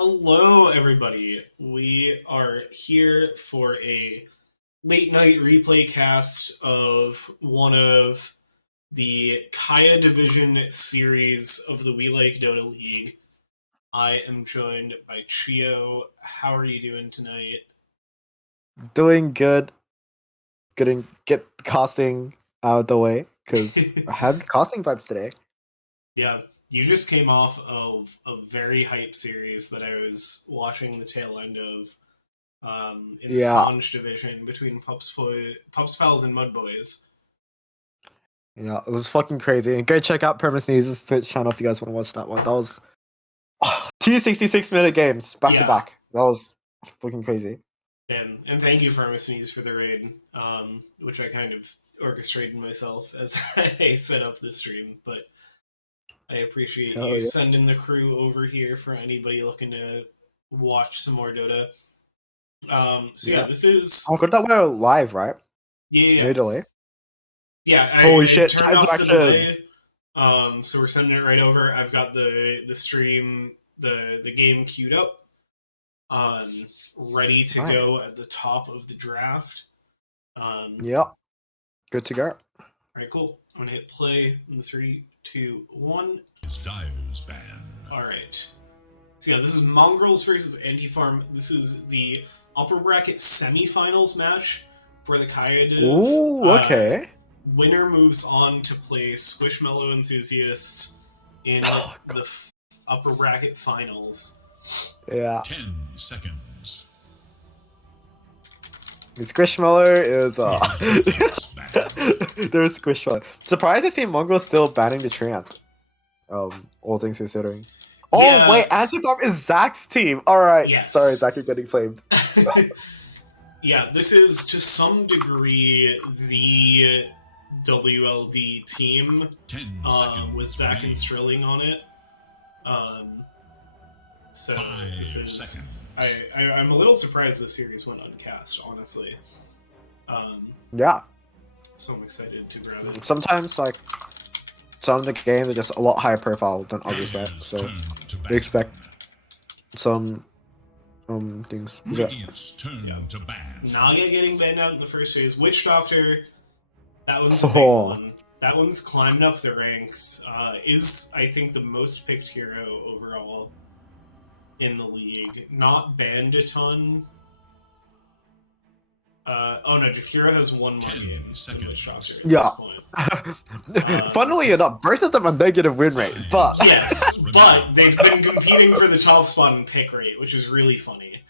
Hello, everybody. We are here for a late night replay cast of one of the Kaya Division series of the We Like Dota League. I am joined by Trio. How are you doing tonight? Doing good. Get casting out of the way because I had casting vibes today. Yeah, you just came off of a very hype series that I was watching the tail end of in the Sponge Division between Pups Pals and Mud Boys. Yeah, it was fucking crazy. And go check out Perma Sneeze's Twitch channel if you guys want to watch that one. That was 2 66-minute games back to back. That was fucking crazy. And thank you, Pharmacies, for the raid, which I kind of orchestrated myself as I set up the stream. But I appreciate you sending the crew over here for anybody looking to watch some more Dota. This is... Oh, good that we're live, right? Yeah. No delay. Yeah, Holy shit! I turned off the delay. So we're sending it right over. I've got the stream, the game queued up, ready to go at the top of the draft. Yep. Good to go. All right, cool. I'm gonna hit play in 3, 2, 1. Styles ban. All right. So yeah, this is Mongrels versus Anti-Farm. This is the upper bracket semifinals match for the Kaya Div. Ooh, okay. Winner moves on to play Squishmallow Enthusiasts in the upper bracket finals. Yeah. 10 seconds. Squishmallow is there's Squishmallow. Surprised to see Mongrel still banning the Treant. All things considering. Oh wait, Anti-Pop is Zach's team. Alright. Yes. Sorry, Zach, you're getting flamed. Yeah, this is to some degree the WLD team 10 with Zach and Strilling on it. So this is I'm a little surprised the series went uncast, honestly. Yeah. So I'm excited to grab it. Sometimes like some of the games are just a lot higher profile than others, right? So we expect some things. To ban. Naga getting banned out in the first phase. Witch Doctor, that one's a big one. That one's climbed up the ranks. Is, I think, the most picked hero overall in the league. Not banned a ton. Oh no, Jakira has one more game than Witch Doctor at this point. Funnily enough, both of them are negative win rate, but... Yes, but they've been competing for the top spot in pick rate, which is really funny.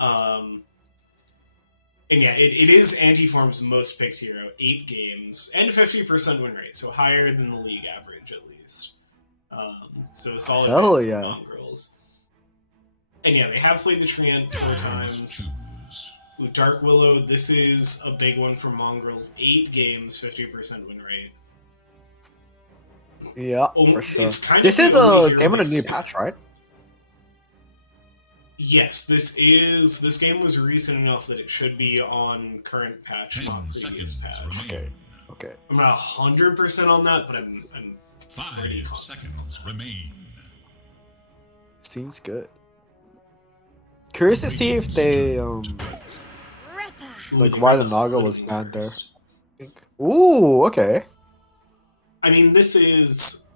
And yeah, it is Anti-Farm's most picked hero, 8 games, and 50% win rate, so higher than the league average, at least. So solid Mongrels. And yeah, they have played the Treant 4 times. With Dark Willow, this is a big one for Mongrels. 8 games, 50% win rate. Yeah, for sure. This is a game on a new patch, right? Yes, this game was recent enough that it should be on current patch, not previous patch. Okay. I'm not 100% on that, but I'm 5 seconds remain. Seems good. Curious to see if they like why the Naga was banned there. Ooh, okay. I mean, this is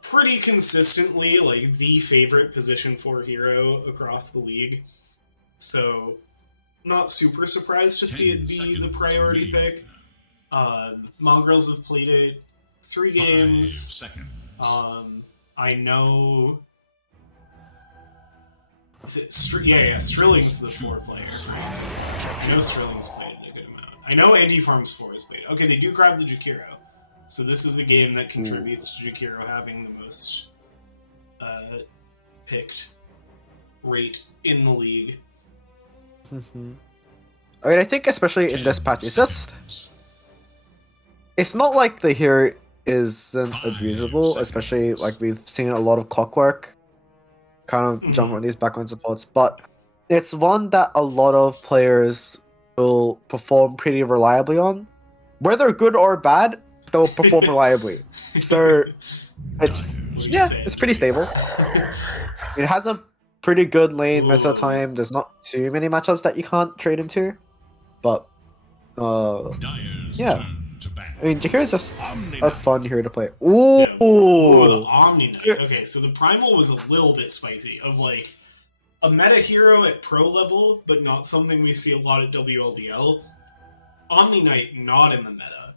pretty consistently like the favorite position 4 hero across the league, so not super surprised to see it be the priority pick. Mongrels have played it 3 games. I know. Strilling's the 4 player. I know Strilling's played a good amount. I know Anti-Farm's 4 has played. Okay, they do grab the Jakiro. So this is a game that contributes to Jakiro having the most picked rate in the league. I mean, I think especially in this patch, it's not like the hero isn't abusable, especially like we've seen a lot of Clockwork kind of jump on these backline supports, but it's one that a lot of players will perform pretty reliably on. Whether good or bad, they'll perform reliably. So it's pretty stable. It has a pretty good lane most of the Ooh. time. There's not too many matchups that you can't trade into, but Dyer's yeah. turn to ban. I mean, Jakiro is just Omni a fun hero to play. Ooh, Yeah. Ooh, the Omni Knight. Okay, so the Primal was a little bit spicy, of like a meta hero at pro level, but not something we see a lot at WLDL. Omni Knight not in the meta.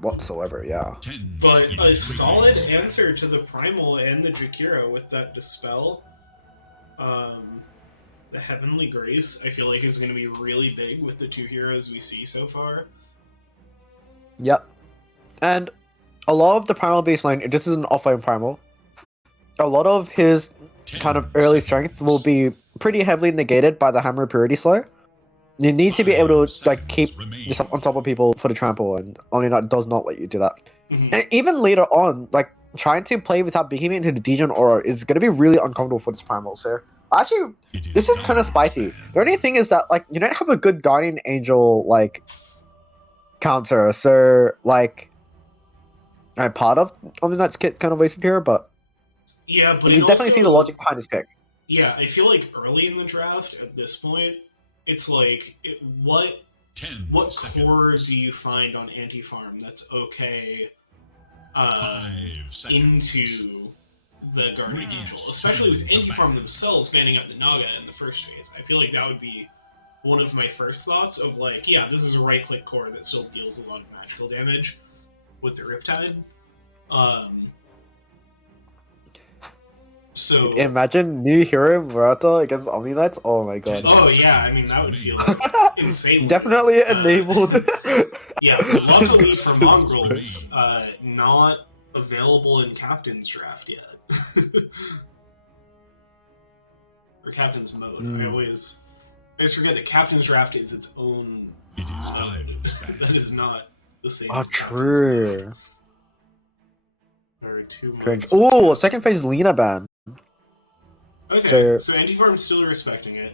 whatsoever, yeah. But a solid answer to the Primal and the Jakiro with that Dispel. The Heavenly Grace, I feel like, is going to be really big with the two heroes we see so far. Yep. And a lot of the Primal baseline, this is an offline Primal, a lot of his kind of early strengths will be pretty heavily negated by the Hammer Purity Slow. You need to be able to like keep yourself on top of people for the trample, and Omni Knight does not let you do that. And even later on, like trying to play without being into the Degen Aura is going to be really uncomfortable for this Primal. So actually, this is kind of spicy. The only thing is that like you don't have a good Guardian Angel like counter, so like part of Omni Knight's kit kind of wasted here, but yeah, but you definitely see the logic behind his pick. Yeah, I feel like early in the draft at this point, it's like what core do you find on anti-farm that's okay into the Guardian Angel, especially with anti-farm themselves banning out the Naga in the first phase. I feel like that would be one of my first thoughts of like, yeah, this is a right-click core that still deals a lot of magical damage with the Riptide. So imagine new hero Murata against Omni Knights. Oh my god. Oh yeah, I mean that would feel insane. Definitely enabled. Yeah, luckily for Mongrels, not available in Captain's Draft yet. Or Captain's Mode. I always forget that Captain's Draft is its own. That is not the same. Oh, as true. There are 2 Cringe. Oh, second phase Lina ban. Okay, so Anti-Farm's still respecting it.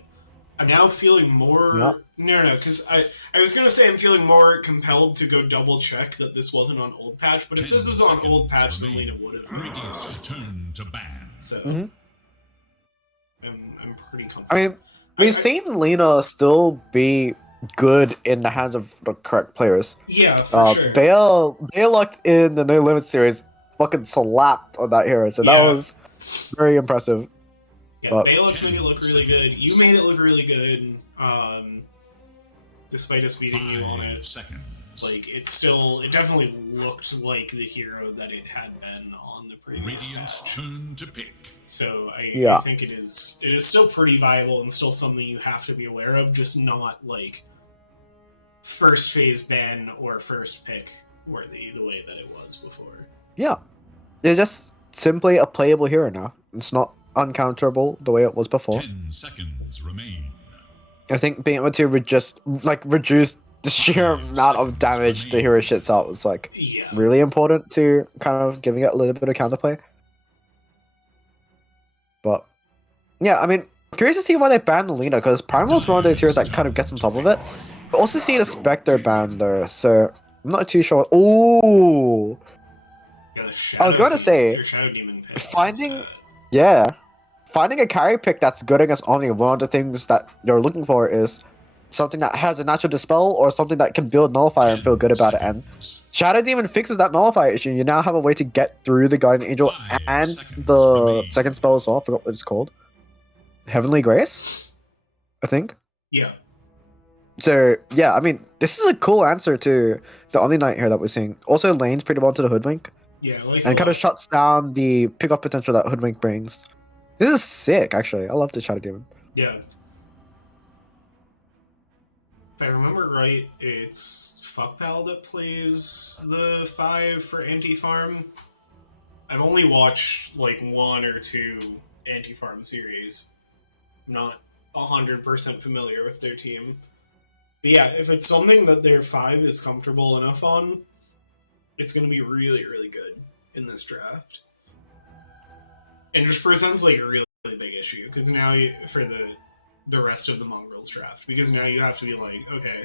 I'm now feeling more... Yep. No, because I was going to say I'm feeling more compelled to go double-check that this wasn't on old patch, but if this was on old patch, then Lina would have. Radiant's turn to ban. So, I'm pretty comfortable. I mean, we've seen Lina still be good in the hands of the correct players. Yeah, for sure. Bale locked in the No Limit series, fucking slapped on that hero, so that was very impressive. Yeah, Balok made it look really good. You made it look really good, despite us beating you on it. Like, it definitely looked like the hero that it had been on the previous patch. Turn to pick. So I think it is still pretty viable and still something you have to be aware of, just not like first phase ban or first pick worthy the way that it was before. Yeah. It's just simply a playable hero now. It's not uncounterable the way it was before. 10 seconds remain. I think being able to reduce the sheer amount of damage the hero shits out was like really important to kind of giving it a little bit of counterplay. But yeah, I mean, curious to see why they banned Lina, because Primal's one of those heroes that kind of gets on top of it. But also see the Spectre ban there, so I'm not too sure. Ooh, I was going to say finding a carry pick that's good against Omni. One of the things that you're looking for is something that has a natural dispel or something that can build Nullifier and feel good about it. And Shadow Demon fixes that Nullifier issue. You now have a way to get through the Guardian Angel and the second spell as well. I forgot what it's called. Heavenly Grace, I think. Yeah. So yeah, I mean, this is a cool answer to the Omni Knight here that we're seeing. Also, lanes pretty well to the Hoodwink. Yeah, like and kind of shuts down the pick-off potential that Hoodwink brings. This is sick, actually. I love the Shadow Demon. Yeah. If I remember right, it's Fuckpal that plays the 5 for Anti-Farm. I've only watched like 1 or 2 Anti-Farm series. I'm not 100% familiar with their team. But yeah, if it's something that their 5 is comfortable enough on, it's going to be really, really good in this draft. And just presents like a really, really big issue, because now for the rest of the Mongrels draft, because now you have to be like, okay,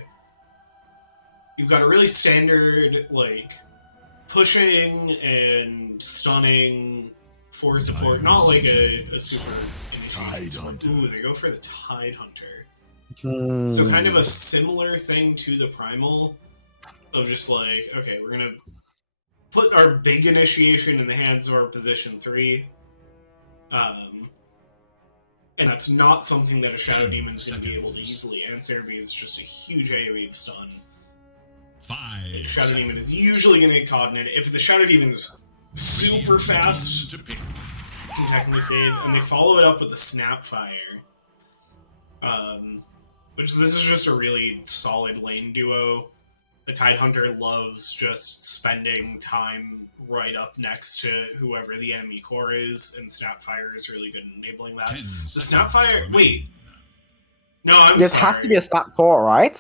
you've got a really standard like pushing and stunning for support, not like a super initiating. Ooh, they go for the Tide Hunter. So kind of a similar thing to the Primal, of just like, okay, we're gonna put our big initiation in the hands of our position 3. And that's not something that a Shadow Demon's going to be able to easily answer, because it's just a huge AoE stun. 5 Shadow Demon is usually going to get caught in it. If the Shadow Demon's super fast, can technically save, and they follow it up with the Snapfire. Which this is just a really solid lane duo. The Tidehunter loves just spending time right up next to whoever the enemy core is, and Snapfire is really good at enabling that. The Snapfire... Wait. No, I'm this sorry. has to be a snap core, right?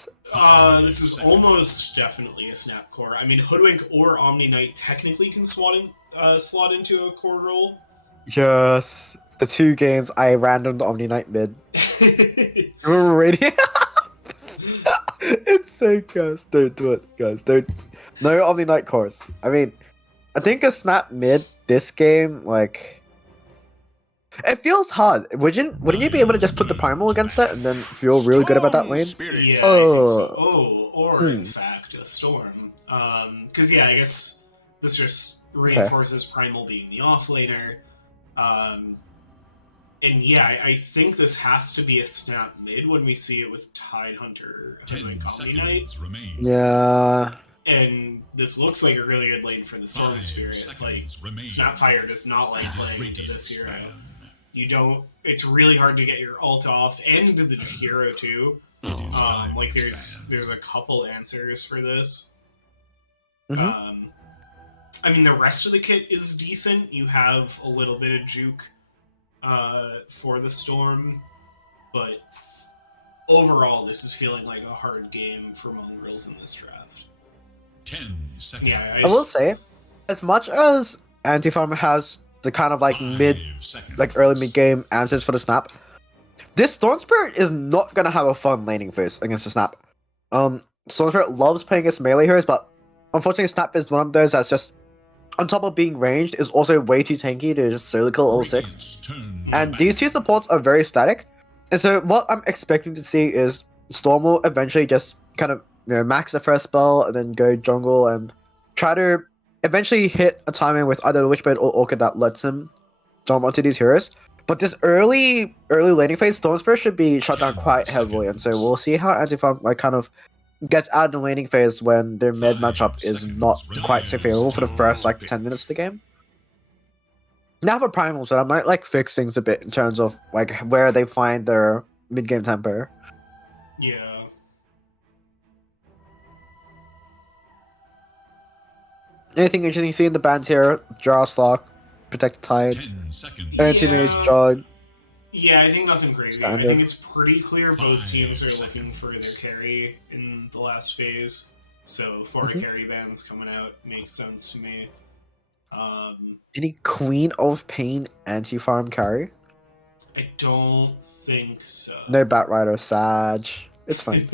This is almost definitely a snap core. I mean, Hoodwink or Omni Knight technically can slot into a core role. Yes. The 2 games I randomed Omni Knight mid. Remember Radiant? It's so cursed. Don't do it, guys. Don't. No Omni Knight cores. I mean, I think a snap mid this game, like... It feels hard. Wouldn't you be able to just put the Primal against it and then feel really good about that lane? Yeah, I think so. Or in fact, a Storm. Because yeah, I guess this just reinforces Primal being the offlaner. And yeah, I think this has to be a snap mid when we see it with Tidehunter and Omni Knight. Yeah. And this looks like a really good lane for the Storm Spirit. Like, Snapfire does not like playing into this hero. You don't... It's really hard to get your ult off, and into the hero too. Like, there's a couple answers for this. I mean, the rest of the kit is decent. You have a little bit of juke for the Storm, but overall, this is feeling like a hard game for Mongrels in this draft. 10 seconds. Yeah, I will say, as much as ANFM has the kind of like early mid game answers for the snap, this Storm Spirit is not gonna have a fun laning phase against the snap. Storm Spirit loves playing against melee heroes, but unfortunately, snap is one of those that's just, on top of being ranged, is also way too tanky to just solo kill all 6. And these 2 supports are very static. And so what I'm expecting to see is Storm will eventually just kind of, max the first spell and then go jungle and try to eventually hit a timing with either the Witchblade or Orchid that lets him jump onto these heroes. But this early laning phase, Storm Spirit should be shut down quite heavily, and so we'll see how ANFM like kind of gets out of the laning phase when their mid matchup is not quite so favorable for the first like 10 minutes of the game. Now for Primal, so I might like fix things a bit in terms of like where they find their mid game tempo. Yeah. Anything interesting you see in the bans here? Jaroslock, Protect Tide, Anti-Mage, Jog. Yeah, I think nothing crazy. Standard. I think it's pretty clear both teams are looking for their carry in the last phase. So 4 carry bans coming out makes sense to me. Any Queen of Pain anti-farm carry? I don't think so. No Batrider, Sag. It's fine.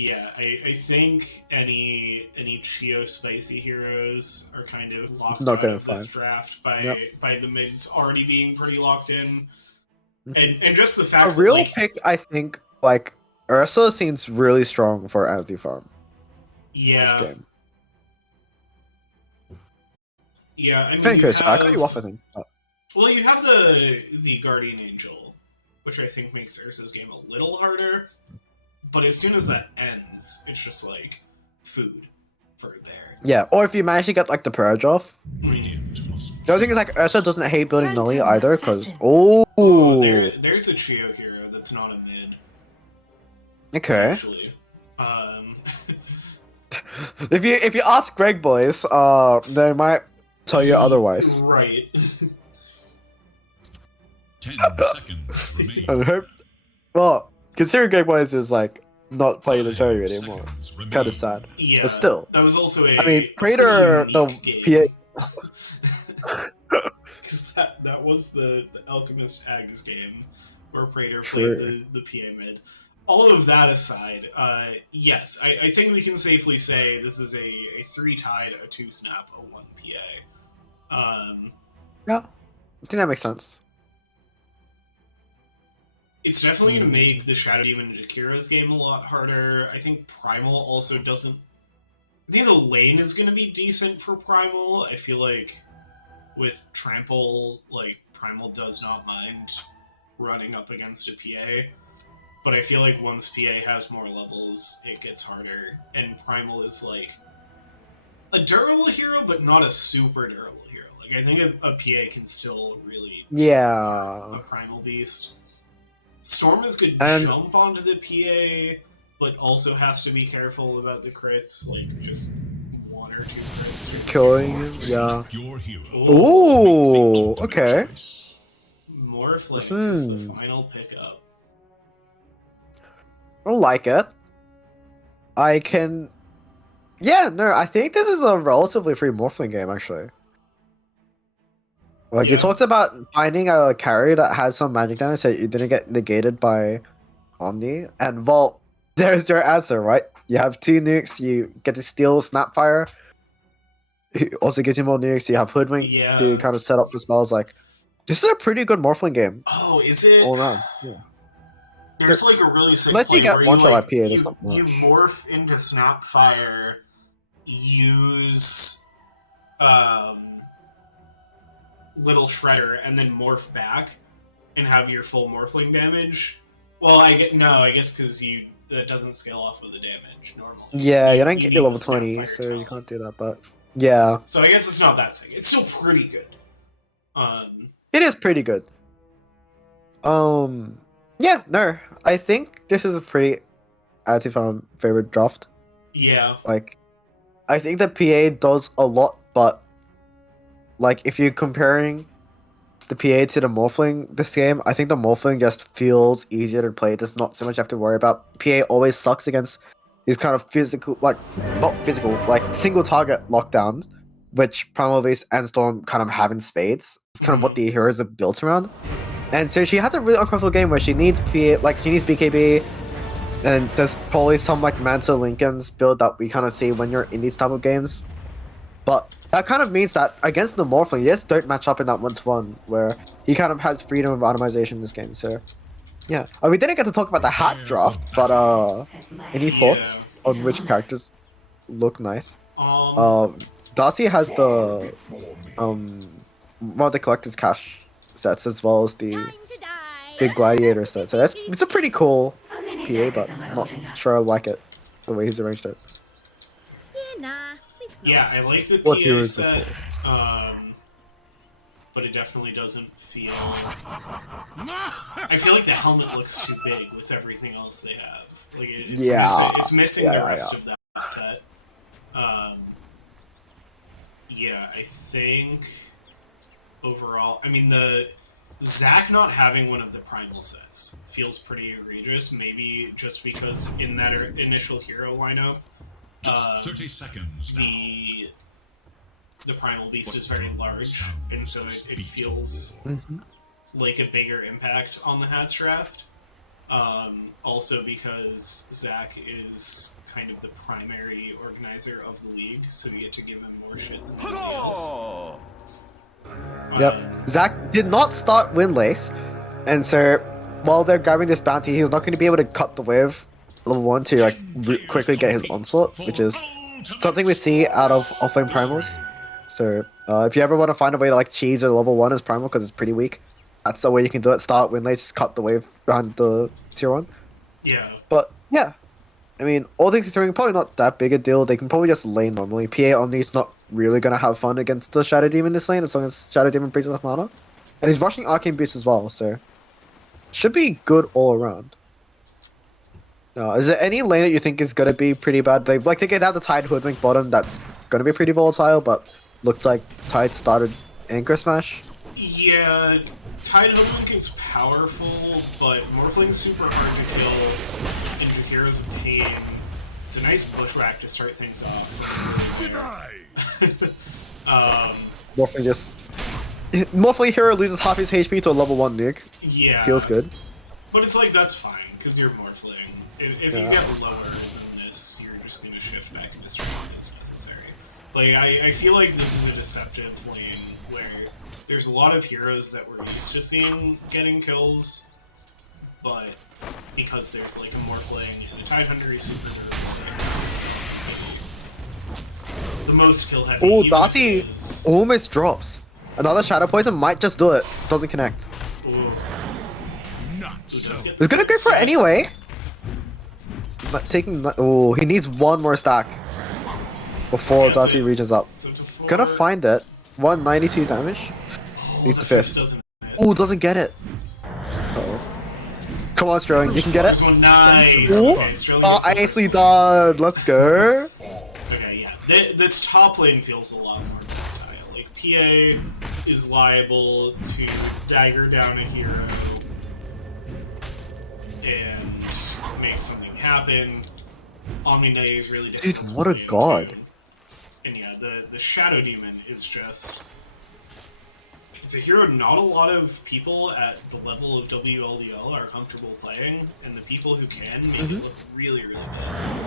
Yeah, I think any Chio spicy heroes are kind of locked out of this draft by the mids already being pretty locked in. And just the fact a real that, like, pick, I think, like Ursa seems really strong for anti-farm. Yeah. This game. Yeah, I mean, I cut you off, I think. Well, you have the Guardian Angel, which I think makes Ursa's game a little harder. But as soon as that ends, it's just like food for a bear. Yeah, or if you manage to get like the purge off. The other thing is like Ursa doesn't hate building Nully either, because there's a Trio hero that's not a mid. Okay. Actually. If you ask Greg boys, they might tell you otherwise. Right. 10 seconds remain. I hope. Well, considering Greg boys is like not playing the Cherry anymore, kind of sad. Yeah, but still, that was also I mean, Praetor the PA. Because that was the Alchemist Ags game where Praetor played the PA mid. All of that aside, yes, I think we can safely say this is a 3 Tide, a 2 Snap, a 1 PA. Yeah, I think that makes sense. It's definitely going to make the Shadow Demon and Jakira's game a lot harder. I think Primal also doesn't... I think the lane is going to be decent for Primal. I feel like with Trample, like, Primal does not mind running up against a PA. But I feel like once PA has more levels, it gets harder. And Primal is, like, a durable hero, but not a super durable hero. Like, I think a PA can still really take a Primal Beast. Storm is good jump onto the PA, but also has to be careful about the crits, like just 1 or 2 crits. Killing him, yeah. Ooh, okay. Morphling is the final pickup. I like it. I can... Yeah, no, I think this is a relatively free Morphling game, actually. Like, you talked about finding a carry that has some magic damage that you didn't get negated by Omni, and well, there's your answer, right? You have 2 nukes, you get to steal Snapfire, it also gives you more nukes, you have Hoodwink to kind of set up for spells. Like, this is a pretty good Morphling game. Oh, is it? All around, yeah. There's like a really sick unless play you get where one shot at PA, you morph into Snapfire, use Little Shredder, and then morph back and have your full Morphling damage. Well, I guess because that doesn't scale off with the damage normally. Yeah, you don't get your level 20, so you can't do that, but yeah. So I guess it's not that sick. It's still pretty good. It is pretty good. Yeah, no, I think this is a pretty ANFM favorite draft. Yeah. Like, I think the PA does a lot, but like if you're comparing the PA to the Morphling this game, I think the Morphling just feels easier to play. There's not so much you have to worry about. PA always sucks against these kind of physical, like, not physical, like single target lockdowns, which Primal Beast and Storm kind of have in spades. It's kind of what the heroes are built around. And so she has a really uncomfortable game where she needs PA, like she needs BKB, and there's probably some like Manta Lincoln's build that we kind of see when you're in these type of games. But that kind of means that against the Morphling, you just don't match up in that 1-to-1 where he kind of has freedom of automation in this game. So yeah, we didn't get to talk about the hat draft, but any thoughts on which characters look nice? Darcy has the one of the collector's cash sets as well as the big gladiator set. So it's a pretty cool PA, but I'm not sure I like it the way he's arranged it. Yeah, I like the PA set, but it definitely doesn't feel... I feel like the helmet looks too big with everything else they have. Like it's missing the rest of that set. Yeah, I think overall, I mean, the Zac not having one of the primal sets feels pretty egregious. Maybe just because in that initial hero lineup, 30 seconds. The primal beast is very large, and so it feels like a bigger impact on the Hats draft. Also because Zac is kind of the primary organizer of the league, so you get to give him more shit than anybody else. Yep. Zac did not start Windlace, and so while they're grabbing this bounty, he's not going to be able to cut the wave level 1 to like quickly get his onslaught, which is something we see out of offlane primals. So if you ever want to find a way to like cheese a level 1 as primal because it's pretty weak, that's the way you can do it. Start Windlace, cut the wave behind the tier 1. Yeah. But yeah, I mean, all things considering, probably not that big a deal. They can probably just lane normally. PA Omni's not really going to have fun against the Shadow Demon this lane as long as Shadow Demon brings enough mana. And he's rushing Arcane Boost as well, so should be good all around. Is there any lane that you think is going to be pretty bad? They could have the Tide Hoodwink bottom that's going to be pretty volatile, but looks like Tide started Anchor Smash. Yeah, Tide Hoodwink is powerful, but Morphling's super hard to kill, and Jakira's a pain. It's a nice bushwhack to start things off. Morphling hero loses half his HP to a level 1 nuke. Yeah. Feels good. But it's like, that's fine, because you're Morphling. If you get lower than this, you're just going to shift back into strength if it's necessary. Like, I feel like this is a deceptive lane where there's a lot of heroes that we're used to seeing getting kills, but because there's like a Morphling and a Tidehunter super the most kill heavy. Oh, Darcy almost drops. Another Shadow Poison might just do it. Doesn't connect. He's gonna go for it anyway. Not taking. Oh, he needs one more stack before Darcy reaches up. So Gonna find it. 192 damage. Needs the fifth. Oh, doesn't get it. Uh-oh. Come on, Sterling, you can get it. Nice. Okay, oh, nicely done. Let's go. Okay, yeah. This top lane feels a lot more volatile. Like, PA is liable to dagger down a hero and make something happen. Omni Knight is really difficult. Dude, what a god. And yeah, the Shadow Demon is just... It's a hero not a lot of people at the level of WLDL are comfortable playing, and the people who can make it look really, really good.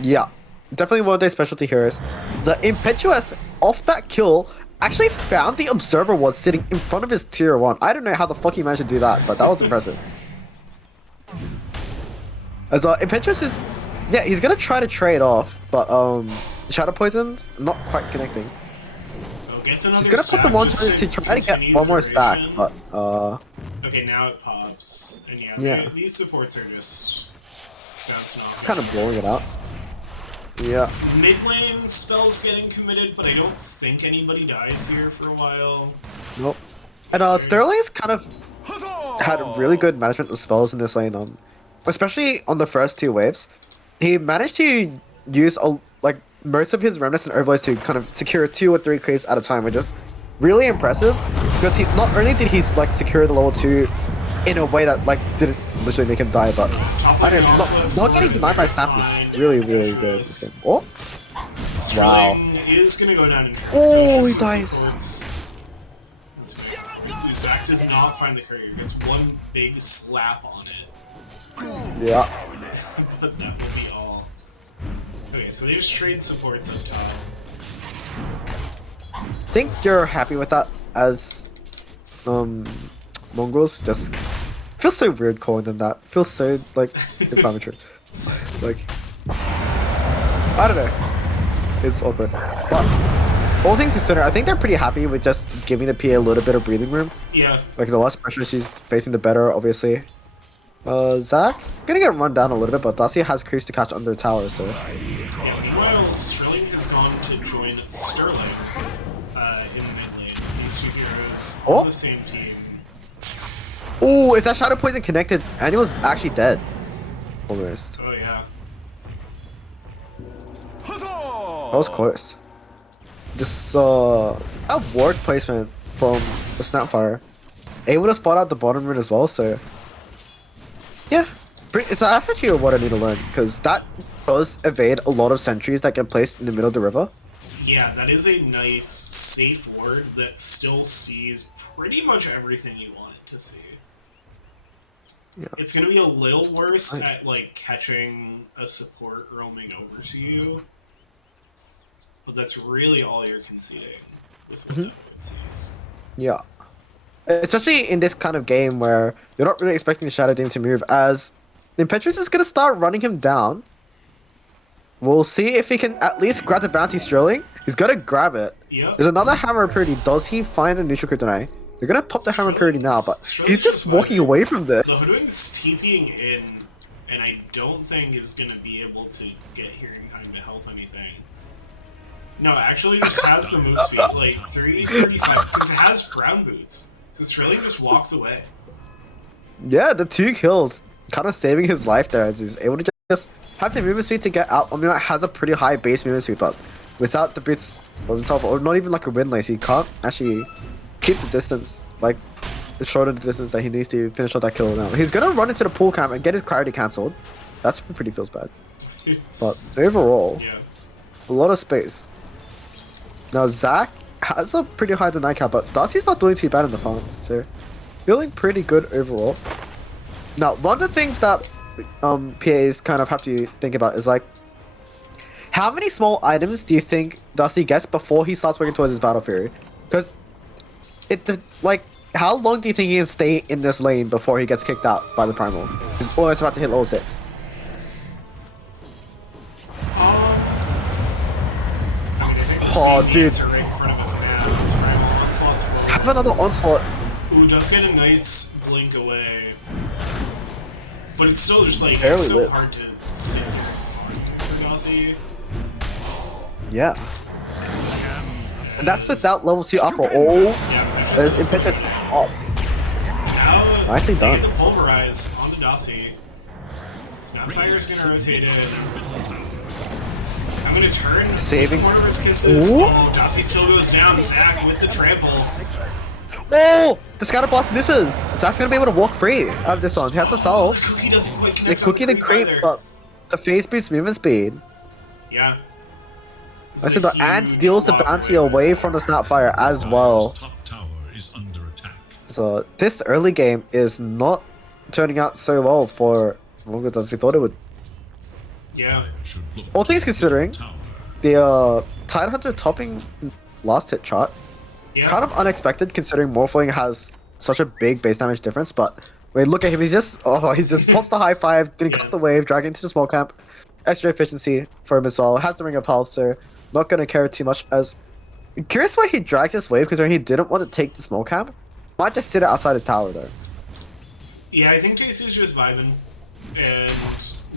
Yeah, definitely one of their specialty heroes. The Impetuous, off that kill, actually found the Observer Ward sitting in front of his tier 1. I don't know how the fuck he managed to do that, but that was impressive. As Impetuous is... Yeah, he's gonna try to trade off, but Shadow Poison's not quite connecting. He's gonna put the one to try to get one more stack, but okay, now it pops, and yeah. These supports are just bouncing off. Kind of blowing it out. Yeah. Mid lane spells getting committed, but I don't think anybody dies here for a while. Nope. And Sterling's kind of had really good management of spells in this lane, especially on the first 2 waves. He managed to use most of his remnants and overlays to kind of secure 2 or 3 creeps at a time, which is really impressive because he not only did he secure the level 2 in a way that didn't literally make him die, but I don't know, not getting denied by snap is really, really good. Oh, wow! Is gonna go down in oh, he dies. Zach does not find the courier. Gets one big slap on it. Yeah. But that will be all. Okay, so they just trade supports up top. I think you're happy with that as mongrels. Just feels so weird calling them that. Feels so inflammatory. I don't know. It's awkward. But all things considered, I think they're pretty happy with just giving the PA a little bit of breathing room. Yeah. The less pressure she's facing, the better, obviously. Zach, gonna get run down a little bit, but Darcy has creeps to catch under the tower, so... Yeah, meanwhile, Sterling has gone to join Sterling in the mid lane. These 2 heroes on the same team. Oh, if that Shadow Poison connected, Annual's actually dead. Almost. Oh, yeah. That was close. Just a ward placement from the Snapfire. Able to spot out the bottom rune as well, so... Yeah, that's actually what I need to learn, because that does evade a lot of sentries that get placed in the middle of the river. Yeah, that is a nice, safe ward that still sees pretty much everything you want it to see. Yeah. It's going to be a little worse at, catching a support roaming over to you, but that's really all you're conceding with what that ward sees. Yeah. Especially in this kind of game where you're not really expecting the Shadow Demon to move, as Impetuous is going to start running him down. We'll see if he can at least grab the bounty Sterling. He's going to grab it. Yep. There's another Hammer Purity. Does he find a neutral kryptonite? They're going to pop the Hammer Purity now, but he's just walking away from this. The Hoodwing's TPing in, and I don't think is going to be able to get hearing time to help anything. No, actually just has the move speed, 335, because it has ground boots. So Sterling just walks away. Yeah, the 2 kills, kind of saving his life there, as he's able to just have the movement speed to get out. I mean, it has a pretty high base movement speed, but without the boots of himself, or not even a wind lace, he can't actually keep the distance, shorter the distance that he needs to finish off that kill now. He's gonna run into the pool camp and get his clarity cancelled. That's pretty feels bad. But overall, a lot of space. Now Zach has a pretty high deny cap, but Darcy's not doing too bad in the farm, so feeling pretty good overall. Now, one of the things that PAs kind of have to think about is how many small items do you think Darcy gets before he starts working towards his battle fury? Because Like, how long do you think he can stay in this lane before he gets kicked out by the Primal? He's almost about to hit level 6. Oh, dude. Have another onslaught. Ooh, does get a nice blink away. But it's still just like, barely it's so lit. hard to see very far for Gauzy. Yeah. And that's without level 2 upper. Oh, Yeah, there's impetus. Oh, now, nicely they done. get the Pulverize onto Dasi. Snapfire's gonna rotate it. I'm gonna turn. Saving. One of his kisses. Ooh. Oh, Dasi still goes down. Zack with the trample. Oh! The Scatter Blast misses! Zack's gonna be able to walk free out of this one. He has to The solve. cookie doesn't quite The connect. cookie the creep, but the phase boost movement speed. Yeah. I said that, and steals the bounty away from the Snapfire as well. Top tower is under attack. So this early game is not turning out so well for Mongols as we thought it would. Yeah. Should look All things considering, tower. the Tidehunter topping last hit chart, Yeah. kind of unexpected considering Morphling has such a big base damage difference, but wait, look at him, he just pops the high five, gonna cut the wave, drag into the small camp. Extra efficiency for him as well, has the Ring of Health, so not gonna care too much as... Curious why he drags this wave, considering he didn't want to take the small camp. Might just sit it outside his tower though. Yeah, I think JC's just vibing and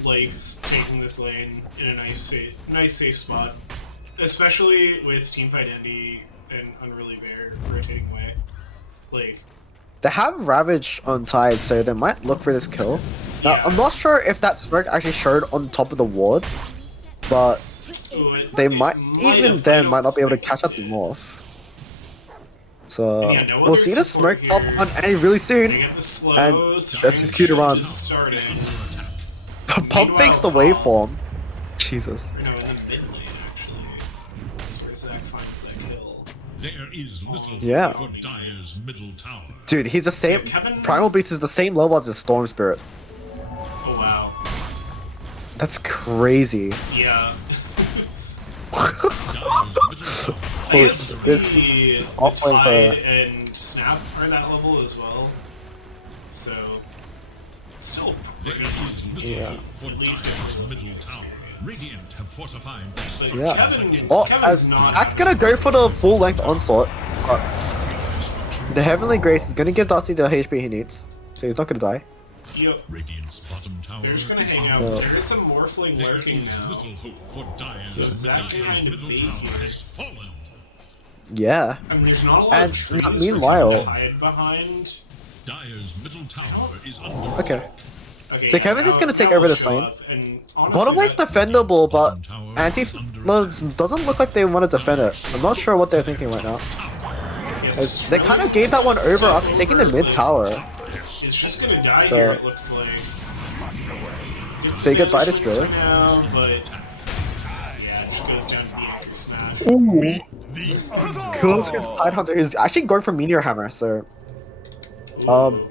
likes taking this lane in a nice safe spot, especially with Teamfight Andy and Unruly Bear rotating away. Like, They have Ravage on Tide, so they might look for this kill. Now, Yeah. I'm not sure if that smirk actually showed on top of the ward, but ooh, they it might, even have, then, I might not be able to don't catch up to think Morph. So, Yeah, no we'll other see the support smirk pop here. on Annie really They soon. get the slow, And so that's his cue to run. just starting. Pump fakes the Meanwhile, waveform. Jesus. No, in the mid lane, actually. That's where Zack finds that kill. There is little Yeah. for Dire's middle tower. Dude, he's the same. Kevin- Primal Beast is the same level as the Storm Spirit. Oh, wow. That's crazy. Yeah. Dire's middle tower. I guess this the offlane Tide for- and Snap are that level as well. So, it's still There pretty is little Yeah. hope for At least Dire's if- middle tower. Radiant have fortified their But structure. Yeah. Oh, Kevin's as not... Zack's gonna go for the full length onslaught. But the Heavenly Grace is gonna give Darcy the HP he needs, so he's not gonna die. Yep. Radiant's bottom tower They're just gonna is hang out. under Yeah. There is some Morphling There lurking is now. little hope for Dire's So Zack middle, kind of middle bait tower here. has fallen. Yeah. I mean, there's not a lot And of trees meanwhile- for him to hide behind. Dire's middle tower is under Okay. attack. Okay, The Kevin's just gonna take over this lane. Bottom Bottom lane's defendable, but Anti doesn't look like they want to defend it. I'm not sure what they're thinking right now. They kind of gave that one over after taking the mid tower. It's just gonna die So- here, it looks like. Gets Say goodbye to advantage Striller. now, but yeah, it just goes down to the anchor smash. Cool. Tidehunter is actually going for Meteor Hammer, so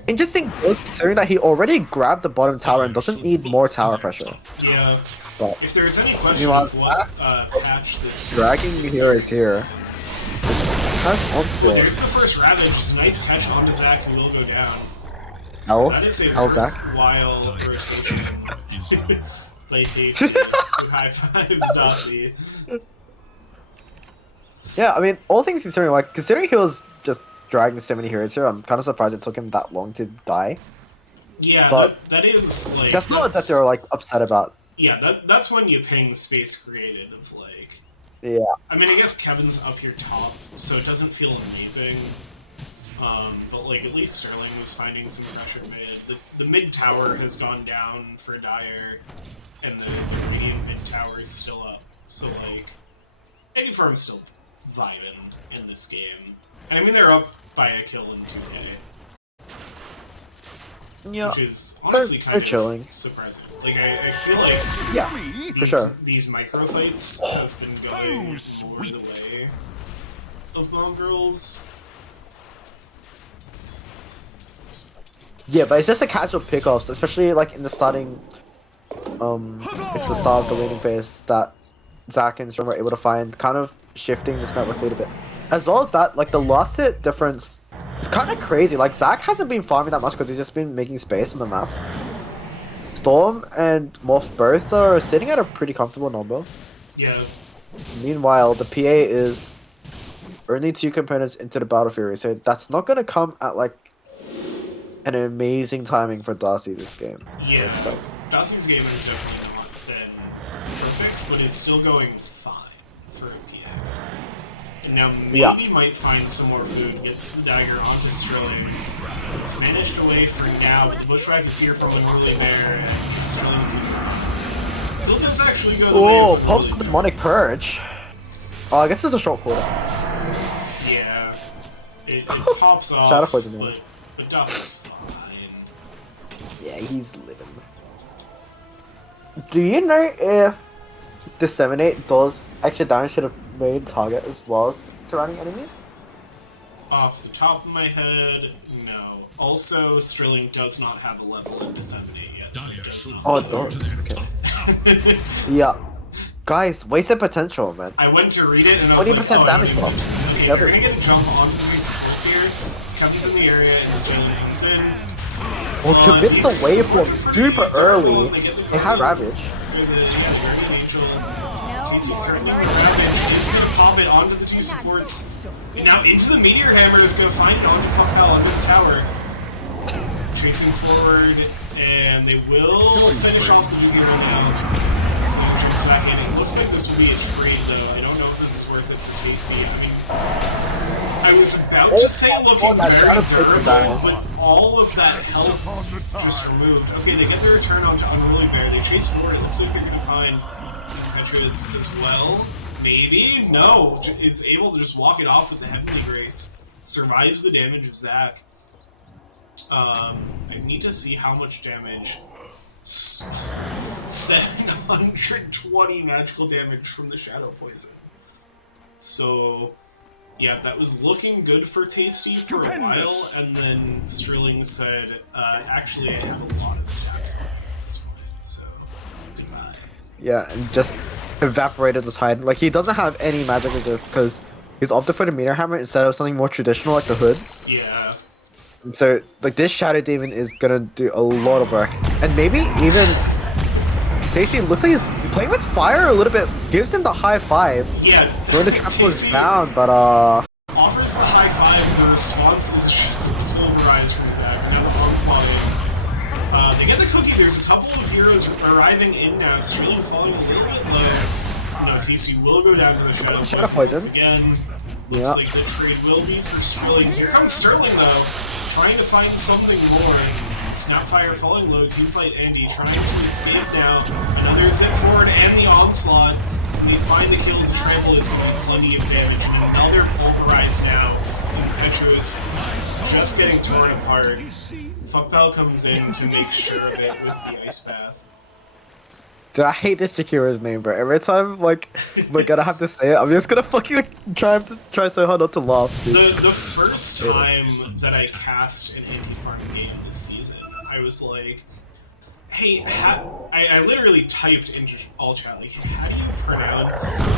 interesting considering that he already grabbed the bottom tower and doesn't need more tower pressure. Yeah. But If there's any question Meanwhile, of what patch this dragging here is here. Has Well, onslaught. there's the first Ravage, just a nice catch onto Zack, who will go down. L? That is a L Zack? worthwhile rotation. Play tasty. Who high fives Dossie. Yeah, I mean, all things considering, like, considering he was just dragging so many heroes here, I'm kind of surprised it took him that long to die. Yeah, But that is like. That's not that they're, like, upset about. Yeah, that's when you ping space created of like. Yeah. I mean, I guess Kevin's up here top, so it doesn't feel amazing. But like at least Sterling was finding some pressure mid. The mid tower has gone down for Dire, and the Radiant mid tower is still up. So like, ANFM's still vibing in this game. I mean, they're up by a kill in 2K, Yeah. which is honestly they're kind chilling. of surprising. Like I feel like Yeah, for sure. these micro fights have been going more the way of Mongrels. Yeah, but it's just the casual pickoffs, especially, like, in the starting, it's the start of the laning phase that Zack and Storm were able to find, kind of shifting this network lead a bit. As well as that, like, the last hit difference It's kind of crazy. Like, Zac hasn't been farming that much because he's just been making space on the map. Storm and Morph both are sitting at a pretty comfortable number. Yeah. Meanwhile, the PA is only 2 components into the Battle Fury, so that's not gonna come at like an amazing timing for Darcy this game. Yeah. Darcy's game has definitely not been perfect, but it's still going fine for a PA. And now maybe might find some more food, gets the dagger onto Sterling. It's managed away for now, but the bushwhack is here from Unruly Bear, and Sterling's here. Bill does actually go the way of pops the Demonic Purge. Oh, I guess it's a short quarter. Yeah. It pops off, Shadow Poison, but Darcy's fine. Yeah, he's living. Do you know if Disseminate does extra damage to the main target as well as surrounding enemies? Off the top of my head, no. Also, Sterling does not have a level in Disseminate yet, so it does not. Oh, it does. Okay. Yeah. Guys, wasted potential, man. I went to read it and I was 20% damage buff. Okay, you're gonna get a jump onto the supports here. Kevin's in the area, and Sterling's in. Well, commit the waveform super early. They have Ravage. He's gonna pop it onto the 2 supports. Now into the Meteor Hammer is gonna find it onto fuck hell onto the tower. Chasing forward, and they will finish off the Meteor now. So trips back in. It looks like this will be a trade though. I don't know if this is worth it for Tasty. I was about to say looking very durable, but all of that health just removed. Okay, they get their return onto Unruly Bear. They chase forward. It looks like they're gonna find Petrus as well. Maybe? No. Is able to just walk it off with the Heavenly Grace. Survives the damage of Zac. I need to see how much damage. 720 magical damage from the Shadow Poison. So, yeah, that was looking good for Tasty for a while, and then Sterling said, actually, I have a lot of stacks on at this point, so goodbye. Yeah, and just evaporated the tide. Like, he doesn't have any magic resist because he's opted for the Meteor Hammer instead of something more traditional like the Hood. Yeah. And so, like, this Shadow Demon is gonna do a lot of work. And maybe even Tasty looks like he's playing with fire a little bit, gives him the high 5. Yeah. When the trample is down, but offers the high 5, the response is just pulverized from Zac. Now the onslaught in. They get the cookie, there's a couple of heroes arriving in now, Sterling falling a little bit low. No, TC will go down to the Shadow Poison once again. Looks like the trade will be for Sterling. Here comes Sterling though, trying to find something more. Snapfire falling low, teamfight Andy, trying to escape now. Another zip forward and the onslaught. And we find the kill to trample is doing plenty of damage. And now they're pulverized now. Impetuous just getting torn apart. Fuckpal comes in to make sure of it with the ice bath. Dude, I hate this Shakira's name, bro. Every time, like, we're gonna have to say it, I'm just gonna fucking try so hard not to laugh, dude. The first time that I cast an anti-farm game this season, I was like, hey, I literally typed into all chat, like, how do you pronounce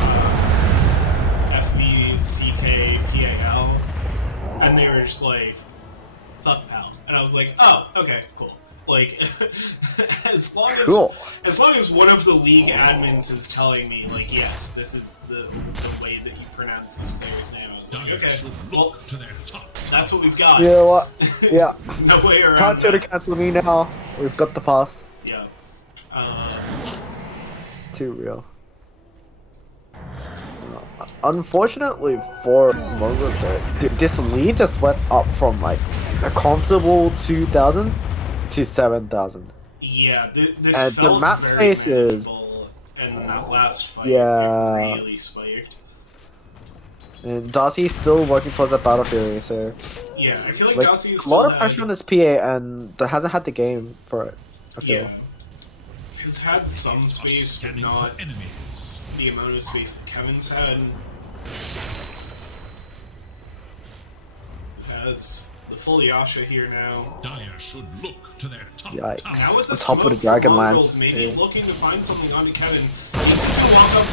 F-V-C-K-P-A-L? And they were just like, fuck pal. And I was like, oh, okay, cool. Like, as long as one of the league admins is telling me, like, yes, this is the way that you pronounce this player's name, I was like, okay, well, that's what we've got. You know what? Yeah. No way around Can't try to cancel me now. We've got the pass. Yeah. Too real. Unfortunately for Mongols, this lead just went up from, like, a comfortable 2,000 to 7,000. Yeah, this and felt the map very space is, and then that last fight yeah, it really spiked. And Darcy's still working towards that Battle Fury, so yeah, I feel like a Darcy's lot of pressure on his PA, and hasn't had the game for it. I feel. Yeah, he's had some space, but not the amount of space that Kevin's had. Has the full Yasha here now. Dire should look to their top. Yikes. Now with the top of the Dragon Lance, maybe looking to find something onto Kevin. He seems to walk up.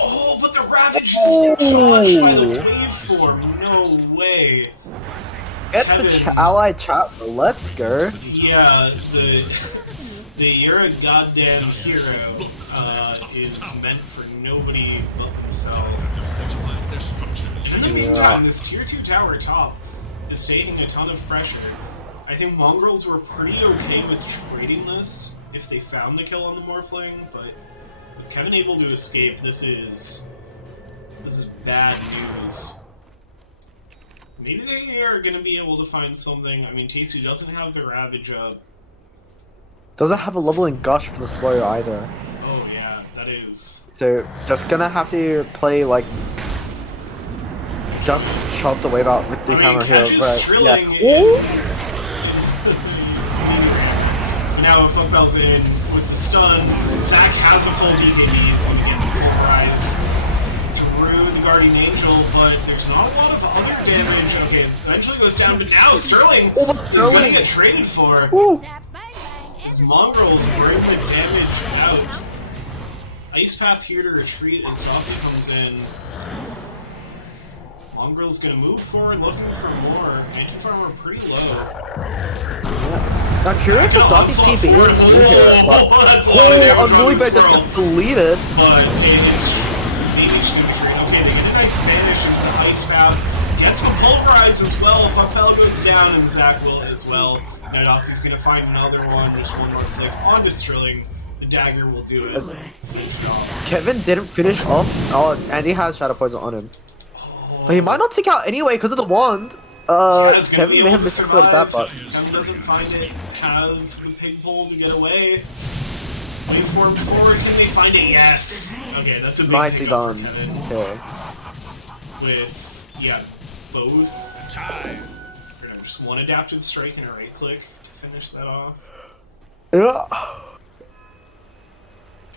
Oh, but the Ravage is dodged by the waveform. No way. Gets Kevin, the ally chat. Let's go. Yeah, the you're a goddamn hero is meant for nobody but himself. In the meantime, this tier 2 tower top is taking a ton of pressure. I think Mongrels were pretty okay with trading this if they found the kill on the Morphling, but with Kevin able to escape, this is bad news. Maybe they are going to be able to find something. I mean, Taisu doesn't have the Ravage up. Doesn't have a leveling gush for the slow either. Oh yeah, that is... So, just gonna have to play, like, just shove the wave out with the hammer here. Right. Yeah. Now if Funkbell's in with the stun, Zac has a full DKB, so we get the pulverize through the Guardian Angel, but there's not a lot of other damage. Okay, eventually goes down, but now Sterling is going to get traded for. His Mongrels bring the damage out. Ice Path here to retreat as Dossie comes in. Mongrel's gonna move forward looking for more. Magic Farmer pretty low. Yeah. Now curious if Dossie's TP is in here, but Unruly Bear just gets deleted. But it's maybe just gonna trade. Okay, they get a nice banish and Ice Path. Gets the pulverize as well. If Funkbell goes down, and Zac will as well. Now Dossie's gonna find another one, just one more click onto Sterling. The dagger will do it. Kevin didn't finish off. Oh, and he has Shadow Poison on him. But he might not take out anyway because of the wand. Kevin may have misclicked that, but Kevin doesn't find it. Has the pig pole to get away. Waiting for him forward. Can they find it? Yes. Okay, that's a big nicely done. For Kevin. Okay. With both. Just one adaptive strike and a right click to finish that off. Yeah.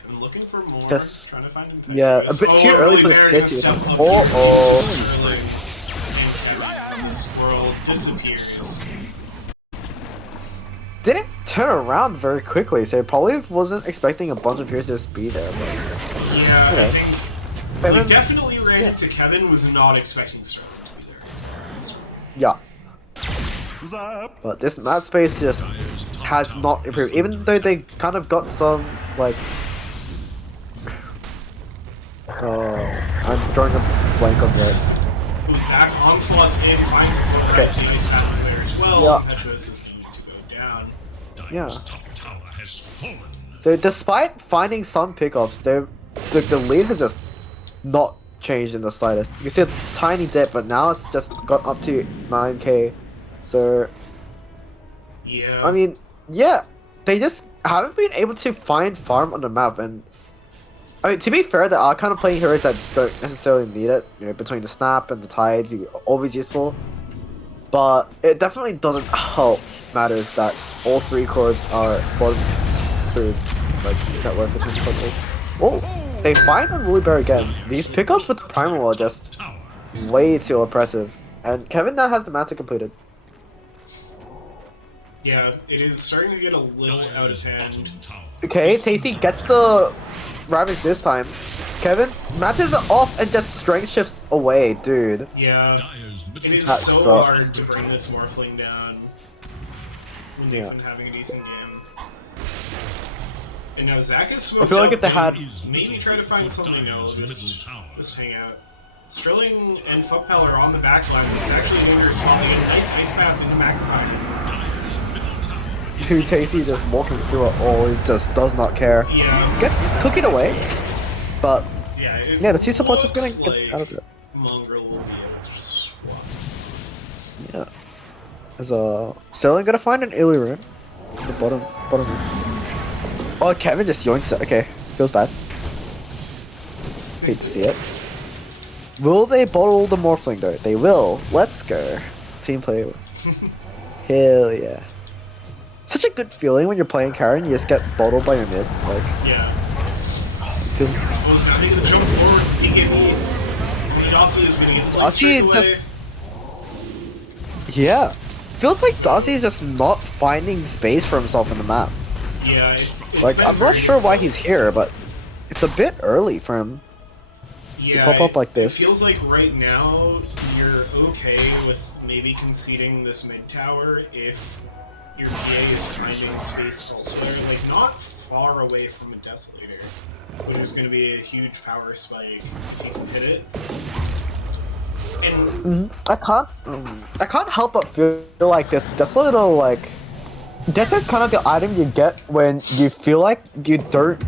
I'm looking for more. Just, trying to find him. Yeah, a bit too early for this kitty. The squirrel disappears. Didn't turn around very quickly, so probably wasn't expecting a bunch of heroes to just be there. But, yeah, I think we definitely ran into Kevin, was not expecting Sterling to be there. Yeah. But this map space just has not improved, even though they kind of got some, like... I'm drawing a blank on that. Zac Onslaught's in, finds the nice path there as well. Yeah. Petros is going to go down. Yeah. So despite finding some pickoffs, the lead has just not changed in the slightest. You can see a tiny dip, but now it's just got up to 9k. So, yeah. I mean, yeah, they just haven't been able to find farm on the map, and I mean, to be fair, they are kind of playing heroes that don't necessarily need it. You know, between the snap and the tide, you're always useful. But it definitely doesn't help matters that all three cores are bottom through like that work between circles. Oh, they find Unruly Bear again. These pickups with the Primal are just way too oppressive, and Kevin now has the Manta completed. Yeah, it is starting to get a little out of hand. Okay, Tasty gets the Ravage this time. Kevin, Manta's off and just strength shifts away, dude. Yeah, it is That so sucks. hard to bring this Morphling down when they've been having a decent game. And now Zac is smoked I feel like up, if they had... maybe try to find something else, just hang out. Sterling and Funkbell are on the back line. This is actually going to be responding a nice ice path in the Magpie. Dude, Tasty just walking through it all, he just does not care. Yeah. Guess he's cooking away, but yeah, the two supports is gonna like get out of it. Mongrel will be able to just walk this. Yeah. Is Sterling gonna find an early rune? The bottom room. Oh, Kevin just yoinks it. Okay, feels bad. Hate to see it. Will they bottle the Morphling though? They will. Let's go. Team play. Hell yeah. Such a good feeling when you're playing Karen, you just get bottled by your mid. Like, yeah. Feel... Almost nothing to jump forward to PKB. He also is going to get flicked straight away. Yeah. Feels like Darcy is just not finding space for himself in the map. Yeah. Like, I'm not sure why he's here, but it's a bit early for him to pop up like this. It feels like right now you're okay with maybe conceding this mid tower if your PA is finding space elsewhere, like not far away from a Desolator, which is going to be a huge power spike if you can hit it. And I can't help but feel like this little like this is kind of the item you get when you feel like you don't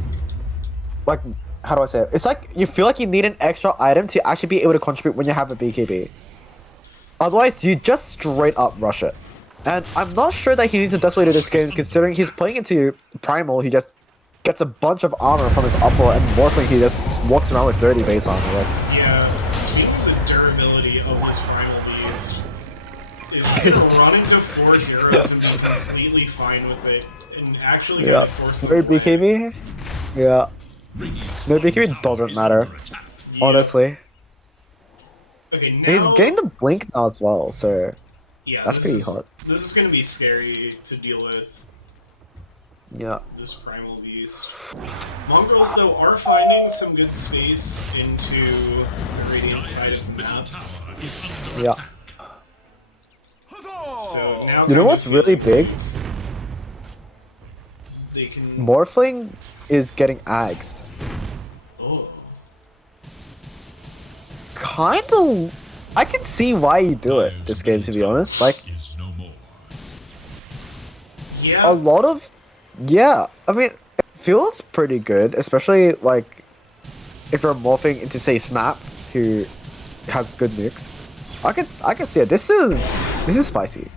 like, how do I say it? It's like you feel like you need an extra item to actually be able to contribute when you have a BKB. Otherwise, you just straight up rush it. And I'm not sure that he needs a Desolator this game, considering he's playing into Primal. He just gets a bunch of armor from his upper, and Morphling he just walks around with 30 base armor. Like. Yeah, speaking to the durability of this Primal Beast, is you can run into 4 heroes and be completely fine with it, and actually kind of force them away. BKB? Yeah. No, BKB doesn't matter, honestly. Okay, now... He's getting the blink now as well, so... Yeah, that's pretty hot. This is going to be scary to deal with. Yeah. This Primal Beast. Mongrels, though, are finding some good space into the Radiant side of the map. Yeah. So now you know what's really big? They can... Morphling is getting Ags. Oh. Kinda... I can see why you do it, this game, to be honest. Like... Yeah. A lot of... Yeah, I mean, it feels pretty good, especially, like, if you're morphing into, say, Snap, who has good nukes. I can see it. This is spicy.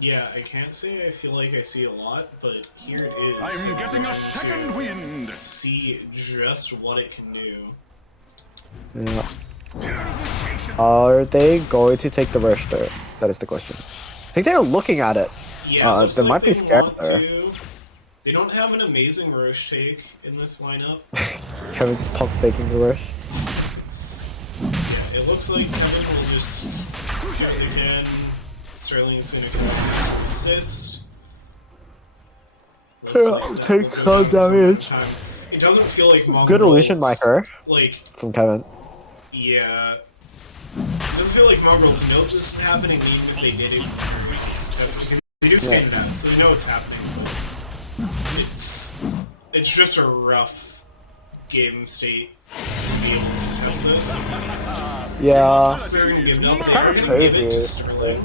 Yeah, I can't say I feel like I see a lot, but here it is. I'm getting a second wind. See just what it can do. Yeah. Are they going to take the rush though? That is the question. I think they're looking at it. Yeah, they might be scared there. They don't have an amazing Roche take in this lineup. Kevin's pump faking the rush. Yeah, it looks like Kevin will just shoot again. Sterling is going to come out assist. Take some damage. It doesn't feel like Mongrels... Good illusion by her. Like, from Kevin. Yeah. It doesn't feel like Mongrels know this is happening, even if they did it. We do scan that, so they know what's happening. It's just a rough game state to be able to test this. Yeah. It's kind of crazy. Give it to Sterling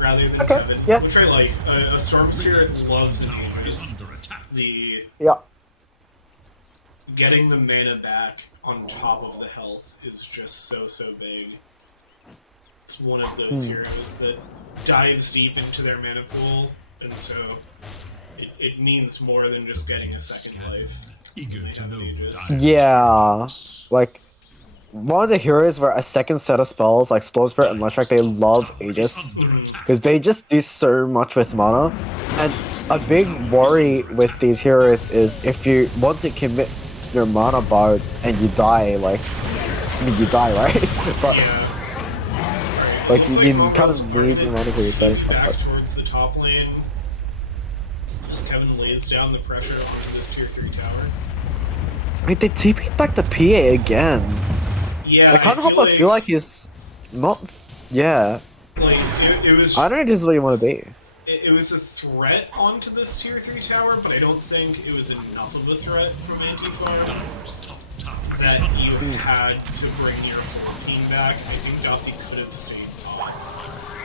rather than Kevin, which I like. A Storm Spirit loves and uses the getting the mana back on top of the health is just so big. It's one of those heroes that dives deep into their mana pool, and so it means more than just getting a second life. Eager to know. Yeah, like one of the heroes where a second set of spells like Storm Spirit and Lush, they love Aegis because they just do so much with mana. And a big worry with these heroes is if you want to commit your mana bar and you die, like I mean you die, right? But like you kind of need your mana for yourself. Back towards the top lane as Kevin lays down the pressure on this tier 3 tower. Wait, they TP back to PA again. Yeah, I can't help but feel like he's not. Yeah. Like it was. I don't know if this is what you want to be. It was a threat onto this tier 3 tower, but I don't think it was enough of a threat from Anti-Farm that you had to bring your whole team back. I think Dossie could have stayed on.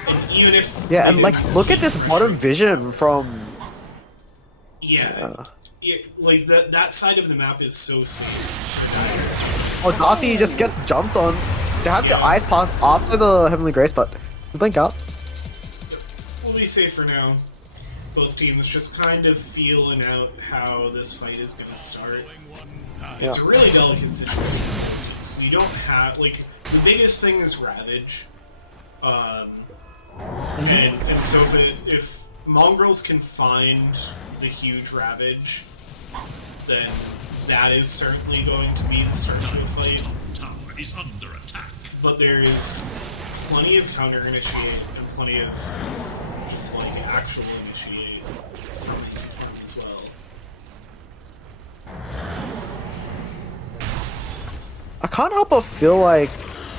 And even if and like look at this bottom vision from. Yeah. Like that side of the map is so safe. Oh, Dossie just gets jumped on. They have the ice path after the Heavenly Grace, but blink out. We'll be safe for now. Both teams just kind of feeling out how this fight is going to start. It's a really delicate situation. So you don't have, like, the biggest thing is Ravage. And so if Mongrels can find the huge Ravage, then that is certainly going to be the start of the fight. Is under attack. But there is plenty of counter initiate and plenty of just like actual initiate from as well. I can't help but feel like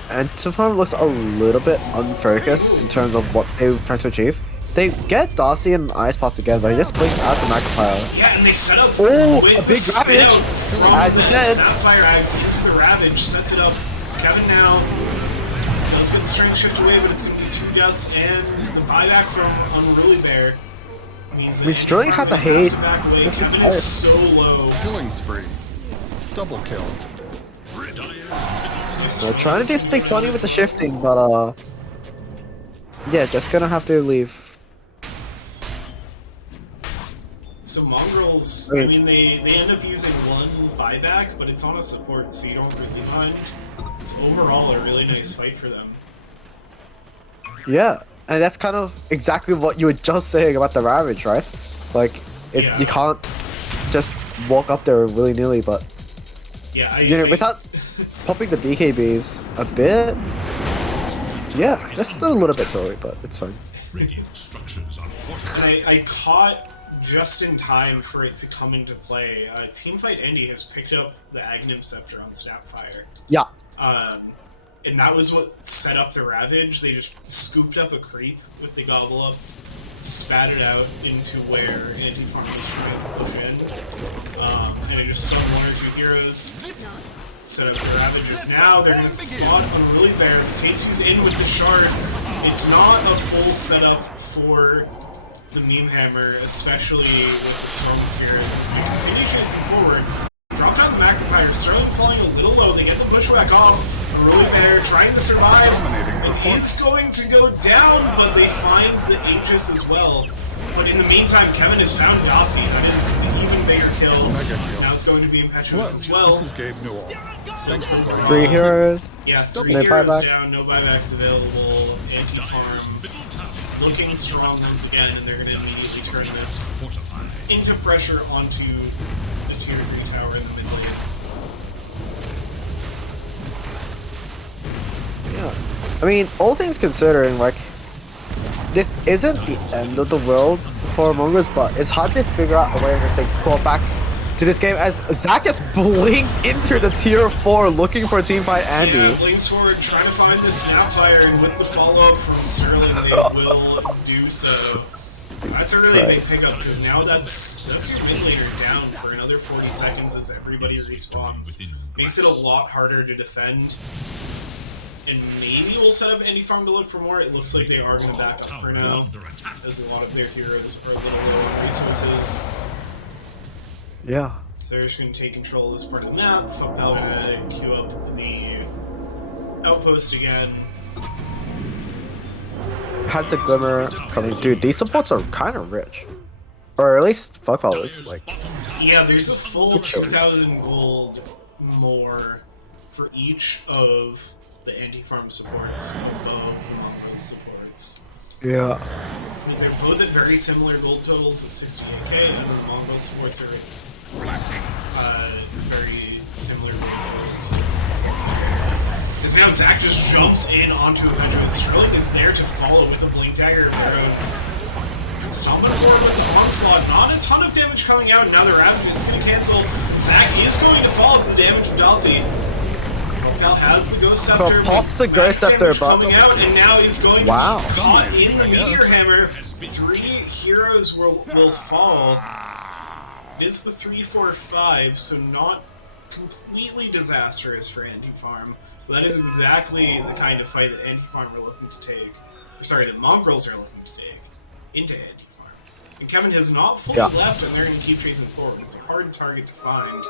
ANFM looks a little bit unfocused in terms of what they're trying to achieve. They get Darcy and Ice Path together, but he just plays out the Magnifier. Yeah, and they set up a with big the Ravage! spin-out As you said. Snapfire Axe into the Ravage, sets it up. Kevin now, let's get the strength shift away, but it's going to be 2 deaths and the buyback from Unruly Bear. Sterling has a hate. Kevin is so low. Killing spree. Double kill. They're trying to do something funny with the shifting, but yeah, just gonna have to leave. So Mongrels, I mean, they end up using 1 buyback, but it's on a support, so you don't really mind. It's overall a really nice fight for them. Yeah, and that's kind of exactly what you were just saying about the Ravage, right? Like, you can't just walk up there willy-nilly, but without popping the BKBs a bit, yeah, that's a little bit though, but it's fine. I caught just in time for it to come into play. Teamfight Andy has picked up the Aghanim Scepter on Snapfire. Yeah. And that was what set up the Ravage. They just scooped up a creep with the Gobble Up, spat it out into where Anti-Farm was trying to push in, and it just stunned 1 or 2 heroes. Set up the Ravagers. Now they're going to spot Unruly Bear. Tasu's in with the Shard. It's not a full setup for the Meme Hammer, especially with the Storm Spirit. They continue chasing forward. Drop down the Magnifier. Sterling falling a little low. They get the pushback off. Unruly Bear trying to survive. And is going to go down, but they find the Aegis as well. But in the meantime, Kevin has found Yossi. That is the even bigger kill. Now it's going to be Impetuous as well. This is Gabe Newell. So, 3 heroes. Yeah, 3 no heroes buyback. down, no buybacks available. Anti-Farm looking strong once again, and they're going to immediately turn this into pressure onto the tier 3 tower in the mid lane. Yeah. I mean, all things considering, like, this isn't the end of the world for Among Us, but it's hard to figure out a way to go back to this game as Zach just blinks into the tier 4 looking for Teamfight Andy. Yeah, blinks forward, trying to find the Snapfire, and with the follow-up from Sterling, they will do so. That's a really big pickup, because now that's your mid laner down for another 40 seconds as everybody respawns. Makes it a lot harder to defend. And maybe we'll set up Anti-Farm to look for more. It looks like they are going to back up for now, as a lot of their heroes are a little low on resources. Yeah. So they're just going to take control of this part of the map. Fopel going to queue up the outpost again. Has the Glimmer coming. Dude, these supports are kind of rich. Or at least Fopel is, like... Yeah, there's a full 2,000 gold more for each of the Anti-Farm supports above the Mongrel supports. Yeah. They're both at very similar gold totals at 68k, and the Mongrel supports are very similar gold totals. Because now Zach just jumps in onto Impetuous. Sterling is there to follow with a Blink Dagger of their own. Stomping forward with the Onslaught, not a ton of damage coming out, now the Ravage is going to cancel. Zach is going to fall to the damage of Dossie. Now has the Ghost Scepter. Pops the Ghost Scepter, but coming out, and now he's going to be caught in the Meteor Hammer. 3 heroes will fall. It is the 3-4-5, so not completely disastrous for Anti-Farm. But that is exactly the kind of fight that Anti-Farm are looking to take. Sorry, that Mongrels are looking to take into Anti-Farm. And Kevin has not fully left, and they're going to keep chasing forward. It's a hard target to find.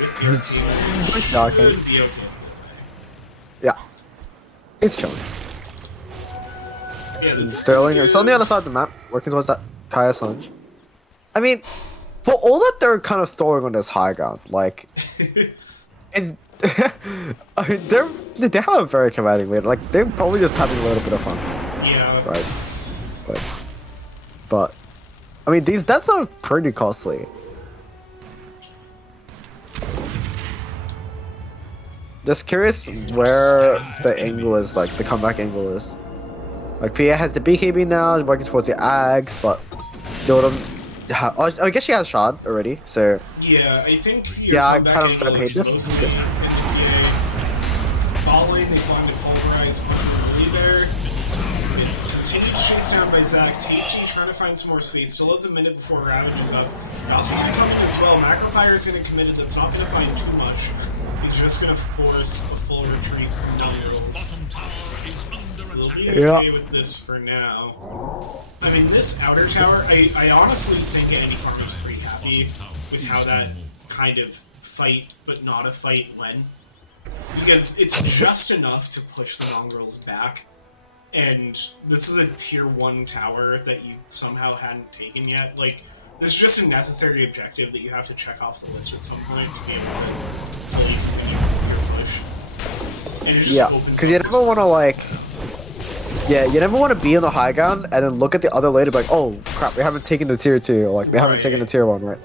With the could be okay. Yeah. It's chilling. Yeah, Sterling, it's on the other side of the map, working towards that Kaya Sunge. I mean, for all that they're kind of throwing on this high ground, like, it's... I mean, they have a very commanding lead. Like, they're probably just having a little bit of fun. Yeah. Right. But I mean, these deaths are pretty costly. Just curious where the angle is, like, the comeback angle is. Like, Pia has the BKB now, working towards the Ags, but still doesn't have... Oh, I guess she has Shard already, so... Yeah, I think... Yeah, I kind of don't hate this. bot lane, they find a pulverize on the there. Continued chase down by Zach. Tasty trying to find some more space. Still has a minute before Ravage is up. Also going to come in as well. Macropire is going to commit it. That's not going to find too much. He's just going to force a full retreat from Mongrels. So they'll be okay with this for now. I mean, this outer tower, I honestly think Andy Farm is pretty happy with how that kind of fight, but not a fight, went. Because it's just enough to push the Mongrels back. And this is a tier 1 tower that you somehow hadn't taken yet. Like, this is just a necessary objective that you have to check off the list at some point to be able to fully complete your push. And it just because you never want to, like... Yeah, you never want to be on the high ground and then look at the other lane and be like, oh, crap, we haven't taken the tier 2, or like, we haven't taken the tier 1, right?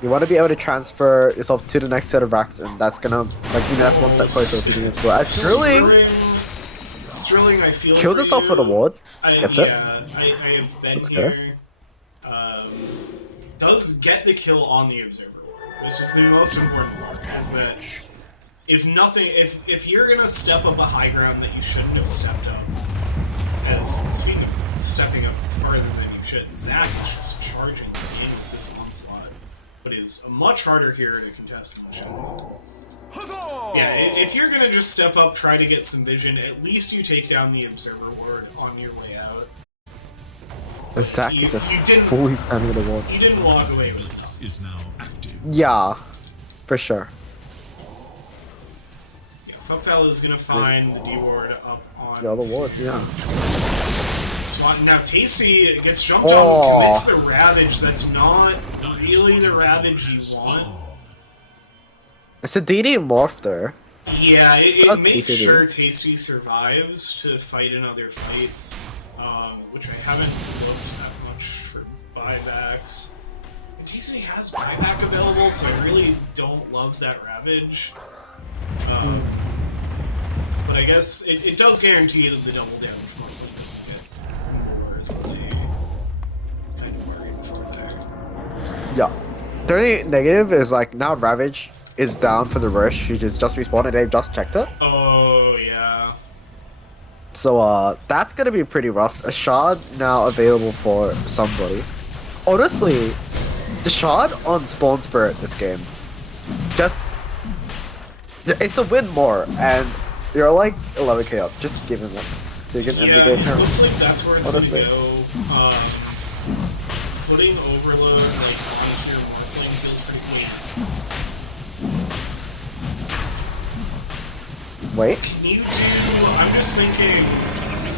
You want to be able to transfer yourself to the next set of racks, and that's gonna, like, you know, that's one step closer to being able to go. Sterling, I feel killed himself for the ward. Gets it. I have been here. Does get the kill on the Observer ward, which is the most important part, is that if you're gonna step up a high ground that you shouldn't have stepped up, as speaking of stepping up farther than you should, Zach is just charging in with this onslaught, but is much harder here to contest than it should be. Yeah, if you're gonna just step up, try to get some vision, at least you take down the Observer ward on your way out. The Zach is just fully standing in the ward. You didn't walk away with enough. Is now active. Yeah, for sure. Yeah, Fuckbell is gonna find the D ward up on the other ward, yeah. Now Tasty gets jumped on, commits the Ravage. That's not really the Ravage you want. It's a DD morph there. Yeah, it makes sure Tasty survives to fight another fight, which I haven't looked that much for buybacks. And Tasty has buyback available, so I really don't love that Ravage. But I guess it does guarantee that the double damage from doesn't get more than they kind of worried for there. Yeah. The only negative is, like, now Ravage is down for the rush, which is just respawned and they've just checked it. Oh, yeah. So, that's gonna be pretty rough. A shard now available for somebody. Honestly, the shard on Storm Spirit this game, just... It's a win more, and you're like 11k up. Just give him one. They can end the game. Yeah, it looks like that's where it's gonna go. Putting Overload, like, on your Morphling feels pretty clean. Wait. Can you do... I'm just thinking...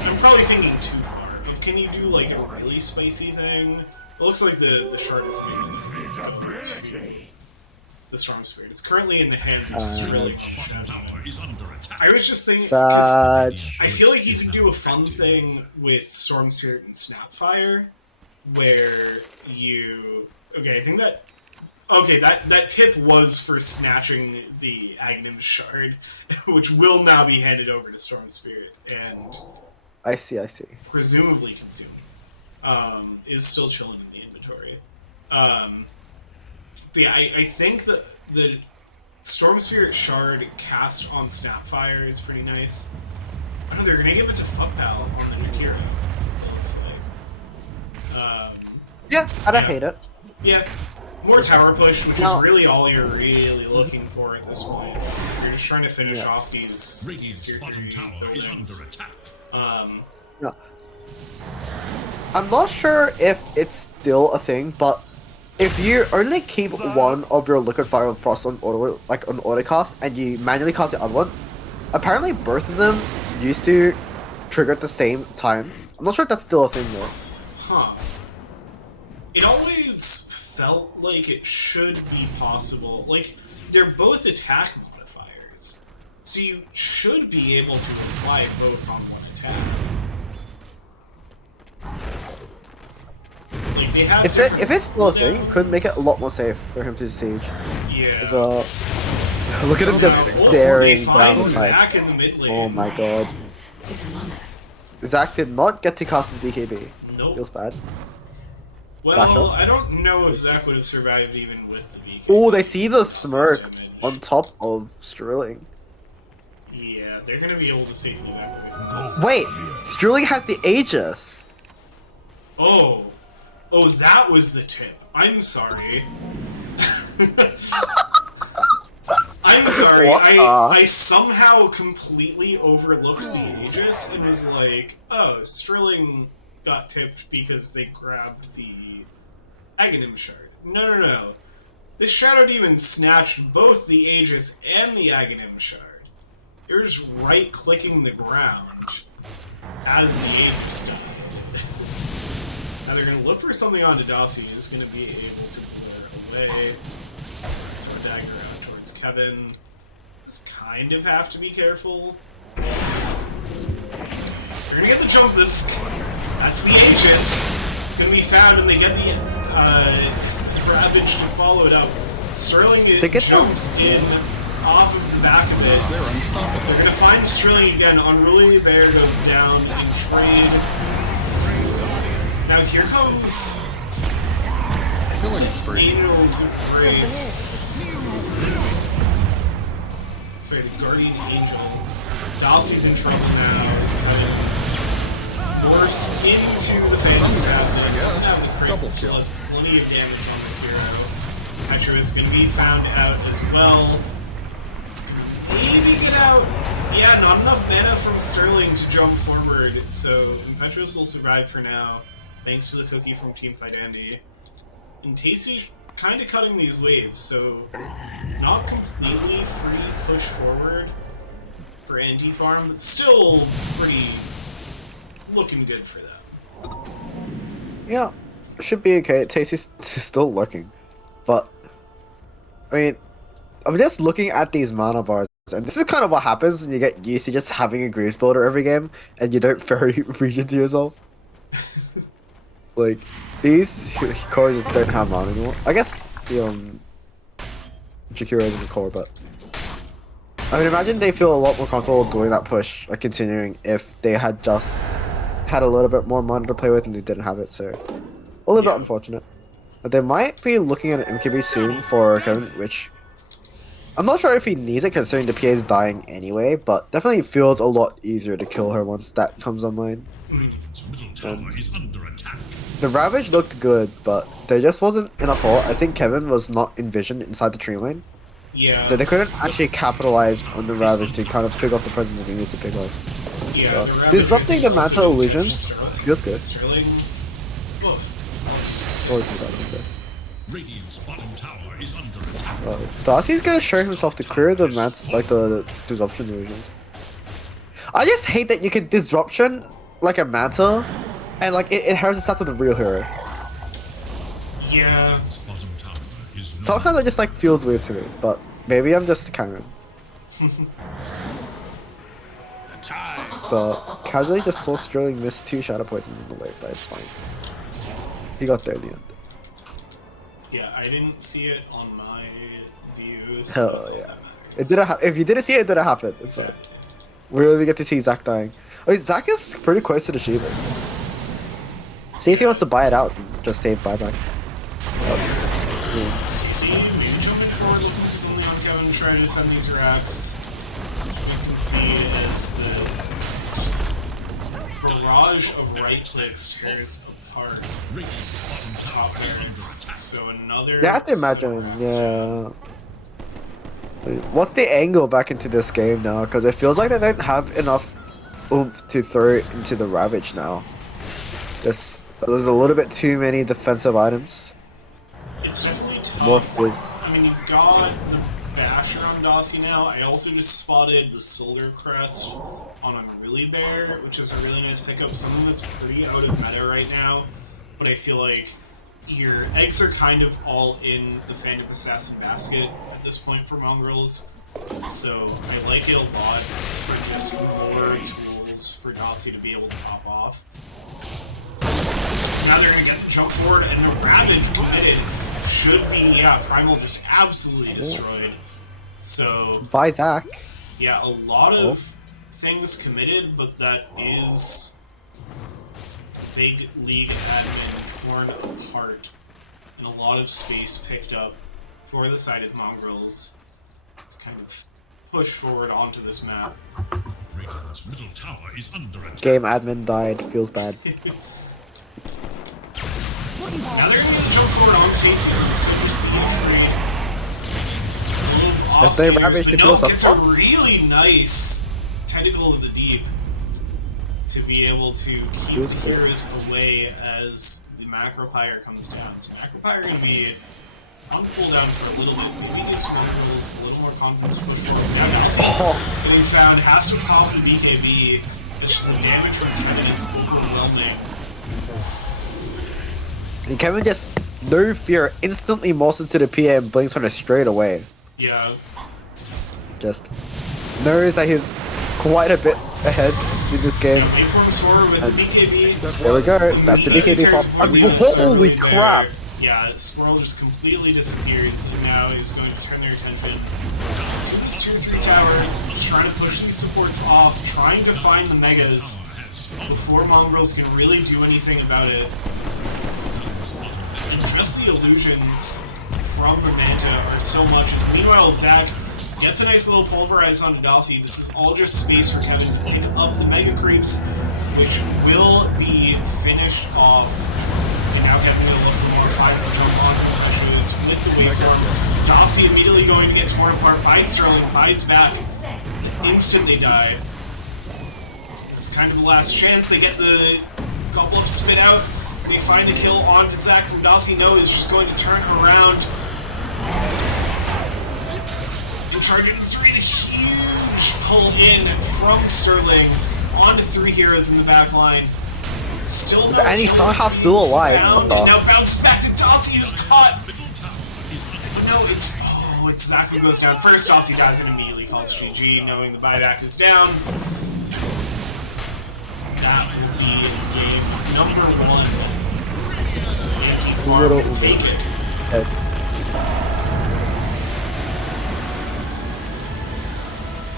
I'm probably thinking too far. Can you do, like, a really spicy thing? It looks like the shard is made the Storm Spirit. It's currently in the hands of Sterling. I was just thinking... I feel like you can do a fun thing with Storm Spirit and Snapfire, where you... Okay, I think that... Okay, that tip was for snatching the Aghanim Shard, which will now be handed over to Storm Spirit, and... I see. Presumably consumed. Is still chilling in the inventory. But yeah, I think that the Storm Spirit Shard cast on Snapfire is pretty nice. I know they're gonna give it to Fuckpal on the Jakiro, it looks like. Yeah, I don't hate it. Yeah. More tower push, which is really all you're really looking for at this point. You're just trying to finish off these tier 3 buildings. Yeah. I'm not sure if it's still a thing, but if you only keep one of your Liquid Fire and Frost on auto, like on autocast, and you manually cast the other one, apparently both of them used to trigger at the same time. I'm not sure if that's still a thing though. Huh. It always felt like it should be possible. Like, they're both attack modifiers, so you should be able to apply both on one attack. Like, they have if it's still a thing, it could make it a lot more safe for him to siege. Yeah. So, look at him just staring down the pipe. Oh my god. Zach did not get to cast his BKB. Nope. Feels bad. Well, I don't know if Zach would have survived even with the BKB. Oh, they see the smirk on top of Sterling. Yeah, they're gonna be able to safely back away from this. Wait, Sterling has the Aegis. Oh, that was the tip. I'm sorry. I'm sorry. I somehow completely overlooked the Aegis and was like, oh, Sterling got tipped because they grabbed the Aghanim Shard. No. This Shadow Demon snatched both the Aegis and the Aghanim Shard. You're just right-clicking the ground as the Aegis died. Now they're going to look for something on Dodasi. He's going to be able to lure away. Throw a dagger out towards Kevin. Just kind of have to be careful. They're going to get the jump this... That's the Aegis. It's going to be found and they get the Ravage to follow it up. Sterling jumps in off of the back of it. They're going to find Sterling again. Unruly Bear goes down in trade. Now here comes Angel's Embrace. Sorry, the Guardian Angel. Dalsi's in trouble now. It's kind of forced into the Phantom Assassin. Doesn't have the crit, still has plenty of damage on this hero. Petro is going to be found out as well. It's going to maybe get out. Yeah, not enough mana from Sterling to jump forward, so Petros will survive for now, thanks to the cookie from Team Fight Andy. And Tasty kind of cutting these waves, so not completely free push forward for Andy Farm, but still pretty looking good for them. Yeah, should be okay. Tasty's still looking, but I mean, I'm just looking at these mana bars, and this is kind of what happens when you get used to just having a Greaves Builder every game, and you don't fairy region to yourself. Like, these cores just don't have mana anymore. I guess the Jakiro is in the core, but I mean, imagine they feel a lot more comfortable doing that push, like continuing, if they had just had a little bit more mana to play with and they didn't have it, so a little bit unfortunate. But they might be looking at an MKB soon for Kevin, which I'm not sure if he needs it considering the PA is dying anyway, but definitely feels a lot easier to kill her once that comes online. The Ravage looked good, but there just wasn't enough ult. I think Kevin was not envisioned inside the tree lane. Yeah. So they couldn't actually capitalize on the Ravage to kind of pick off the presence they needed to pick off. Yeah, So, disrupting the Manta illusions feels good. Sterling. Radiant's bottom tower is under attack. Darcy's gonna show himself to clear the Manta, like the disruption illusions. I just hate that you can disruption like a Manta, and like it inherits the stats of the real hero. Yeah. Sometimes it just like feels weird to me, but maybe I'm just Karen. So casually just saw Sterling miss 2 shadow poisons in the way, but it's fine. He got there in the end. Yeah, I didn't see it on my view, so Hell that's all yeah. that matters. It didn't if you didn't see it, it didn't happen. It's like we really get to see Zach dying. I mean, Zach is pretty close to the Shivas. See if he wants to buy it out and just save buyback. See, we can jump in forward, looking for something on Kevin, trying to defend these racks. We can see is the barrage of right clicks tears apart top barracks. So another. You have to imagine, yeah. What's the angle back into this game now? Because it feels like they don't have enough oomph to throw into the Ravage now. There's a little bit too many defensive items. It's definitely tough. More poison. I mean, you've got the bash around Dossie now. I also just spotted the Solar Crest on Unruly Bear, which is a really nice pickup. Something that's pretty out of meta right now. But I feel like your eggs are kind of all in the Phantom Assassin basket at this point for Mongrels. So I like it a lot for just more tools for Dossie to be able to pop off. Now they're going to get the jump forward, and the Ravage committed should be, Primal just absolutely destroyed. So, Bye, Zach. yeah, a lot of things committed, but that is big league admin torn apart, and a lot of space picked up for the side of Mongrels to kind of push forward onto this map. Radiant's middle tower is under attack. Game admin died. Feels bad. Now they're going to jump forward on pace here. Let's go just the As they ravage the kills gets a really nice tentacle to the deep to be able to keep the heroes away as the macro pyre comes down. So macro pyre going to be on cooldown for a little bit. Maybe gives Marcos a little more confidence before now also getting found. Has to pop the BKB. Just the damage from Kevin is overwhelming. And Kevin just, no fear, instantly morphs into the PA and blinks on it straight away. Yeah. Just knows that he's quite a bit ahead in this game. With the BKB. There we go. That's the BKB pop. Holy crap! Yeah, Squirrel just completely disappears, and now is going to turn their attention to this tier 3 tower, trying to push these supports off, trying to find the megas before Mongrels can really do anything about it. And just the illusions from Manta are so much. Meanwhile, Zach gets a nice little pulverize onto Dossie. This is all just space for Kevin to pick up the mega creeps, which will be finished off. And now Kevin will look for more fights to jump on pressures with the waveform. Dossie immediately going to get torn apart by Sterling, buys back, instantly died. This is kind of the last chance. They get the couple up spit out. They find a kill onto Zach from Dossie. No, is just going to turn around. And charge into 3. The huge pull in from Sterling onto 3 heroes in the back line. Still no. And he's somehow still alive. And now bounces back to Dossie, who's caught. No, it's Zach who goes down first. Dossie dies and immediately calls GG, knowing the buyback is down. That will be game number 1. Take it.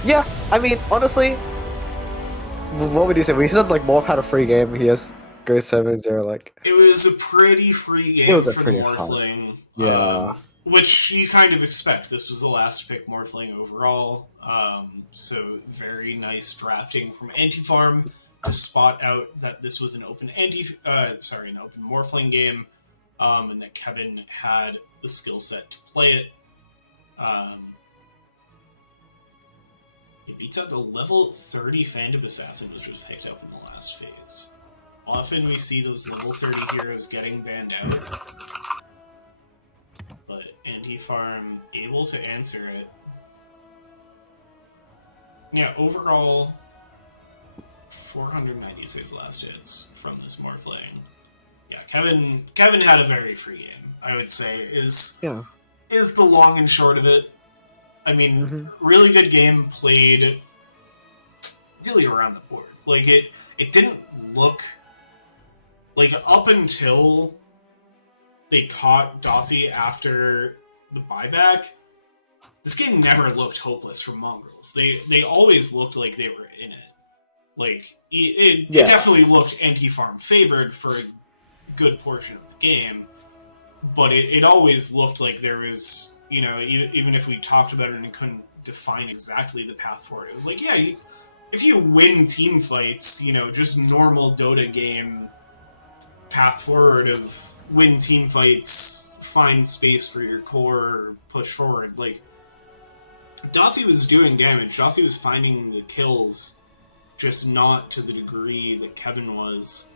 Yeah, I mean, honestly, what would you say? We said like Morph had a free game. He has go 7-0. Like it was a pretty free game. It was a for pretty the Morphling. Yeah. Which you kind of expect. This was the last pick Morphling overall. So very nice drafting from Anti-Farm to spot out that this was an open an open Morphling game, and that Kevin had the skill set to play it. It beats out the level 30 Phantom Assassin, which was picked up in the last phase. Often we see those level 30 heroes getting banned out, but Anti-Farm able to answer it. Yeah, overall, 496 last hits from this Morphling. Yeah, Kevin had a very free game, I would say, is the long and short of it. I mean, really good game played really around the board. Like, it didn't look... Like, up until they caught Dossie after the buyback, this game never looked hopeless for Mongrels. They always looked like they were in it. Like, it definitely looked Anti-Farm favored for a good portion of the game, but it always looked like there was... You know, even if we talked about it and couldn't define exactly the path forward, it was like, yeah, if you win team fights, you know, just normal Dota game path forward of win team fights, find space for your core, push forward. Like, Dossie was doing damage. Dossie was finding the kills, just not to the degree that Kevin was.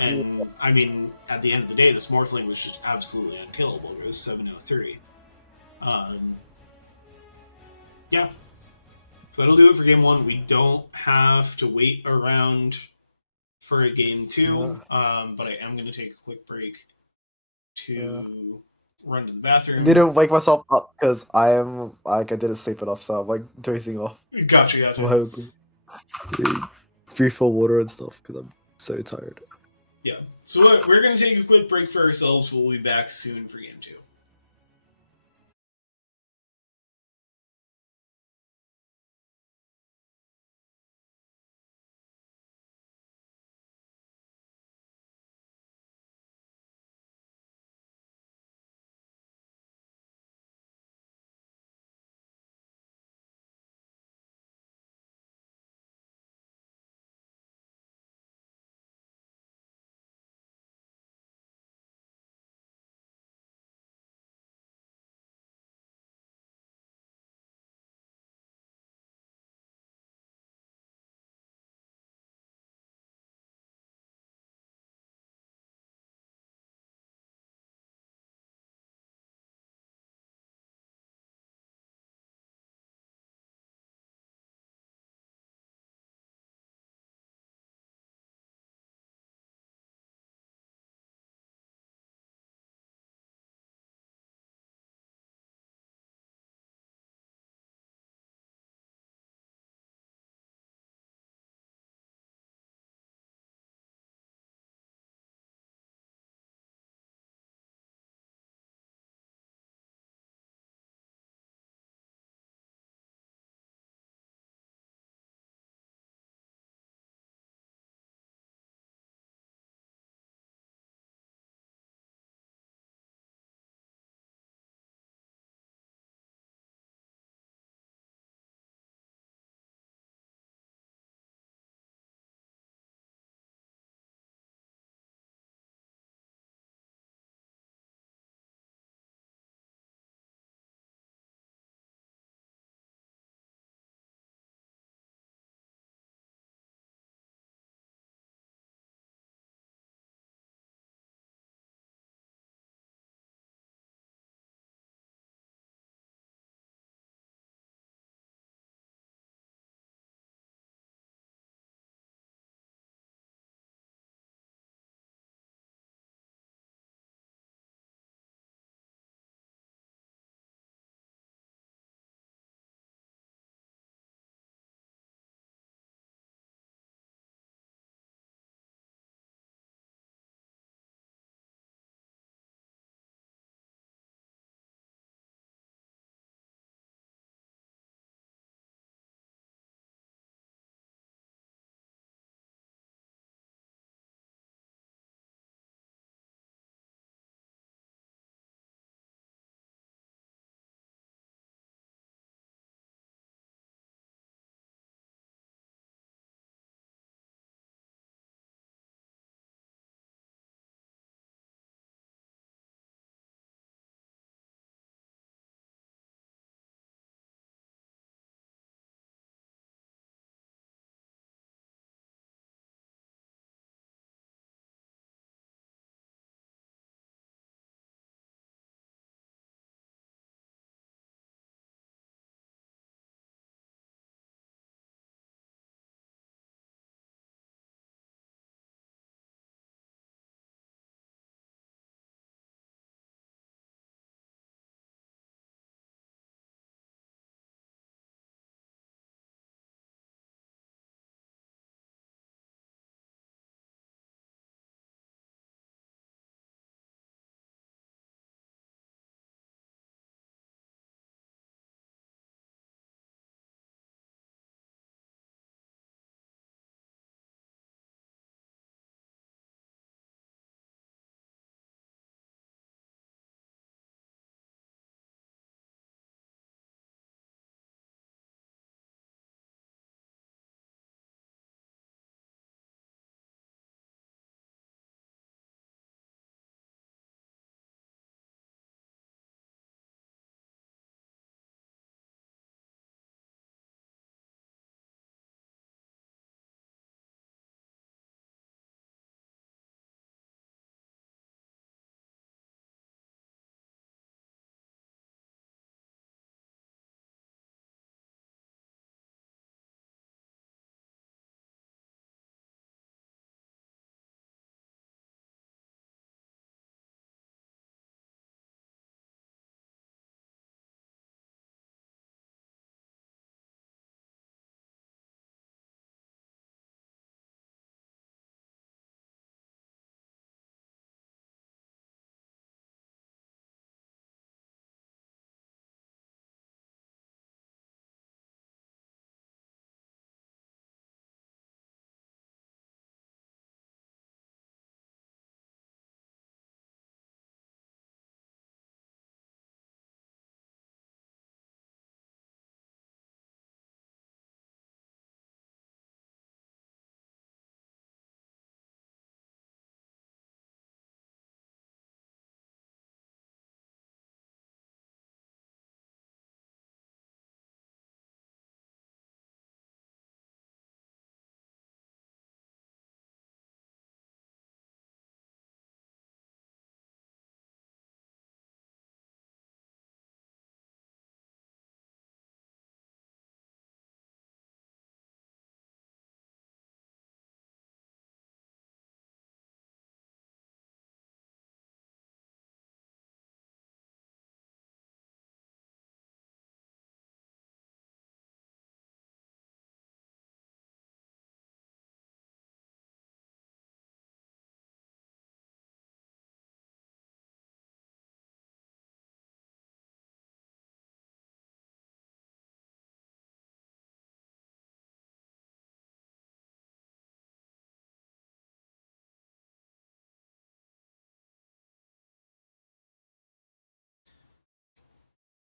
And, I mean, at the end of the day, this Morphling was just absolutely unkillable. It was 703. Yeah. So that'll do it for game 1. We don't have to wait around for a game 2, but I am going to take a quick break to run to the bathroom. I didn't wake myself up because I didn't sleep enough, so I'm like dozing off. Gotcha. Wildly. Refill water and stuff because I'm so tired. Yeah. So we're going to take a quick break for ourselves. We'll be back soon for game 2.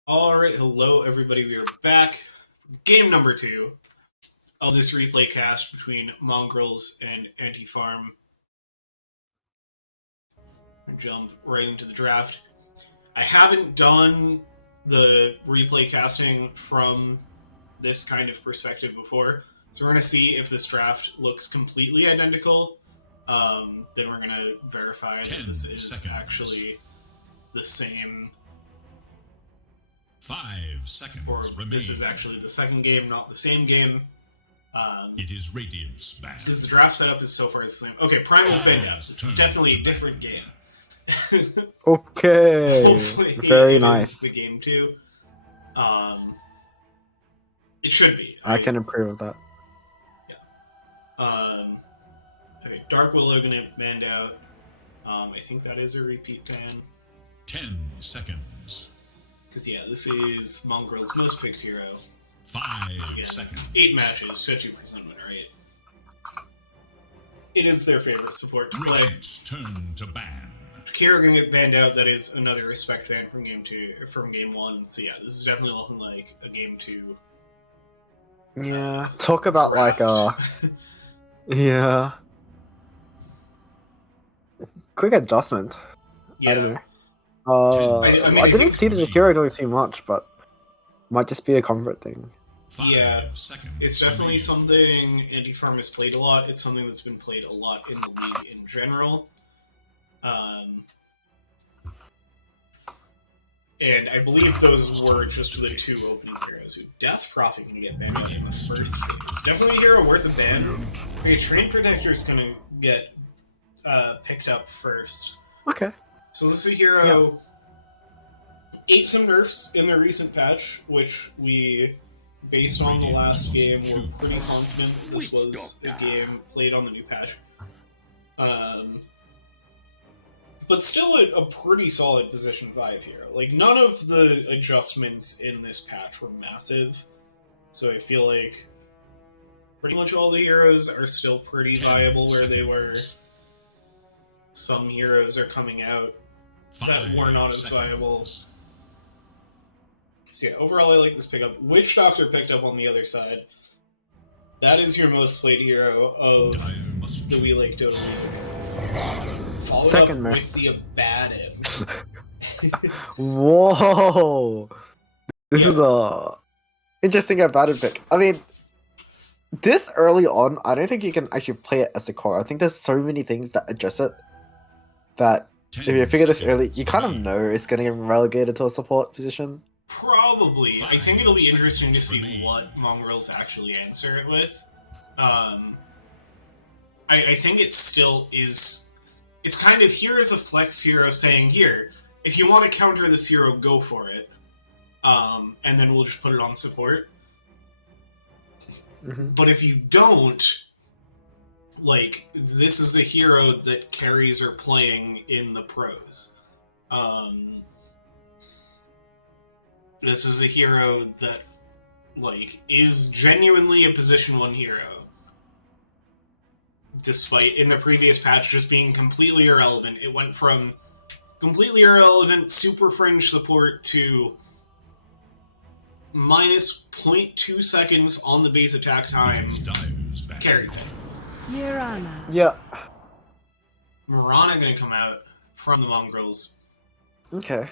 Alright, hello everybody, we are back for game number 2 of this replay cast between Mongrels and Anti-Farm. Jump right into the draft. I haven't done the replay casting from this kind of perspective before, so we're going to see if this draft looks completely identical. Then we're going to verify that this is actually the same. 5 seconds Or remain. this is actually the second game, not the same game. It is Radiant's band. Because the draft setup is so far the same. Okay, Primal's been out. This is definitely a different game. Okay. Hopefully Very it nice. is the game too. It should be. I can improve with that. Yeah. Okay, Dark Willow gonna band out. I think that is a repeat ban. 10 seconds. Because yeah, this is Mongrel's most picked hero. 5 Again, seconds. 8 matches, 50% win rate. It is their favorite support to play. Radiant's turn to ban. Kira gonna get banned out. That is another respect ban from game 1. So yeah, this is definitely looking like a game 2. Yeah. Talk about draft. yeah. Quick adjustment. Yeah. I don't know. I mean, I didn't think- see the Jakiro doing too much, but might just be a comfort thing. 5 Yeah, seconds. It's definitely remain. something Anti-Farm has played a lot. It's something that's been played a lot in the league in general. And I believe those were just the 2 opening heroes. Death Prophet going to get banned in the first phase. Definitely a hero worth a ban. Okay, Train Protector is going to get picked up first. Okay. So this is a hero ate some nerfs in the recent patch, which we, based on the last game, were pretty confident this was a game played on the new patch. But still a pretty solid position 5 hero. Like, none of the adjustments in this patch were massive, so I feel like pretty much all the heroes are still pretty 10 viable where they were. seconds. Some heroes are coming out that 5 were not as seconds. viable. So yeah, overall I like this pickup. Witch Doctor picked up on the other side. That is your most played hero of Dire must the We Lake Dota League. Followed Second up merc. with the Abaddon. Whoa. This is a interesting Abaddon pick. I mean, this early on, I don't think you can actually play it as a core. I think there's so many things that address it that 10 if you figure this early, seconds you kind of remain. know it's going to get relegated to a support position. Probably. I think it'll be interesting to see Remain. what Mongrels actually answer it with. I think it still is. It's kind of, here is a flex hero saying, here, if you want to counter this hero, go for it. And then we'll just put it on support. Mm-hmm. But if you don't, like, this is a hero that carries are playing in the pros. This is a hero that, like, is genuinely a position 1 hero. Despite, in the previous patch, just being completely irrelevant. It went from completely irrelevant super fringe support to minus 0.2 seconds on the base attack time. Dire's band. Carried. Mirana. Yeah. Mirana gonna come out from the Mongrels. Okay.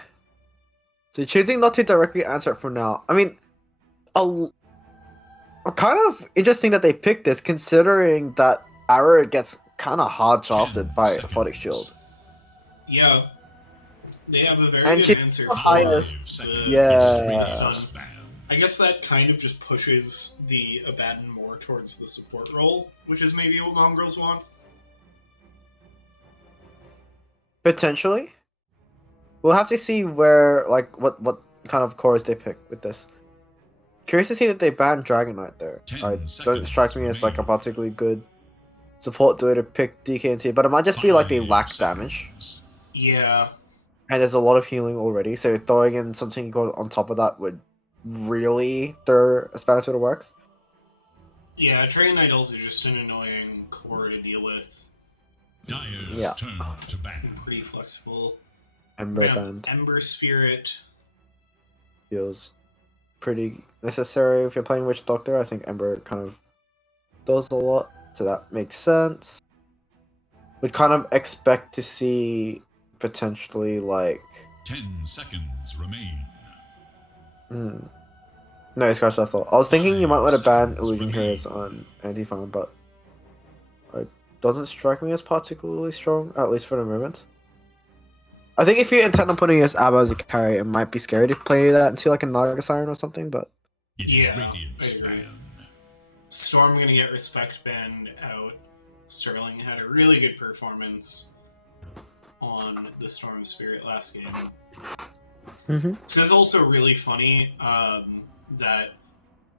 So you're choosing not to directly answer it for now. I mean, kind of interesting that they picked this, considering that Arrow gets kind of hard shafted by seconds. Aphotic Shield. Yeah. They have a very And good she's answer the for highest- 5 seconds. Yeah. Radiant's band. I guess that kind of just pushes the Abaddon more towards the support role, which is maybe what Mongrels want. Potentially. We'll have to see where, like, what kind of cores they pick with this. Curious to see that they banned Dragon Knight there. 10 Don't seconds strike me as like a remain. particularly good support duo to pick DKNT, but it might just be like they 5 lack damage. seconds. Yeah. And there's a lot of healing already, so throwing in something on top of that would really throw a spanner to the works. Yeah, Dragon Knight also just an annoying core to deal with. Dire's Yeah. turn to ban. Pretty flexible. Ember Yeah, band. Ember Spirit. feels pretty necessary if you're playing Witch Doctor. I think Ember kind of does a lot, so that makes sense. We'd kind of expect to see potentially like 10 seconds remain. No, scratch that thought. I was thinking you might want to ban Seconds Illusion remain. Heroes on anti-farm, but it doesn't strike me as particularly strong, at least for the moment. I think if you intend on putting as Abba as a carry, it might be scary to play that into like a Naga Siren or something, but... It is Yeah, Radiant's I agree. ban. Storm gonna get Respect banned out. Sterling had a really good performance on the Storm Spirit last game. This is also really funny that,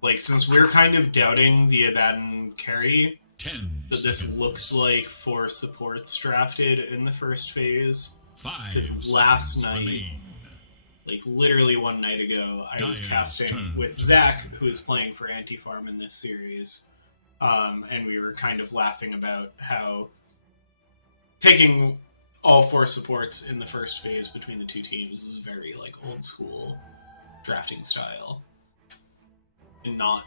like, since we're kind of doubting the Abaddon carry, 10 that this seconds. looks like 4 supports drafted in the first phase. 5 Because last seconds night, remain. like literally one night ago, I was Dire's casting turn with to Zach, who is playing for Anti-Farm in this series, and we were kind of laughing about how picking all 4 supports in the first phase between the 2 teams is very like old school drafting style, and not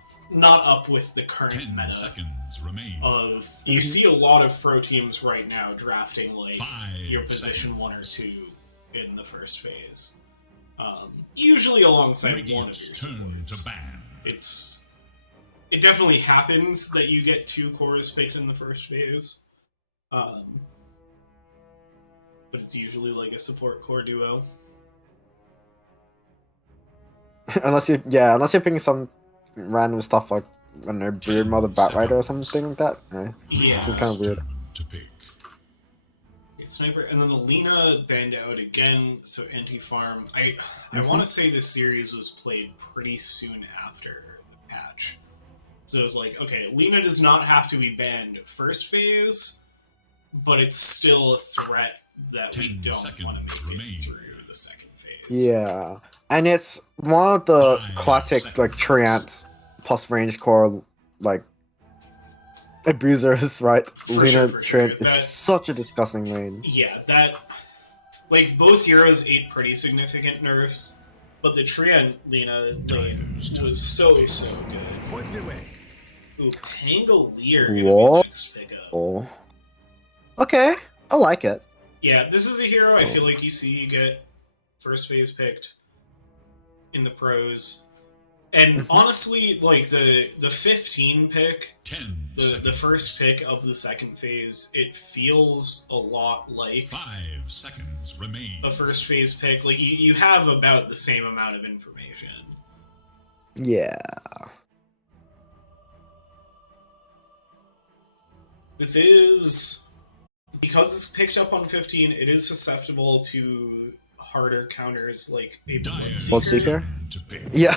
up with the current 10 meta seconds remain. of you see a lot of pro teams right now drafting like 5 your position seconds. 1 or 2 in the first phase, usually alongside one of Radiant's your turn supports. to ban. It definitely happens that you get 2 cores picked in the first phase, but it's usually like a support core duo. unless you're picking some random stuff like, I don't know, Brood Mother Batrider or something like that. Yeah. Which is kind of weird. Turn to pick. Sniper, and then the Lina banned out again, so anti-farm. I want to say this series was played pretty soon after the patch. So it was like, okay, Lina does not have to be banned first phase, but it's still a threat that we 10 don't want to seconds make remain. it through the second phase. Yeah. And it's one of the 5 classic like seconds. Triant plus range core like abusers, right? For Lina sure. Triant is That- such a disgusting lane. Yeah, that... Like, both heroes ate pretty significant nerfs, but the Treant Lina lane was so good. Ooh, Pangolier gonna Whoa. be next pickup. Oh. Okay, I like it. Yeah, this is a hero I feel like you see you get first phase picked in the pros. And honestly, like, the 15 pick, 10 the seconds. first pick of the second phase, it feels a lot like 5 seconds remain. the first phase pick. Like, you have about the same amount of information. Yeah. This is... Because it's picked up on 15, it is susceptible to harder counters like a Dire's Bloodseeker? turn to pick. Yeah.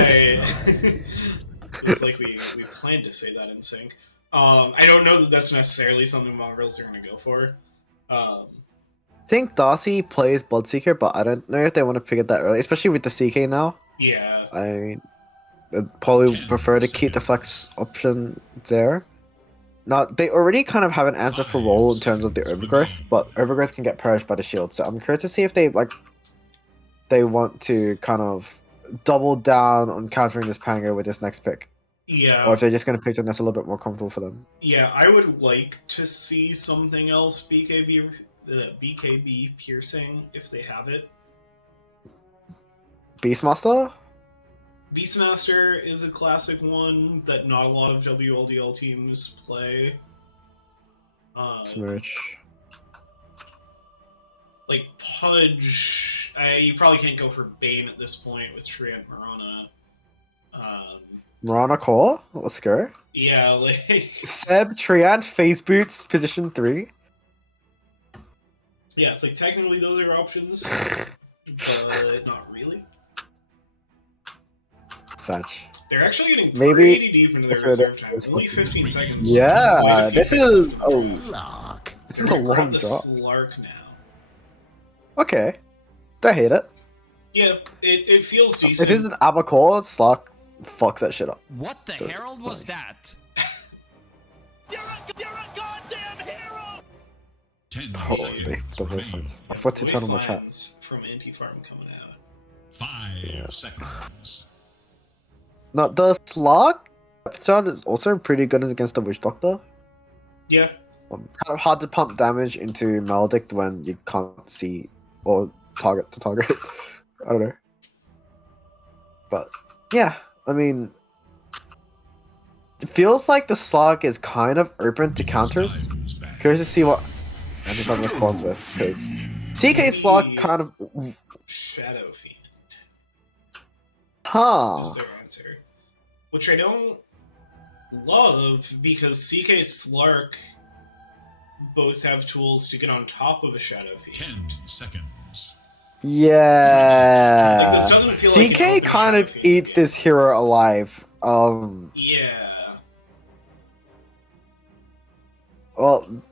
It was like we planned to say that in sync. I don't know that that's necessarily something Mongrels are going to go for. I think Darcy plays Bloodseeker, but I don't know if they want to pick it that early, especially with the CK now. Yeah. I'd probably 10 prefer to keep the flex option there. Now, they already kind of have an answer for 5 roll in terms of the seconds overgrowth, remain. but overgrowth can get perished by the shield, so I'm curious to see if they want to kind of double down on countering this Pango with this next pick. Yeah. Or if they're just going to pick something that's a little bit more comfortable for them. Yeah, I would like to see something else BKB piercing if they have it. Beastmaster? Beastmaster is a classic one that not a lot of WLDL teams play. Smirch. Like Pudge, you probably can't go for Bane at this point with Treant Marana. Marana Core? Let's go. Yeah, like Seb, Triant, Phase Boots, position 3. yeah, it's like technically those are options, but not really. Such. They're actually getting Maybe pretty deep into their if it reserve time. is Only 15 seconds. Yeah, left. this is this is They're a gonna grab long the drop. Slark now. Okay. Don't hate it. Yeah, it feels If decent. this is an Abacore, Slark fucks that shit up. What the So, herald was nice. that? You're a goddamn hero! 10 Holy, seconds the voice remain. lines. I forgot to turn on my chat. Lines from Anti-Farm coming out. 5 seconds. Now, the Slug episode is also pretty good against the Witch Doctor. Yeah. Kind of hard to pump damage into Maledict when you can't see or target to target. I don't know. But, yeah, I mean, it feels like the Slug is kind of open to counters. Dives back. Curious to see what ANFM responds with, because CK Slug kind of... Shadow Fiend Huh. is their answer. Which I don't love, because CK Slark both have tools to get on top of a Shadow Fiend. 10 seconds. Yeah. Like, this doesn't feel like an CK open kind Shadow of Fiend eats game. this hero alive. Yeah. Well,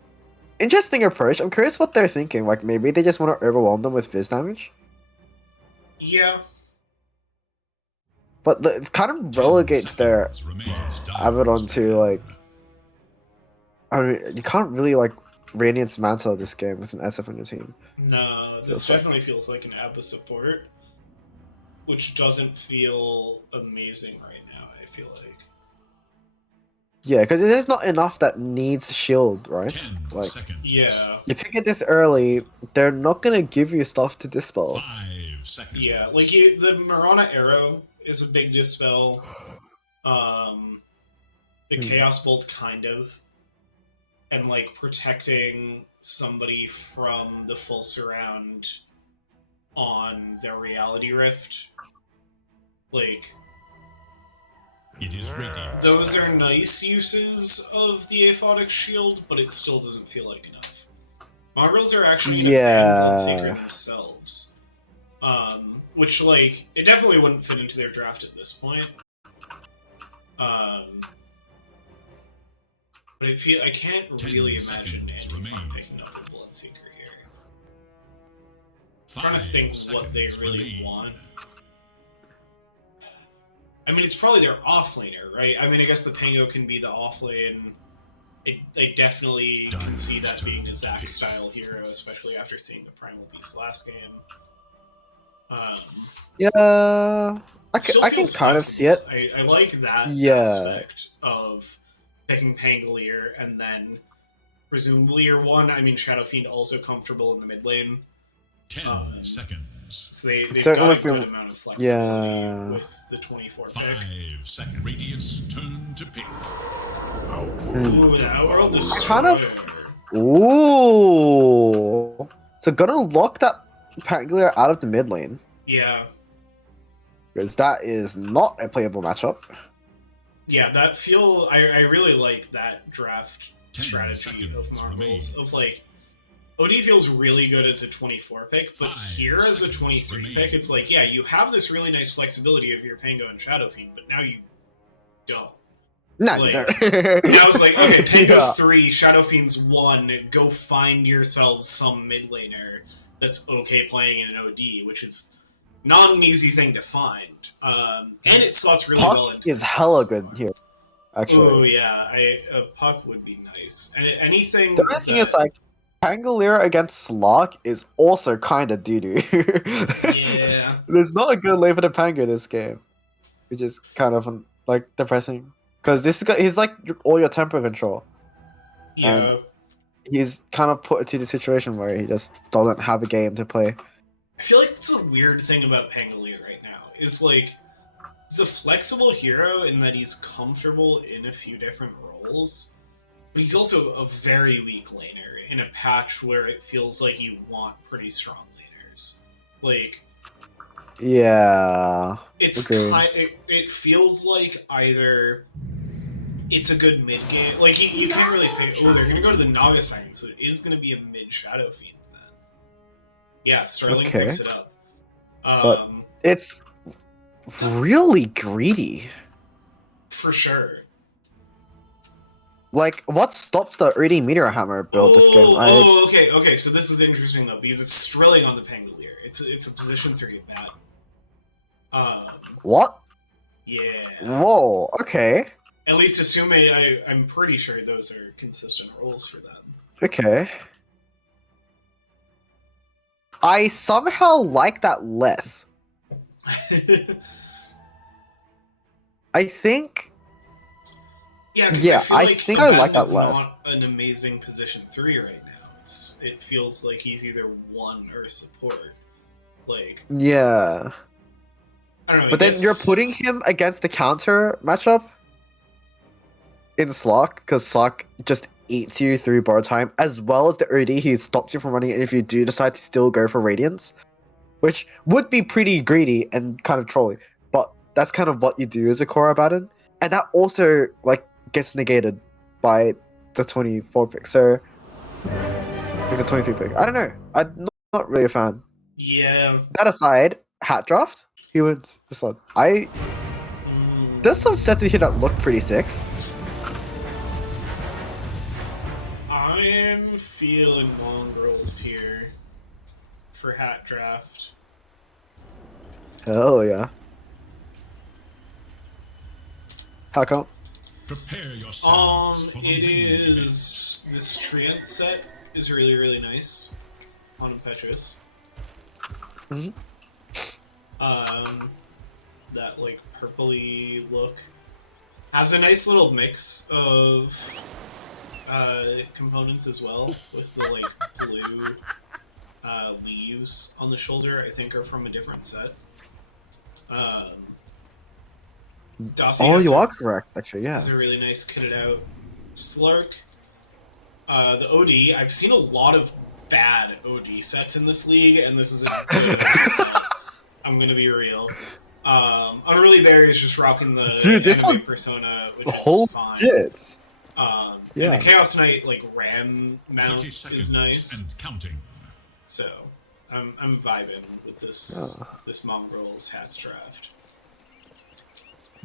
interesting approach. I'm curious what they're thinking. Like, maybe they just want to overwhelm them with fizz damage? Yeah. But it kind of 10 relegates their seconds remains. Abaddon Dives to, back. like... I mean, you can't really, like, Radiance Mantle this game with an SF on your team. No, this Feels like- definitely feels like an Abba support, which doesn't feel amazing right now, I feel like. Yeah, because there's not enough that needs shield, right? 10 Like, seconds. Yeah. you pick it this early, they're not gonna give you stuff to dispel. 5 seconds. Yeah, like the Marana Arrow is a big dispel. The Chaos Bolt kind of. And like protecting somebody from the full surround on their reality rift. Like, It is ready. those are nice uses of the Aphotic Shield, but it still doesn't feel like enough. Mongrels are actually going to ban Bloodseeker themselves. Which, like, it definitely wouldn't fit into their draft at this point. But I can't 10 really imagine seconds Andy remain. picking up a Bloodseeker here. 5 trying to think what they seconds really remain. want. I mean, it's probably their offlaner, right? I mean, I guess the Pango can be the offlane. I definitely can see that being a Zac-style hero, especially after seeing the Primal Beast last game. Yeah, I Still can feels kind of see it. flexible. I like that Yeah. aspect of picking Pangolier and then presumably your one. I mean, Shadow Fiend also comfortable in the mid lane. 10 seconds. So they've Certainly got a good feel- amount of flexibility Yeah. with the 24 pick. 5 seconds. Radiant's turn to pick. Ooh, the Outworld Destroyer. Kind of- Ooh. So gonna lock that Pangolier out of the mid lane. Yeah. Because that is not a playable matchup. Yeah, that feel... I really like that draft 10 strategy of seconds Marvels. remain. Of, like, OD feels really good as a 24 pick, but 5 here as a seconds 23 remain. pick, it's like, yeah, you have this really nice flexibility of your Pango and Shadow Fiend, but now you don't. No, Like, you don't. Now it's like, okay, Pango's Yeah. 3, Shadow Fiend's 1, go find yourselves some mid laner that's okay playing in an OD, which is not an easy thing to find. And it slots really well Puck into is the hella so good far. here, actually. Oh yeah, a Puck would be nice. And anything The other thing is, that- like, Pangolier against Slog is also kind of doo-doo. Yeah. There's not a good lane for the Pango this game, which is kind of, like, depressing. Because he's like all your tempo control. Yeah. He's kind of put into the situation where he just doesn't have a game to play. I feel like that's a weird thing about Pangolier right now. Is like he's a flexible hero in that he's comfortable in a few different roles, but he's also a very weak laner in a patch where it feels like you want pretty strong laners. Like Yeah. it's Agreed. it feels like either it's a good mid game, like you can't really pick. Oh, they're gonna go to the Naga Sign, so it is gonna be a mid Shadow Fiend then. Yeah, Sterling Okay. picks it up. But- It's really greedy. For sure. Like, what stops the 80 Meteor Hammer build this game? Okay. So this is interesting though because it's Strilling on the Pangolier. It's a position 3 at bat. What? Yeah. Whoa, okay. At least assuming I'm pretty sure those are consistent roles for them. Okay. I somehow like that less. I think. Yeah, because Yeah, I feel I like think I like Combatant that is less. not an amazing position 3 right now. It feels like he's either 1 or support. Like, Yeah. I don't know. But then you're putting him against the counter matchup in Slock, because Slock just eats you through bar time, as well as the OD he stops you from running it if you do decide to still go for Radiance, which would be pretty greedy and kind of trolly, but that's kind of what you do as a core Abaddon, and that also like gets negated by the 24 pick, so like the 23 pick. I don't know. I'm not really a fan. Yeah. That aside, hat draft, he wins this one. There's some sets in here that look pretty sick. I'm feeling mongrels here for hat draft. Hell yeah. How come? Prepare yourselves for the It main is this Treant set is really, really nice on Impetuous. Mhm. That like purpley look has a nice little mix of components as well, with the like blue leaves on the shoulder. I think are from a different set. Oh, you are correct, actually, yeah. Has a really nice kitted out Slurk. The OD, I've seen a lot of bad OD sets in this league, and this is a good OD set. I'm gonna be real. Unruly Bear is just rocking the this anime one, persona, which the is whole fine. shit. And the Chaos Knight like ram mount 30 is seconds nice. and counting. So I'm vibing with this this Mongrels hats draft.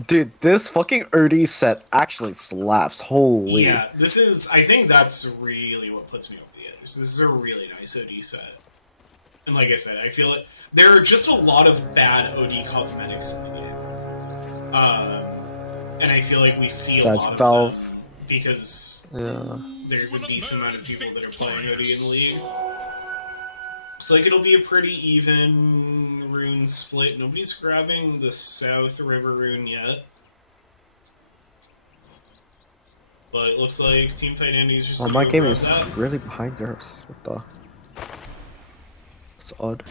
Dude, this fucking OD set actually slaps. Holy. Yeah, this is. I think that's really what puts me over the edge. This is a really nice OD set, and like I said, I feel it. There are just a lot of bad OD cosmetics in the game, and I feel like we see a lot of them because there's a decent amount of people that are playing OD in the league. So like it'll be a pretty even rune split. Nobody's grabbing the South River rune yet. But it looks like Teamfight Andy's just my game is really behind yours. What the? It's odd.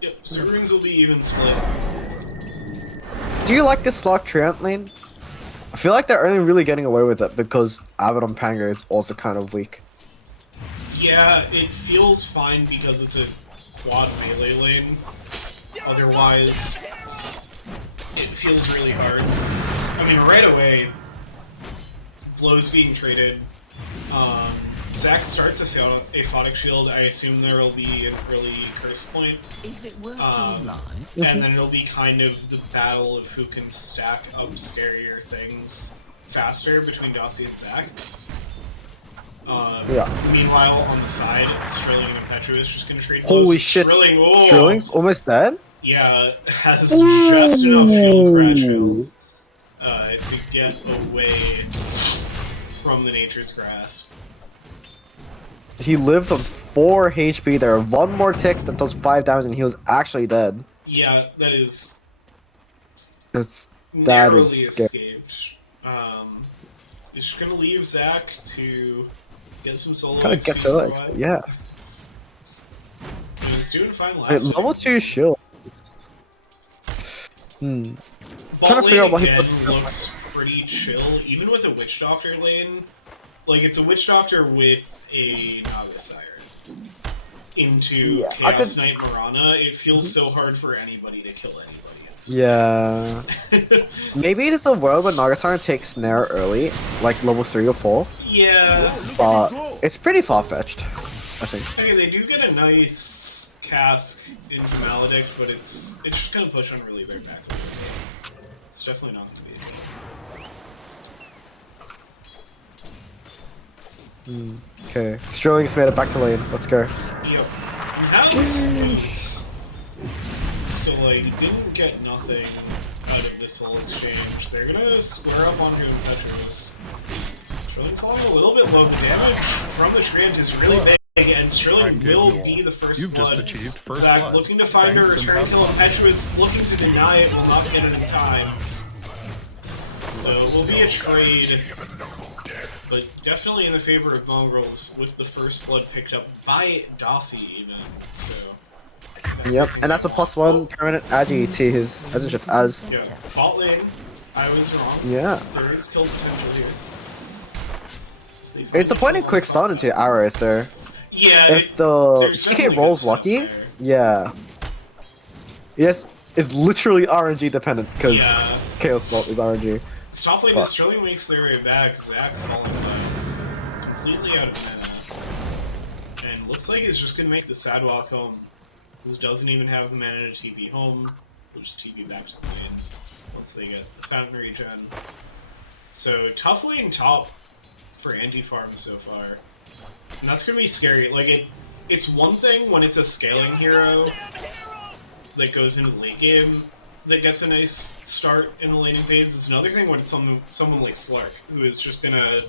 Yep, so runes will be even split. Do you like this Slock Treant lane? I feel like they're only really getting away with it because Abaddon Pango is also kind of weak. Yeah, it feels fine because it's a quad melee lane. Otherwise, it feels really hard. I mean, right away, blows being traded. Zac starts a Aphotic Shield. I assume there will be an early Curse Point. Is it worth live? And then it'll be kind of the battle of who can stack up scarier things faster between Dossie and Zac. Meanwhile, on the side, Strilling and Impetuous just gonna trade. Holy shit! Strilling's almost dead? Yeah, has just enough shield crash health to get away from the Nature's Grasp. He lived on 4 HP there. One more tick that does 5 damage and he was actually dead. Yeah, that is... That narrowly is scary. escaped. He's just gonna leave Zac to get some solo Kind of get solo XP, yeah. He was doing fine last time. Level 2 shield. Trying to figure out what he looks pretty chill, even with a Witch Doctor lane. Like, it's a Witch Doctor with a Naga Siren into Chaos Knight Mirana. It feels so hard for anybody to kill anybody. Yeah. Maybe it is a world where Naga Siren takes Snare early, like level 3 or 4. Yeah. But it's pretty far-fetched, I think. Okay, they do get a nice cask into Maledict, but it's just gonna push on really right back. It's definitely not gonna be. Okay, Strilling's made it back to lane. Let's go. Yep. He has boots. So, like, didn't get nothing side of this whole exchange. They're gonna square up on Rune Petrus. Sterling falling a little bit low. The damage from the Treant is really big, and Sterling will be the first You've blood. just achieved first Zach blood. looking to find a Thanks, and return have kill, and fun. Petrus looking to deny it, will not get it in time. So it will be a trade, but definitely in the favor of Mongrels with the first blood picked up by Dossie even. So Yep, and that's a +1 permanent agi to his Ezreal as. yeah, bot lane. I was wrong. Yeah. There is kill potential here. It's a point in quick stun into arrow, so Yeah. if the there's CK definitely rolls good stuff lucky, there. yeah. Yes, it's literally RNG dependent because Yeah. Chaos Bolt is RNG. Top lane But- is Sterling makes their way back. Zach falling back. Completely out of mana. And looks like he's just gonna make the sad walk home. This doesn't even have the mana to TP home. We'll just TP back to the lane once they get the fountain regen. So tough lane top for anti-farm so far. And that's gonna be scary. Like it's one thing when it's a scaling hero that goes into the late game that gets a nice start in the laning phase. It's another thing when it's someone like Slark, who is just gonna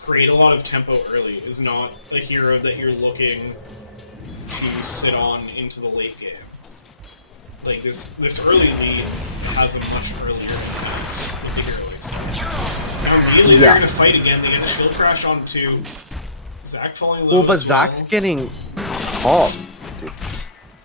create a lot of tempo early, is not a hero that you're looking to sit on into the late game. Like this early lead has a much earlier impact with a hero like Slark. Now really they're gonna fight again. They get Shield Crash on 2. Zach falling low. Well, but as well. Zach's getting caught, dude.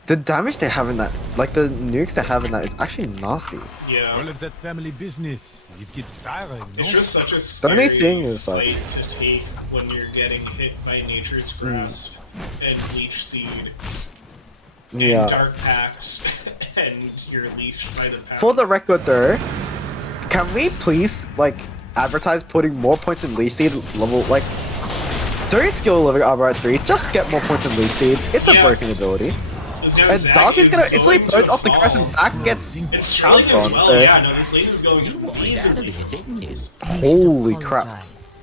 The damage they have in that, like the nukes they have in that, is actually nasty. Yeah. Well, if that's family business, it gets tiring, no? It's just such a The scary only thing is, fight like- to take when you're getting hit by Nature's Grasp and Leech Seed and Yeah. Dark Pact and you're leashed by their packs. For the record, though, can we please like advertise putting more points in Leech Seed level like? During skill living armor at 3, just get more points in Leech Seed. It's a Yeah. broken ability. Because now And Zach Darcy's is gonna instantly going to burn off the fall. crest, and Zach gets It's Sterling pounced as on. well, So yeah, no, this lane is going You wanted out amazingly. of here, didn't you? holy crap, Apologize.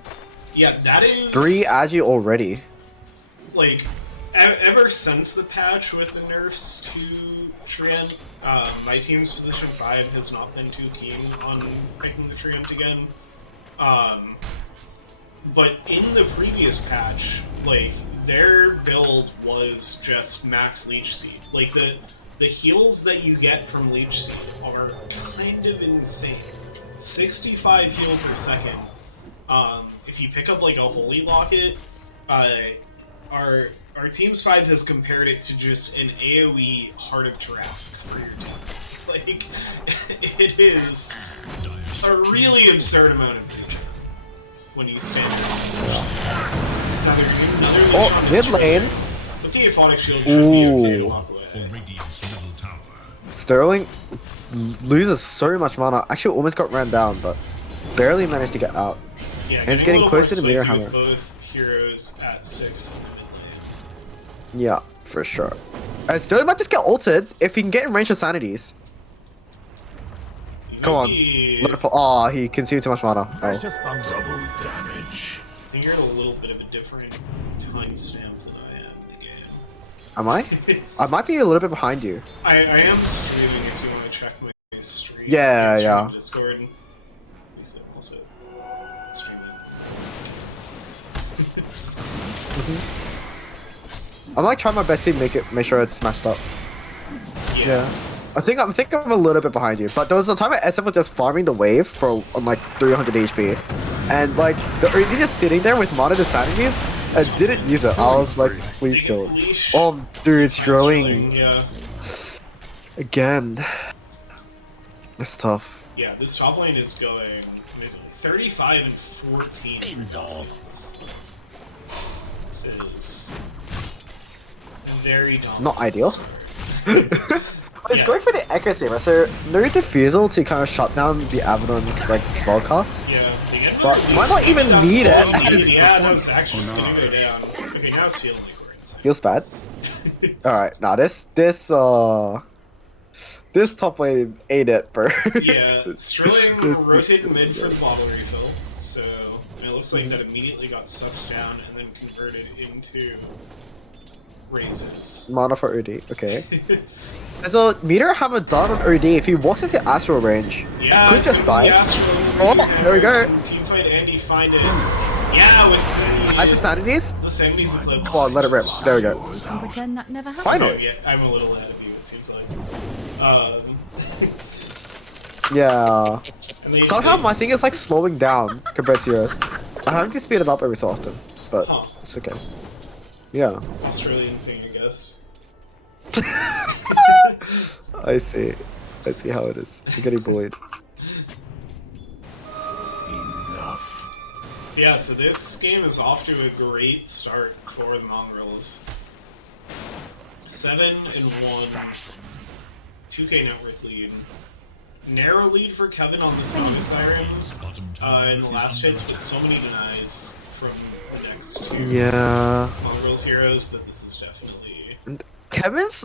Yeah, that is 3 agi already. like ever since the patch with the nerfs to Treant, my team's position 5 has not been too keen on picking the Treant again. But in the previous patch, like their build was just max Leech Seed. Like the heals that you get from Leech Seed are kind of insane. 65 heal per second. If you pick up like a Holy Locket, our team's 5 has compared it to just an AoE Heart of Tarask for your team. Like it is a really absurd amount of regen when you stand there. It's another Oh, leech on mid the lane. With the Aphotic Shield should be okay to Ooh. walk away. For Radiant's middle tower. Sterling loses so much mana. Actually, almost got ran down, but barely managed to get out. Yeah, And it's a getting little closer more to Meteor spicy Hammer. with both heroes at 6 on the mid lane. Yeah, for sure. And Sterling might just get ulted if he can get in range of sanities. You Come might on. be- Let it fall. Aw, he consumed too much mana. Oh. Precious bungle. Damage. I think you're at a little bit of a different timestamp than I am in the game. Am I? I might be a little bit behind you. I am streaming if you want to check my stream. Yeah, I stream yeah. on Discord. And also streaming. I'm like trying my best to make sure it's matched up. Yeah. I think I'm a little bit behind you, but there was a time at SF was just farming the wave for on like 300 HP, and like he's just sitting there with mana to sanities and didn't use it. I was like, please kill it. Leash. Oh, dude, Sterling Yeah. again. It's tough. Yeah, this top lane is going amazing. 35 and 14. Fins off. This is very dominant. Not ideal. It's Yeah. going for the accuracy, right? So no defusal to kind of shut down the Abaddon's like spellcast. Yeah, they get But another might not lead. even That's need it. cool. Yeah, no, Zach's just gonna go down. Okay, now it's feeling like we're insane. Feels bad. Alright, nah, this top lane ain't it, bro. Yeah, Sterling This- rotated mid for the bottle refill, so it looks like that immediately got sucked down and then converted into raises. Mana for OD, okay. So, Meteor Hammer done on OD. If he walks into Astral range, Yeah, could it's just gonna be die. Astral. Oh, there we go. Teamfight Andy find it. Yeah, with the... As the Sanities? The Sanities Eclipse. Come on, let it rip. There we go. And pretend that never happened. Finally. Yeah, I'm a little ahead of you, it seems like. Yeah. And Somehow my thing is like slowing down compared to yours. I'm having to speed it up every so often, but Huh. it's okay. Yeah. Australian thing, I guess. I see. I see how it is. You're getting bullied. Yeah, so this game is off to a great start for the Mongrels. 7-1. 2K net worth lead. Narrow lead for Kevin on this Naga Siren in the last hits, but so many denies from the next two Yeah. Mongrels heroes that this is definitely... Kevin's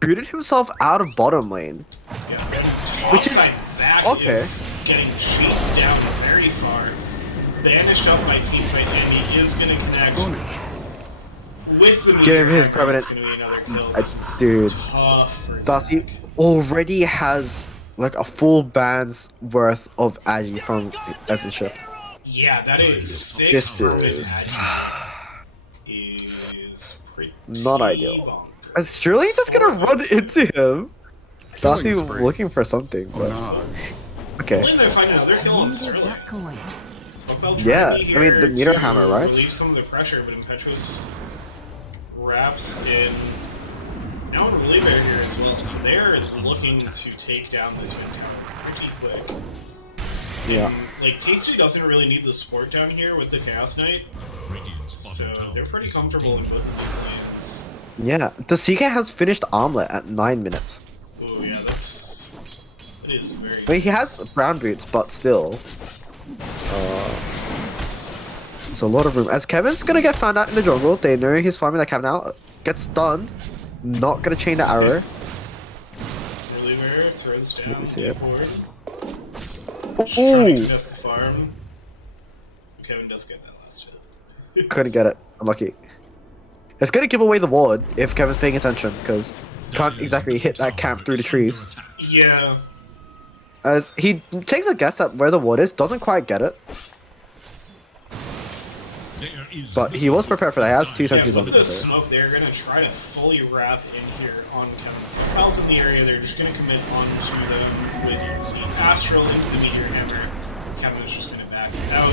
booted himself out of bottom lane. Yeah. Topside Zac is getting chased down very far. Banished up by Teamfight Andy is going to connect with the Give him his Meteor. permanent. It's going to be another kill. Dude. Tough for Darcy Zac. already has like a full band's worth of agi from Essence Shift. Yeah, that is 6 This permanent is- agi is pretty Not ideal. bonkers. Is Sterling just gonna run into him? Darcy Killing spree. looking for something, Oh, but no. okay. Will they find another kill on Get Sterling? that coin. Hopewell trying Yeah, to be I mean, the here meter to hammer, right? Relieve some of the pressure, but Impetuous wraps in. Now on Relay Bear here as well, so they're looking to take down this mid tower pretty quick. Yeah. And, like, Tasty doesn't really need the support down here with the Chaos Knight, so they're pretty comfortable in both of these lanes. Yeah. The CK has finished Armlet at 9 minutes. Oh yeah, that is very I mean, he nice. has brown boots, but still. It's a lot of room. As Kevin's gonna get found out in the jungle, they know he's farming that Kevin out. Gets stunned. Not gonna chain the arrow. Relay Bear throws down me see the it. board. Trying to Ooh! contest the farm. Kevin does get that last hit. Couldn't get it. Unlucky. It's gonna give away the ward if Kevin's paying attention, because can't exactly hit that camp through the trees. Yeah. As he takes a guess at where the ward is, doesn't quite get it. But he was prepared for that. He has 2 Yeah, sentries on with the the so. smoke, they're gonna try to fully wrap in here on Kevin. For Pals in the area, they're just gonna commit onto them with the Astral into the Meteor Hammer. Kevin is just gonna back it out.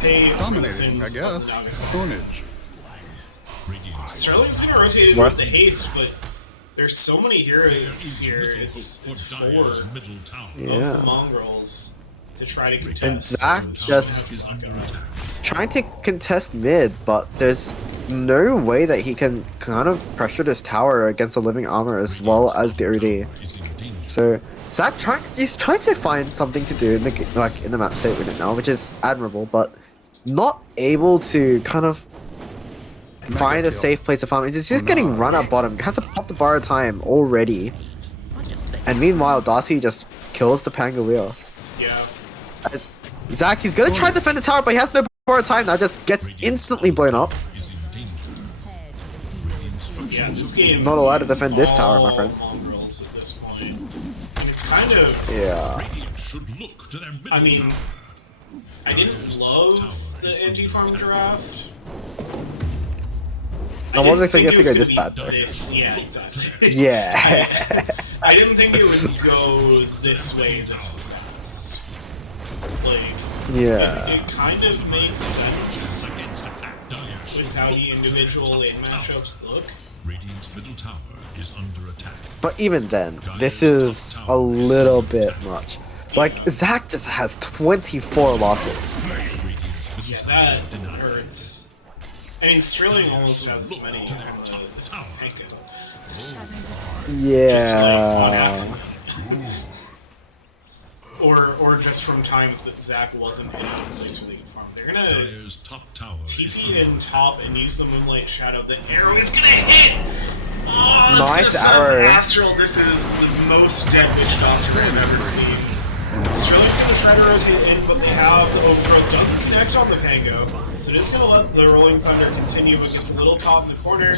Pay for the Dominating, sins I of guess. the Nagasaki. Tonnage. Sterling's gonna rotate in What? with the haste, but there's so many heroes here. It's 4 of Yeah. the Mongrels to try to contest. And Zac just Is not going. trying to contest mid, but there's no way that he can kind of pressure this tower against the living armor as well as the OD. So Zac he's trying to find something to do in the map state with it now, which is admirable, but not able to kind of find a safe place to farm. It's just getting run at bottom. Has to pop the borrowed time already. And meanwhile, Darcy just kills the Pangolier. Yeah. As Zac, he's gonna try to defend the tower, but he has no borrowed time now. Just gets instantly blown up. Yeah, this game Not allowed to is defend this tower, my all friend. Mongrels at this point. And it's kind of... Yeah. I mean, I didn't love the anti-farm draft. I wasn't didn't expecting it to think go was this gonna bad, be though. Yeah, exactly. Yeah. I didn't think it would go this way this fast. Like, Yeah. it kind of makes sense with how the individual lane matchups look. Radiant's middle tower is under attack. But even then, this is a little bit much. Like, Zac just has 24 losses. Yeah, that hurts. I mean, Sterling almost has as many on the Panko. Yeah. Or just from times that Zac wasn't in a place where they could farm. They're gonna Dire's top tower TP in top and use the Moonlight Shadow. The arrow is gonna hit! Oh, that's Nice gonna send arrow. Astral. This is the most dead Witch Doctor I've ever seen. Sterling's gonna try to rotate in, but they have the overgrowth. Doesn't connect on the Pango. So just gonna let the Rolling Thunder continue, but gets a little caught in the corner.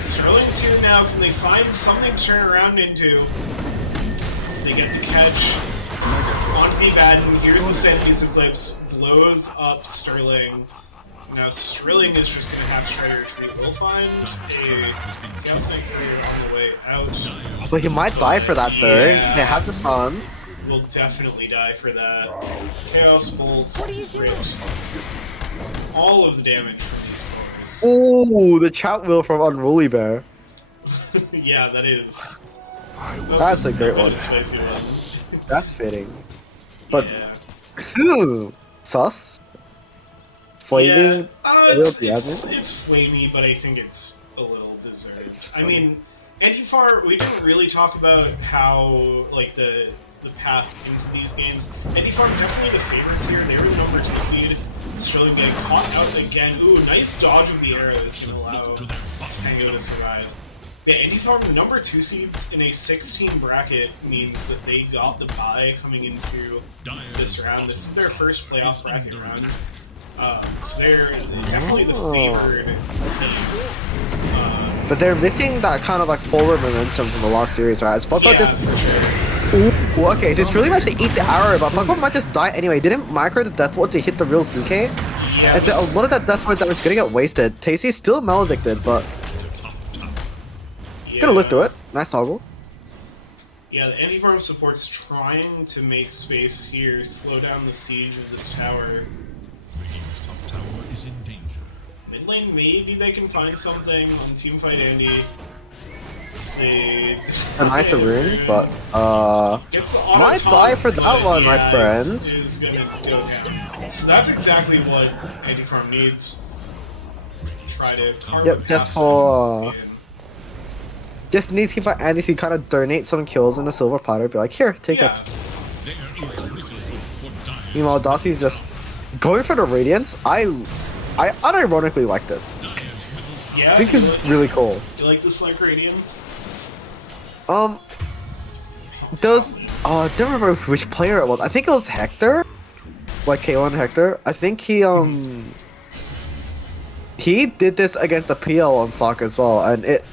Sterling's here now. Can they find something to turn around into? So they get the catch onto the Abaddon. Here's the Sandpiece Eclipse. Blows up Sterling. Now Sterling is just gonna have to try to retreat. We'll find a Chaos Knight courier on the way out. But he might die for that though. Yeah. They have the stun. Will definitely die for that. Chaos Bolt. What are you doing? All of the damage from these cores. Ooh, the chat wheel from Unruly Bear. Yeah, that is. That's a great one. Spicy one. That's fitting. But Yeah. sus. Flaming. Yeah, It's it's flamey, but I think it's a little deserved. I mean, Antifar, we didn't really talk about how, like, the path into these games. Antifar definitely the favorites here. They were the number 2 seed. Sterling getting caught out again. Ooh, nice dodge of the arrow is going to allow Tango to survive. Yeah, Antifar, the number 2 seeds in a 16 bracket means that they got the bye coming into this round. This is their first playoff bracket round. So they're definitely the favored team. But they're missing that kind of like forward momentum from the last series, right? As Fuckbot Yeah, just. for sure. Ooh, okay, so it's really much to eat the arrow, but Fuckbot might just die anyway. Didn't micro the death ward to hit the real CK? Yes. And so a lot of that death ward damage is gonna get wasted. Tasty's still maledicted, but gonna look through it. Nice toggle. Yeah, the Antifarm support's trying to make space here, slow down the siege of this tower. Radiant's top tower is in danger. Mid lane, maybe they can find something on Teamfight Andy. They A nice rune, but gets the auto might top, die for that but one, my yeah, friend. is gonna go down. So that's exactly what Antifarm needs. Try to carve Yep, a just path for, through this game. just needs to find Andy to kind of donate some kills in a silver platter. Be like, here, take Yeah. it. There is little for dire. Meanwhile, Darcy's just going for the Radiance. I unironically like this. Yeah, I think it's really cool. you like the Slug Radiance? Those I don't remember which player it was. I think it was Hector, like K1 Hector. I think he did this against the PL on Sock as well, and it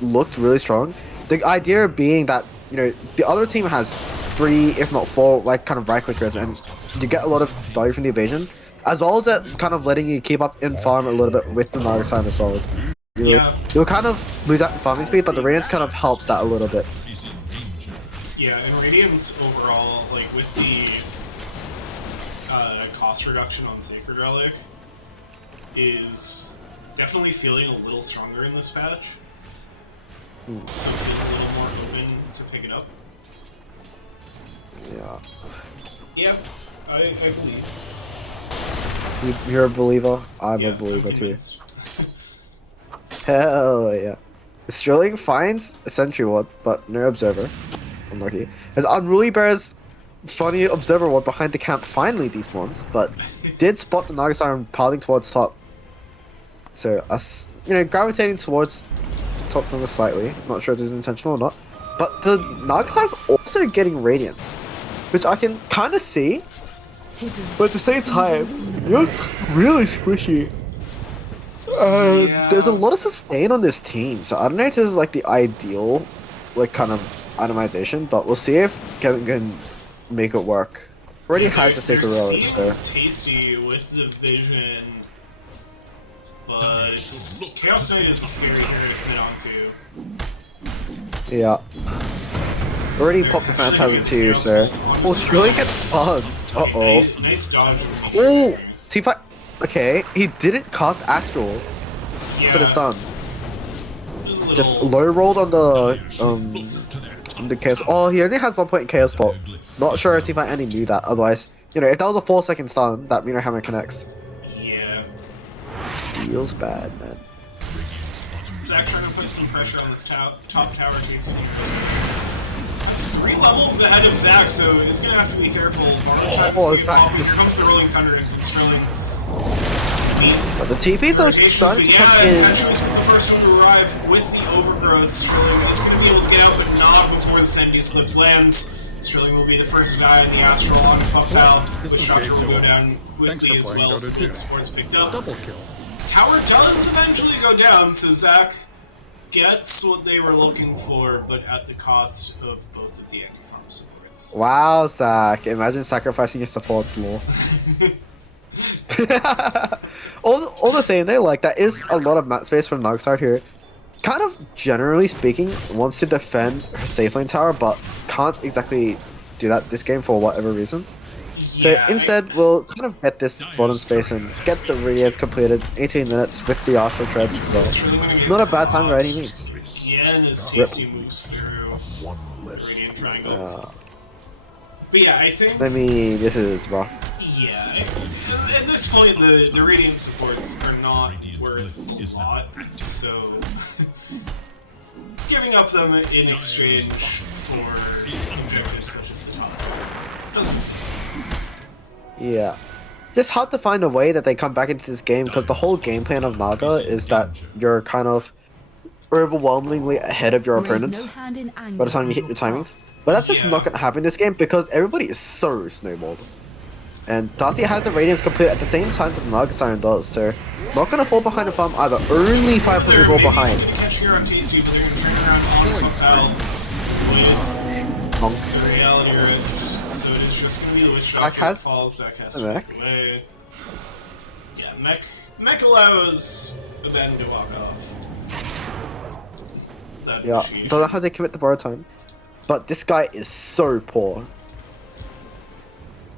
looked really strong. The idea being that, you know, the other team has 3, if not 4, like kind of right clickers, and you get a lot of value from the evasion, as well as it kind of letting you keep up in farm a little bit with the Naga time as well. You'll kind of lose out in farming speed, but the Radiance kind of helps that a little bit. Is in danger. Yeah, and Radiance overall, like with the cost reduction on Sacred Relic, is definitely feeling a little stronger in this patch. So it feels a little more open to pick it up. Yeah. Yep, I believe. You're a believer. I'm Yeah, a believer I'm too. convinced. Hell yeah. Sterling finds a sentry ward, but no observer. Unlucky. As Unruly Bear's funny observer ward behind the camp finally despawns, but did spot the Naga Siren pathing towards top. So us, you know, gravitating towards top number slightly. Not sure if this is intentional or not. But the Naga Siren's also getting Radiance, which I can kind of see. But at the same time, you're really squishy. There's a lot of sustain on this team, so I don't know if this is like the ideal, like kind of itemization, but we'll see if Kevin can make it work. Already has a Sacred Relic, so Tasty with the vision, but Chaos Knight is a scary hero to commit onto. yeah. Already popped the Phantasm too, so well, Sterling gets stunned. Uh-oh. Nice dodge. Oh! T5. Okay, he didn't cast Astral, but it's done. Just low rolled on the chaos. Oh, he only has 1 point in chaos pop. Not sure if T5 Andy knew that. Otherwise, you know, if that was a 4-second stun, that means Hammer connects. Yeah. Feels bad, man. Zach trying to put some pressure on this top tower, Jason. That's 3 levels ahead of Zach, so he's gonna have to be careful. Zach, Here comes the Rolling Thunder and Sterling. But the TPs are starting to come in. This is the first one to arrive with the overgrowth. Sterling is going to be able to get out, but not before the Sendy Slips lands. Sterling will be the first to die in the Astral on Fuckpal. Witch Doctor will go down quickly as playing well, so Dota both 2. supports picked up. Double kill. Tower does eventually go down, so Zach gets what they were looking for, but at the cost of both of the anti-farm supports. Wow, Zach. Imagine sacrificing your supports, lore. all the same, they like that is a lot of map space from Nugside here. Kind of generally speaking, wants to defend her safe lane tower, but can't exactly do that this game for whatever reasons. So Yeah, instead, we'll kind of get this bottom space and get the radiance completed. 18 minutes with the Archer treads as well. Not a bad time by any means. Again, as Tasty moves through the Radiant Triangle. But yeah, I think... I mean, this is rough. Yeah, at this point, the Radiant supports are not worth a lot, so... giving up them in exchange for objectives such as the top doesn't... Yeah. Just hard to find a way that they come back into this game, because the whole game plan of Naga is that you're kind of overwhelmingly ahead of your opponents by the time you hit your timings. But that's just not going to happen this game because everybody is so snowballed. And Darcy has the Radiance complete at the same time that the Naga Siren does, so not going to fall behind the farm either. Only 500 gold behind. Catching her up Tasty, but they're going to turn around with the Reality Rift. So it is just going to be the Witch Doctor that falls. Zach has to walk away. Yeah, Mech allows Ben to walk off. Yeah, don't know how they commit the borrow time. But this guy is so poor.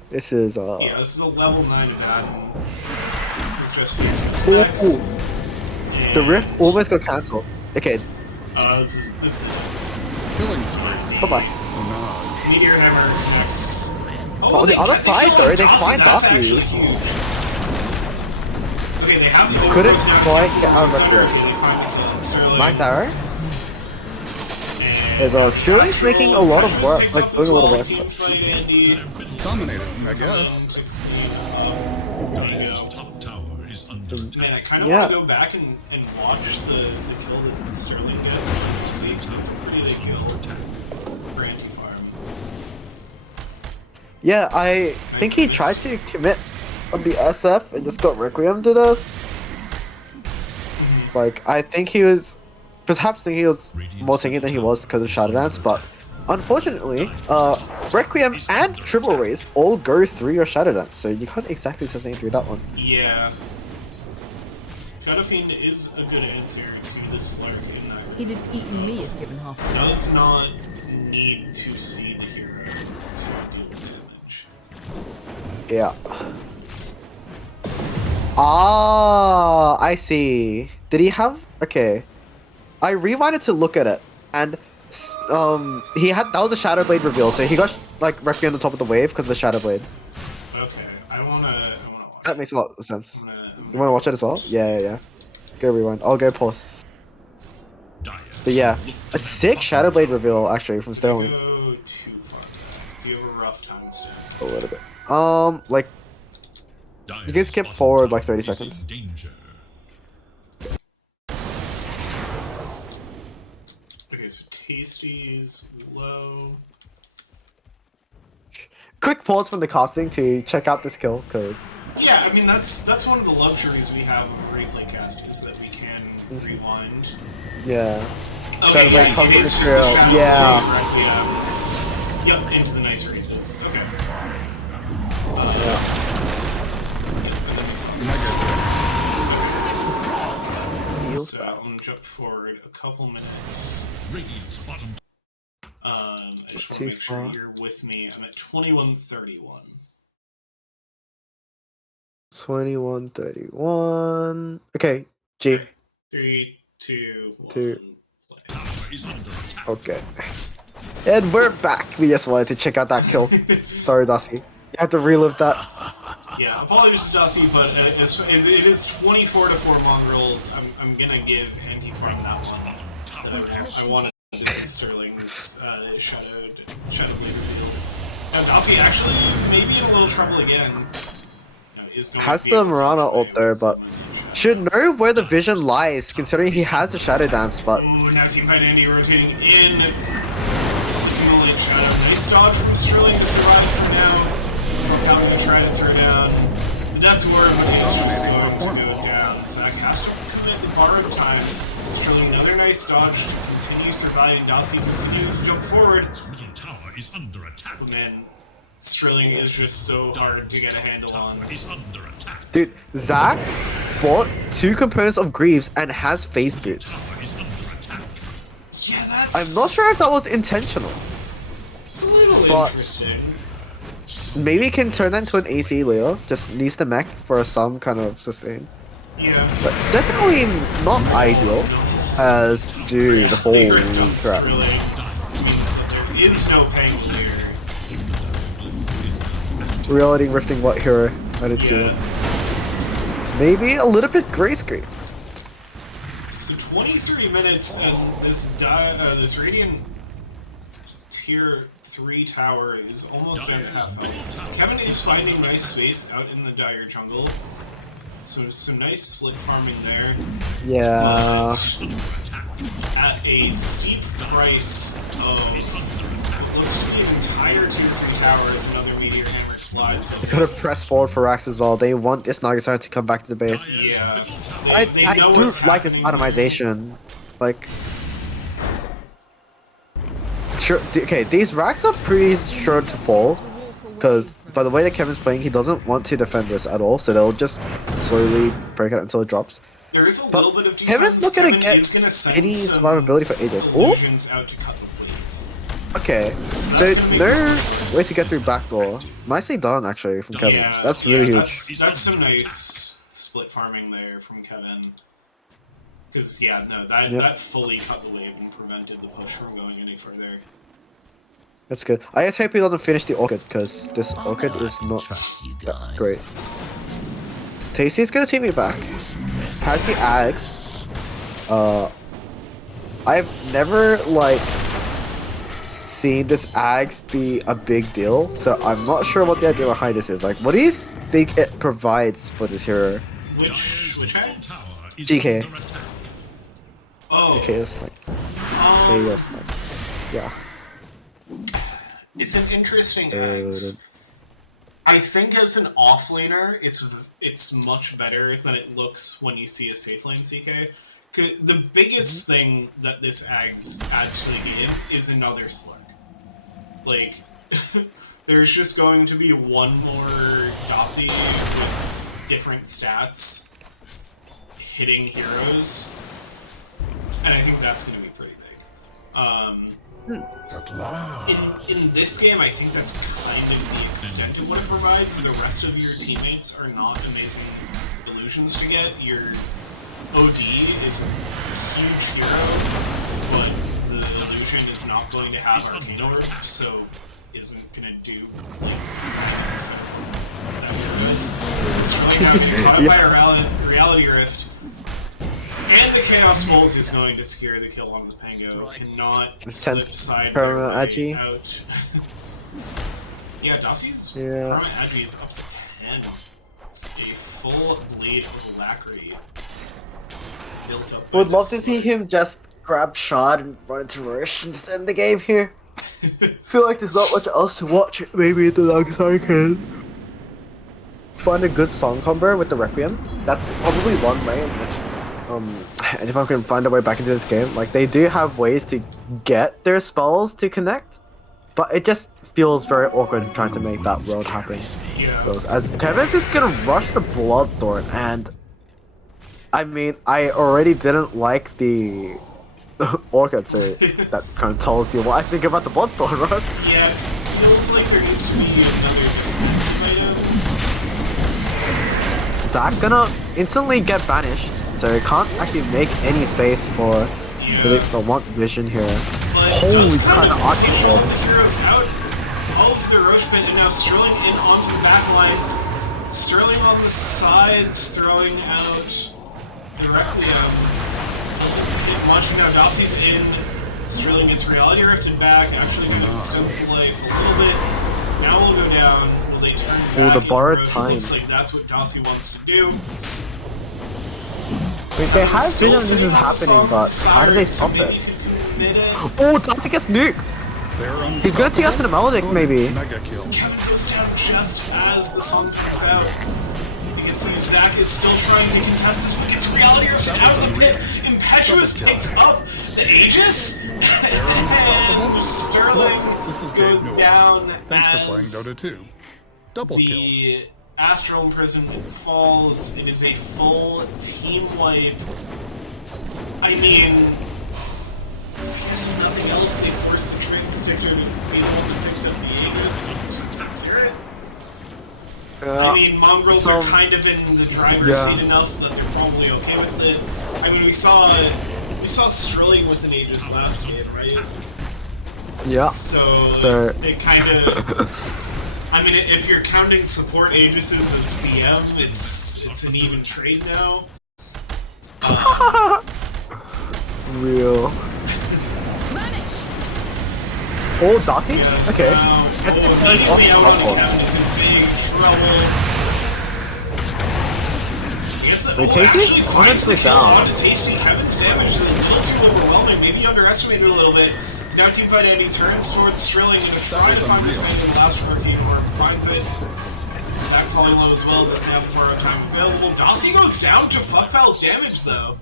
This is yeah, this is a level 9 Abaddon. He's just facing the Rift almost got cancelled. Okay. This is Killing spree. Bye-bye. Meteor Hammer connects. Oh, on the other side though, they find Darcy. Okay, they have the couldn't quite get out of that. Nice arrow. Is Sterling's making a lot of work, like doing a lot of work. Dominated, I guess. Top tower is under Man, I kind of want to go back and watch the kill that Sterling gets on Z, because it's a pretty big kill for anti-farm. Yeah, I think he tried to commit on the SF and just got Requiem to death. Like, I think he was... Perhaps think he was more tanky than he was because of Shadow Dance, but unfortunately, Requiem and Triple Race all go through your Shadow Dance, so you can't exactly sustain through that one. Yeah. Shadow Fiend is a good answer to this Slark in that. He'd have eaten me if given half. Does not need to see the hero to deal damage. Yeah. Ah, I see. Did he have... Okay. I rewinded to look at it, and he had... That was a Shadow Blade reveal, so he got, like, Requiem on top of the wave because of the Shadow Blade. Okay, I wanna watch that makes a lot of sense. I'm You wanna watch it as well? Yeah. Go rewind. I'll go pause. But yeah, a sick Shadow Blade reveal, actually, from Sterling. Go too far. Do you have a rough time stamp? A little bit. Like... You can skip forward, like, 30 seconds. Okay, so Tasty's low. Quick pause from the casting to check out this kill, because... Yeah, I mean, that's one of the luxuries we have of replay cast, is that we can rewind. Yeah. Okay, Shadow Blade comes it with is the just trail. the Shadow Yeah. Blade, right? Yeah. Yep, into the nice races. Okay. So I'm gonna jump forward a couple minutes. Radiant's bottom. I just want to make sure you're with me. I'm at 21:31. 21:31. Okay, G. 3, 2, 1. Two. Play. Okay. And we're back. We just wanted to check out that kill. Sorry, Darcy. You have to relive that. Yeah, apologies to Dusty, but it is 24 to 4 Mongrels. I'm gonna give anti-farm that one. I wanted to get Sterling's Shadow Blade reveal. Dusty actually maybe in a little trouble again. Is going Has to the Mirana ult there, but should know where the vision lies, considering he has the Shadow Dance, but... Ooh, now Teamfight Andy rotating in. Accumulate Shadow. Nice dodge from Sterling to survive for now. Morcal gonna try to throw down. The that's where it's just going to go down. Zach has to commit the borrowed time. Sterling another nice dodge to continue surviving. Dossie continues to jump forward. Middle tower is under attack. But man, Sterling is just so hard to get a handle on. Is under attack. Dude, Zach bought 2 components of Greaves and has phase boots. Tower is under attack. Yeah, that's... I'm not sure if that was intentional. It's a little but- interesting. Maybe can turn that into an AC later. Just needs the mech for some kind of sustain. Yeah. But definitely not ideal. As dude, holy Grip jumps crap. really means that there is no paying here. Reality rifting what hero? I didn't see that. Maybe a little bit gray screen. So 23 minutes and this Radiant tier 3 tower is almost at half health. Kevin is finding nice space out in the Dire jungle. So some nice split farming there. Yeah. At a steep price of what looks to be an entire tier 3 tower as another meteor hammer slides. They gotta press forward for Rax as well. They want this Nagasaki to come back to the base. Yeah. I know do what's like his happening. itemization. Like, sure. Okay, these racks are pretty sure to fall, because by the way that Kevin's playing, he doesn't want to defend this at all. So they'll just slowly break it until it drops. There is a But little bit of defense. Kevin's not gonna Kevin get is gonna send any some survivability for ages. Oh, illusions out to cut the blades. okay. So So that's gonna be no way to get through backdoor. Nicely done, actually, from Kevin. Yeah, That's really huge. That's some nice split farming there from Kevin. Because that fully cut the wave and prevented the push from going any further. That's good. I just hope he doesn't finish the orchid, because this orchid is not that great. Tasty's gonna take me back. Has the axe. I've never seen this axe be a big deal, so I'm not sure what the idea behind this is. Like, what do you think it provides for this hero? Which ads? Tower is GK. under attack. Oh, Okay, that's like. Okay, that's like. Yeah. it's an interesting axe. I think as an offlaner, it's much better than it looks when you see a safe lane CK. 'Cause the biggest thing that this axe adds to the game is another slug. Like, there's just going to be one more Dossie with different stats hitting heroes, and I think that's going to be pretty big. In this game, I think that's kind of the extent of what it provides. The rest of your teammates are not amazing illusions to get. Your OD is a huge hero, but the illusion is not going to have Arcane Orb, so isn't going to do so that hero is. It's really happy to caught by a reality rift. And the Chaos Bolt is going to secure the kill on the Pango. Cannot slip side Agi. out. Yeah, Dossie's Yeah. permanent Agi is up to 10. It's a full blade of alacrity. Built up by Would love this to see slug. him just grab shard and run into Rush and just end the game here. Feel like there's not much else to watch. Maybe the Nagasaki can find a good song combo with the Requiem. That's probably one way in which and if I can find a way back into this game, like, they do have ways to get their spells to connect, but it just feels very awkward trying to make that world happen. Yeah. As Kevin's just gonna rush the Bloodthorn, and I mean, I already didn't like the Orchid, so that kind of tells you what I think about the Bloodthorn rush. Yeah, it feels like there needs to be another defensive item. Zach gonna instantly get banished, so he can't actually make any space for the want vision here. But Holy just kind of all Arcane of Orb. the heroes out, all of the Roche pit, and now Sterling in onto the back line. Sterling on the sides, throwing out the Requiem. Launching now, Dossie's in. Sterling gets reality rifted back, actually going to extend the life a little bit. Now we'll go down. Will they turn back? The borrowed Roche time. looks like that's what Dossie wants to do. Wait, they have vision when this is happening, but how do they stop it? Oh, Dossie gets nuked! He's gonna take out to the Melodic, maybe. Mega kill. Kevin goes down just as the song comes out. You gets used. Zach is still trying to contest this, but gets reality rushed out of the pit. Impetuous picks up the Aegis, and Sterling goes down. Thanks for playing Dota 2. Double kill. The Astral Prison falls. It is a full team wipe. I mean, I guess if nothing else, they forced the Train Protector to be able to pick up the Aegis. Clear it. I mean, mongrels are kind of in the driver's seat enough that they're probably okay with it. I mean, we saw Strilling with an Aegis last game, right? Yeah. So it kind of. I mean, if you're counting support Aegises as VM, it's an even trade now. Real. Oh, Dossie? Yeah, okay. Immediately out on the Kevin is in big trouble. Tasty? Honestly, down. Tasty. Kevin's damage is a little too overwhelming. Maybe underestimated a little bit. So now teamfight Andy turns towards Strilling and trying to find his way to the last Hurricane Orb. Finds it. Zach falling low as well. Doesn't have the far time available. Dossie goes down to fuck Pal's damage though.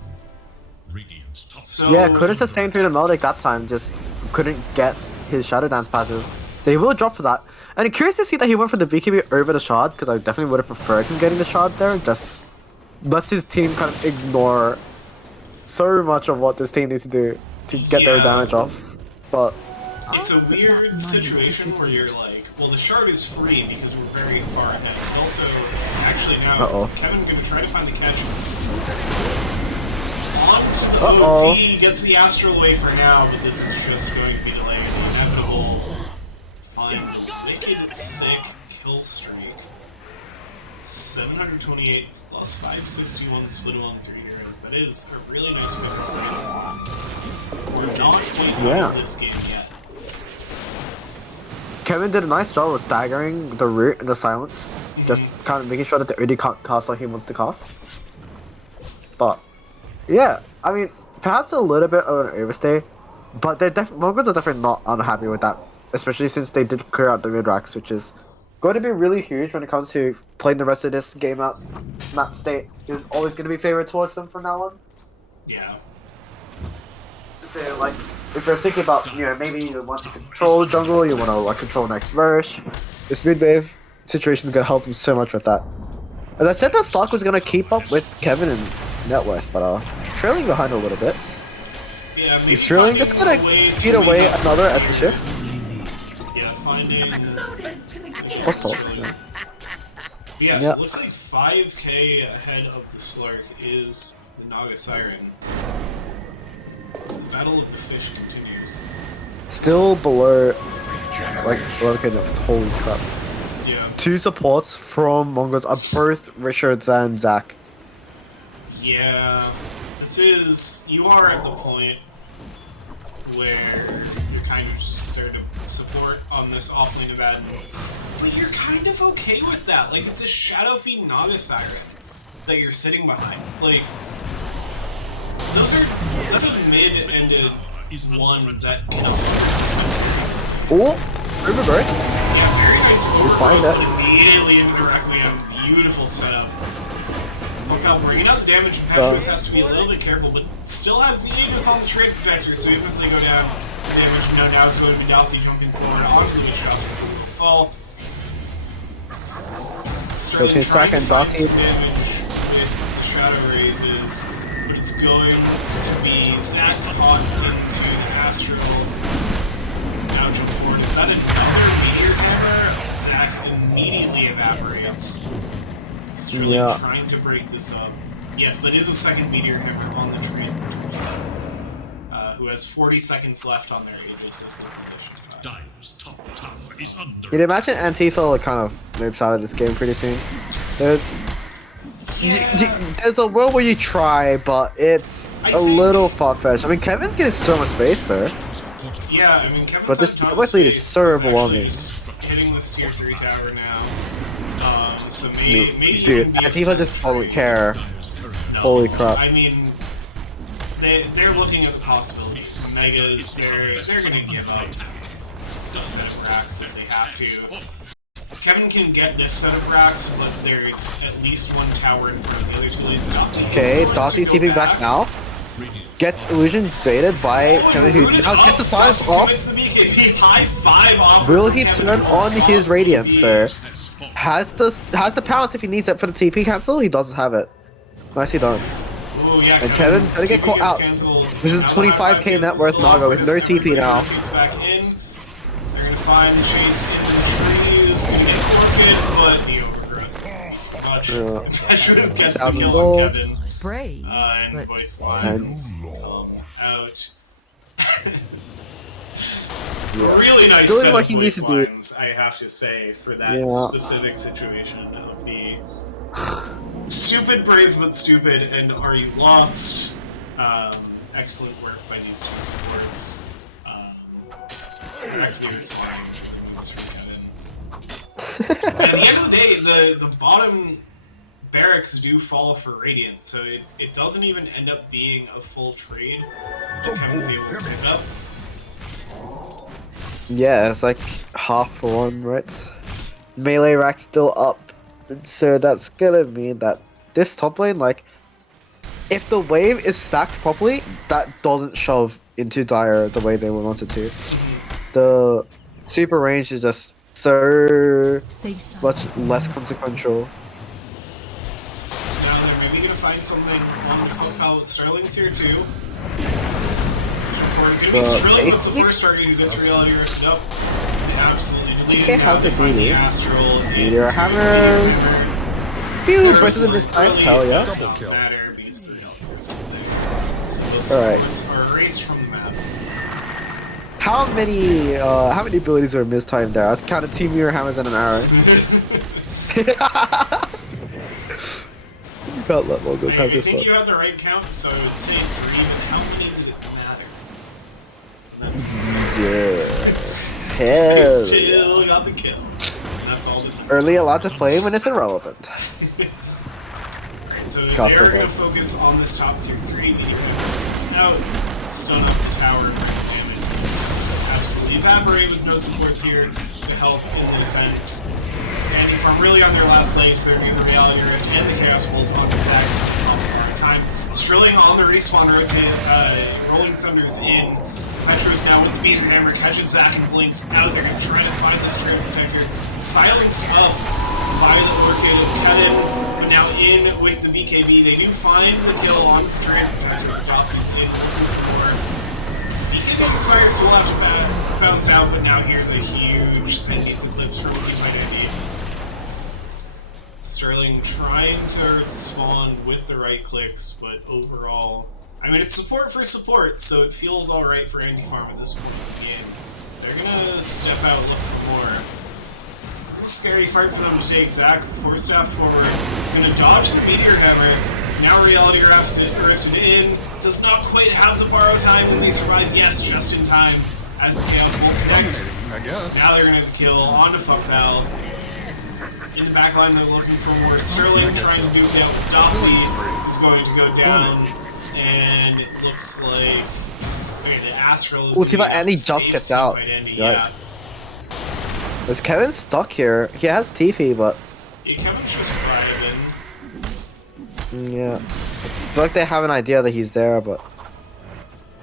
So, yeah, couldn't sustain through the Melodic that time. Just couldn't get his Shadow Dance passive. So he will drop for that. And I'm curious to see that he went for the BKB over the Shard, because I definitely would have preferred him getting the Shard there. Just lets his team kind of ignore so much of what this team needs to do to get their damage off. But it's a weird situation where you're like, well, the Shard is free because we're very far ahead. Also, actually now, Kevin gonna try to find the catch. Bo3 gets the Astral away for now, but this is just going to be delayed. Inevitable. Fine. Wicked sick kill streak. 728 plus 561 split on 3 heroes. That is a really nice pick for him. We're not quite out of this game yet. Kevin did a nice job of staggering the root and the silence. Just kind of making sure that the OD can't cast what he wants to cast. But yeah, I mean, perhaps a little bit of an overstay, but Mongols are definitely not unhappy with that, especially since they did clear out the mid racks, which is going to be really huge when it comes to playing the rest of this game out. Map state is always going to be favored towards them from now on. Yeah. So, like, if you're thinking about, you know, maybe you want to control jungle, you want to like control next verse, this mid wave situation is going to help them so much with that. As I said, that Slark was going to keep up with Kevin and net worth, but trailing behind a little bit. Yeah, maybe he's trailing, just gonna eat away another at the shift. Yeah, finding. What's off? Yeah, it looks like 5k ahead of the Slark is the Naga Siren. As the Battle of the Fish continues. Still below, like, holy crap. Yeah. 2 supports from Mongols are both richer than Zach. Yeah, this is, you are at the point where you're kind of just there to support on this offlane event, but you're kind of okay with that. Like, it's a Shadow Fiend Naga Siren that you're sitting behind. Like, that's a mid-ended one that can River Bird? Yeah, very nice. We find that. Immediately into the Requiem. Beautiful setup. Now, bringing out the damage, Impetuous has to be a little bit careful, but still has the Aegis on the Trade Protector, so even if they go down, the damage now is going to be Dossie jumping forward onto the shot. Fall. Sterling trying to find some damage with the Shadow Raises, but it's going to be Zach caught into the Astral. Now jump forward. Is that another Meteor Hammer? Zach immediately evaporates. Sterling trying to break this up. Yes, that is a second Meteor Hammer on the train. Who has 40 seconds left on their Aegis as their position 5. Dire's top tower is under. You'd imagine Antifa will kind of moves out of this game pretty soon. There's a world where you try, but it's a little far-fetched. I mean, Kevin's getting so much space there. Yeah, I mean, Kevin's but this lead is so overwhelming. Hitting this tier 3 tower now. So maybe dude, Antifa just doesn't care. No, holy crap. I mean, they're looking at the possibilities. Megas, they're gonna give up a set of racks if they have to. Kevin can get this set of racks, but there's at least one tower in front of the other two lanes. Okay, Dossie's TPing back now. Gets illusion baited by Kevin, who now gets the silence off. Will he turn on his radiance there? Has the pounce if he needs it for the TP cancel? He doesn't have it. Nicely done. And Kevin gonna get caught out. This is 25k net worth Naga with no TP now. They're gonna find Chase in the trees, gonna get Orchid, but the overgrowth is too much. I should have guessed the kill on Kevin. Brave, And but voice lines come out. Really nice doing set what of he needs voice to do. lines, I have to say, for that specific situation of the stupid, brave, but stupid, and are you lost? Excellent work by these two supports. Actually responding to moves from Kevin. And at the end of the day, the bottom barracks do fall for Radiant, so it doesn't even end up being a full trade that Kevin's able to pick up. Yeah, it's like half for one, right? Melee rack still up, so that's gonna mean that this top lane, like, if the wave is stacked properly, that doesn't shove into Dire the way they want it to. The super range is just so much less consequential. So now they're maybe gonna find something on the fuck how Sterling's here too. It's gonna be Sterling what's the first target who gets reality rift. Nope. Absolutely deleted. TK has a DD. Astral. Meteor hammers. Pew! Versus him this time. Hell yeah. Double kill. Alright. Are erased from the map. How many abilities are mistimed there? I was counting 2 mirror hammers and an arrow. Can't let Logos have this I think one. you had the right count, so I would say 3, but how many did it matter? That's 0. Hell. Still got the kill. That's all that matters. Early allowed to play when it's irrelevant. Alright, so they're going to focus on this top tier 3, needing to out, stun up the tower, and absolutely evaporate with no supports here to help in the defense. And if I'm really on their last legs, they're getting the Reality Rift and the Chaos Bolt on the Zag on time. Strilling on the respawn rotate, Rolling Thunder's in. Petro's now with the Meteor Hammer, catches Zack and blinks out. They're going to try to find this Trade Protector. Silenced up by the Orchid of Kevin, but now in with the BKB. They do find the kill on the Trade Protector. Dossie's in for BKB expires, so we'll have to bounce out, but now here's a huge Sentence Eclipse from Team Identity. Sterling trying to respond with the right clicks, but overall, I mean, it's support for support, so it feels alright for Andy Farm at this point in the game. They're gonna step out, look for more. This is a scary fight for them to take. Zack, 4-staff forward, he's gonna dodge the Meteor Hammer. Now Reality Rifted in, does not quite have the borrow time when they survive. Yes, just in time, as the Chaos Bolt connects. I guess. Now they're gonna kill onto Fuckbell. In the backline, they're looking for more. Sterling trying to do it with Dossie is going to go down, and it looks like the Astral is Ultima Andy just gets out. Yeah. Is Kevin stuck here? He has TP, but Yeah, Kevin's just driving. yeah. I feel like they have an idea that he's there, but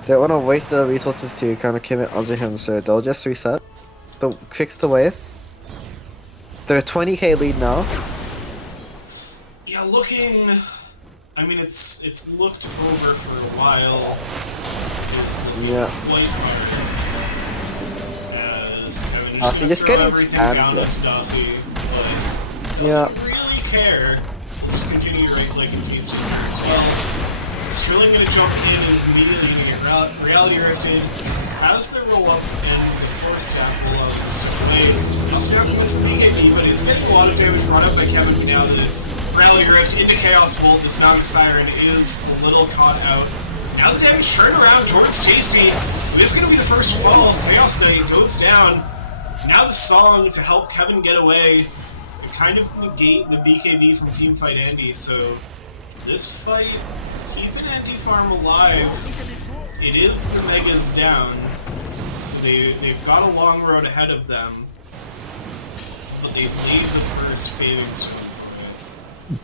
they don't want to waste the resources to kind of commit onto him, so they'll just reset. They'll fix the waves. They're 20k lead now. Yeah, looking. I mean, it's looked over for a while. It's Yeah. quite hard. As Kevin Dossie just getting everything down spammed. to Dossie, but Yeah. doesn't really care. We'll just continue to right click and use Twitter as well. Sterling gonna jump in and immediately gonna get reality rifted. As they roll up and the 4-staff roll up, they also have to miss the BKB, but he's getting a lot of damage brought up by Kevin now. The reality rift into Chaos Bolt. This Naga Siren is a little caught out. Now the damage turned around towards Tasty, who is gonna be the first to fall. Chaos Knight goes down. Now the song to help Kevin get away and kind of negate the BKB from Teamfight Andy, so this fight, keeping Andy Farm alive. It is the Megas down, so they've got a long road ahead of them. But but they laid the first bathing suit for it.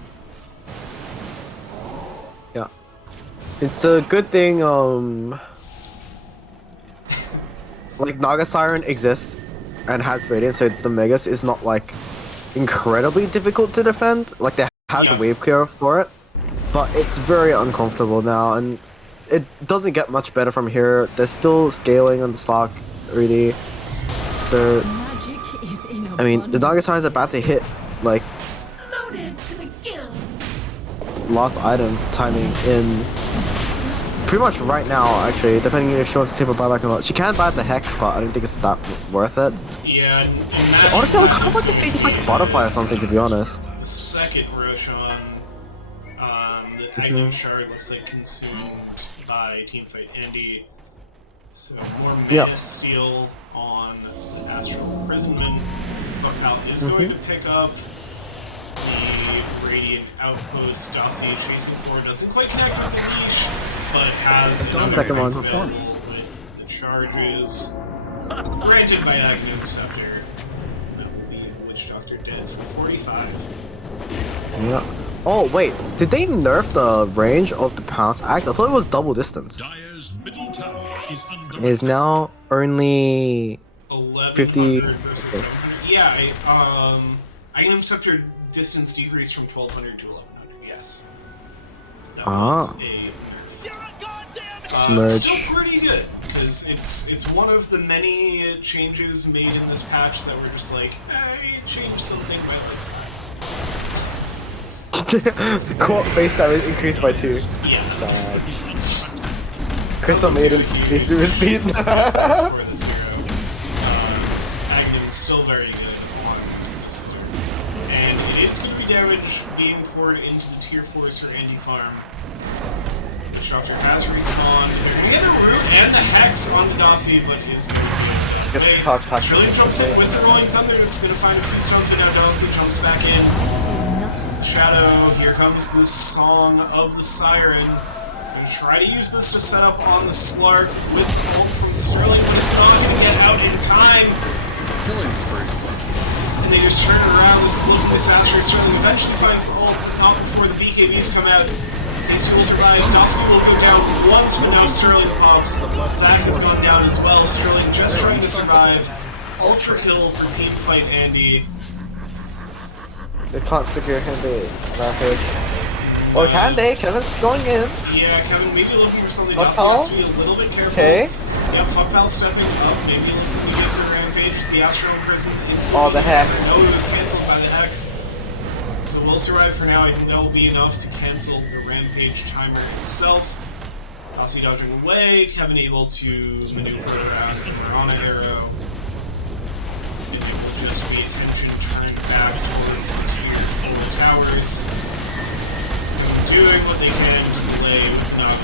Yeah. It's a good thing, like, Naga Siren exists and has Radiant, so the Megas is not, like, incredibly difficult to defend. Like, they have the wave clear for it, but it's very uncomfortable now, and it doesn't get much better from here. They're still scaling on the Slack, really. So, I mean, the Naga Siren is about to hit, like, Loaded to the gills. last item timing in pretty much right now, actually, depending if she wants to save her buyback or not. She can buy the Hex, but I don't think it's that worth it. Yeah, and honestly, I would kind of like to see just like Butterfly or something, to be honest. The second Roshan, the Aghanim Shard looks like consumed by Teamfight Andy. So more mana steal on the Astral Imprisonment. Vokal is going to pick up the Radiant Outpost. Dossie chasing forward, doesn't quite connect with the leash, but has another available with the charges. Granted by Aghanim Scepter. That will be Witch Doctor dead for 45. Yeah. Oh wait, did they nerf the range of the Pounce Axe? I thought it was double distance. Dire's middle tower is under It is now only 50 versus 700. Yeah, Aghanim Scepter distance decreased from 1200 to 1100. Yes. That was a nerf. Still pretty good, because it's one of the many changes made in this patch that were just like, hey, change something by like 5. Court base damage increased by 2. Yeah. Sad. Crystal Maiden needs to be beaten. Aghanim is still very good on this. And it is going to be damage being poured into the tier 4 Sir Andy farm. The Doctor has respawned. They're going to get the root and the Hex on the Dossie, but it's going to be Australia jumps in with the Rolling Thunder. It's going to find a few stones, but now Dossie jumps back in. Shadow, here comes the Song of the Siren. I'm going to try to use this to set up on the Slark with ult from Sterling, but it's not going to get out in time. And they just turn around. This Astro Sterling eventually finds the ult, but not before the BKBs come out. Ace will survive. Dossie will go down once, but now Sterling pops. Zach has gone down as well. Sterling just trying to survive. Ultra kill for Teamfight Andy. They can't secure him the rampage. Or can they? Kevin's going in. Yeah, Kevin may be looking for something else. He has to be a little bit careful. Okay. Yeah, Fuckpal stepping up, maybe looking to for rampage. It's the Astro Imprisonment. Oh, the Hex. No, it was cancelled by the Hex. So we'll survive for now. I think that will be enough to cancel the Rampage timer itself. Dossie dodging away, Kevin able to maneuver around the Piranha Arrow. And it will just be attention turned back towards the tier 4 towers. Doing what they can to delay with not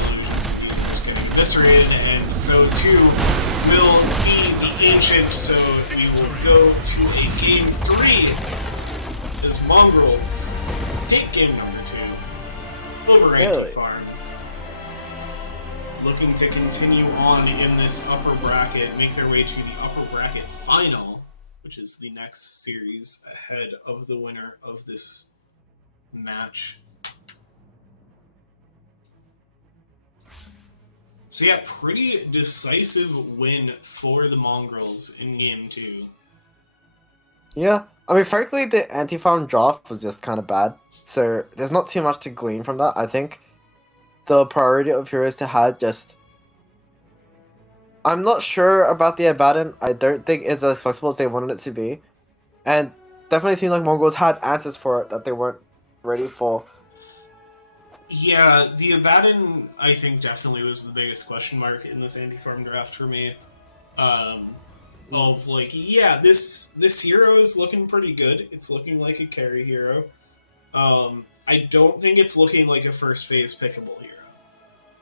just getting eviscerated, and so too will be the Ancient, so we will go to a game 3. Mongrels take game number 2 over Andy Farm. Looking to continue on in this upper bracket, make their way to the upper bracket final, which is the next series ahead of the winner of this match. So yeah, pretty decisive win for the Mongrels in game 2. Yeah, I mean, frankly, the anti-farm draft was just kind of bad, so there's not too much to glean from that. I think the priority of heroes to have just... I'm not sure about the Abaddon. I don't think it's as flexible as they wanted it to be, and definitely seemed like Mongols had answers for it that they weren't ready for. Yeah, the Abaddon, I think, definitely was the biggest question mark in this anti-farm draft for me. Of like, yeah, this hero is looking pretty good. It's looking like a carry hero. I don't think it's looking like a first phase pickable hero.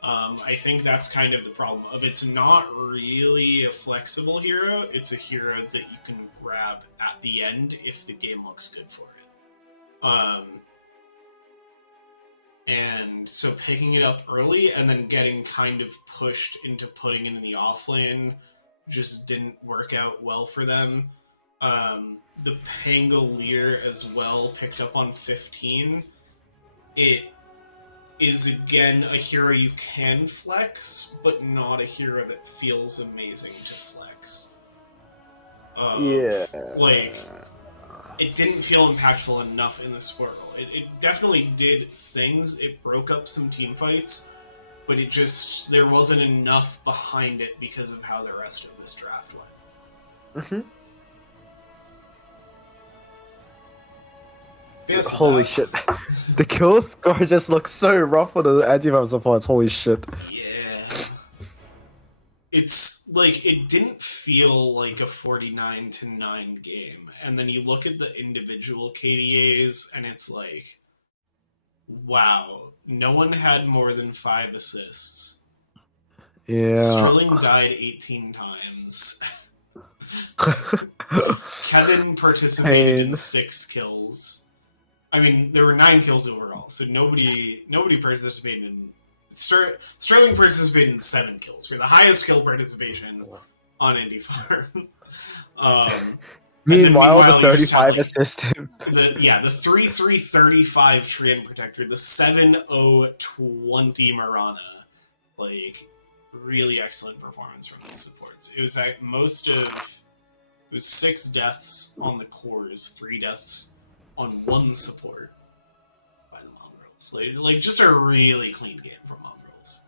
I think that's kind of the problem. It's not really a flexible hero. It's a hero that you can grab at the end if the game looks good for it. And so picking it up early and then getting kind of pushed into putting it in the offlane just didn't work out well for them. The Pangolier as well picked up on 15. It is again a hero you can flex, but not a hero that feels amazing to flex. Like, it didn't feel impactful enough in the Sportle. It definitely did things. It broke up some team fights, but there wasn't enough behind it because of how the rest of this draft went. Mm-hmm. Yeah, so Holy shit. The kill score just looks so rough for the anti-farm supports. Holy shit. Yeah. It's like, it didn't feel like a 49-9 game. And then you look at the individual KDAs, and it's like, wow, no one had more than 5 assists. Yeah. Sterling died 18 times. Kevin participated in 6 kills. I mean, there were 9 kills overall, so nobody participated in... Sterling participated in 7 kills, for the highest kill participation on Indie Farm. Meanwhile, the 35 assist. The 3-3-35 Treant Protector, the 7-0-20 Marana. Like, really excellent performance from the supports. It was at it was 6 deaths on the cores, 3 deaths on 1 support by the Mongrels. Like just a really clean game from Mongrels.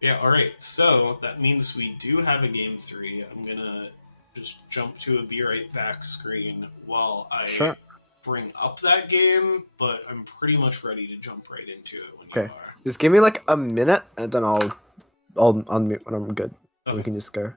Yeah, alright, so that means we do have a game 3. I'm gonna just jump to a be right back screen while I bring up that game, but I'm pretty much ready to jump right into it when you are. Just give me like a minute and then I'll unmute when I'm good. Okay. We can just go.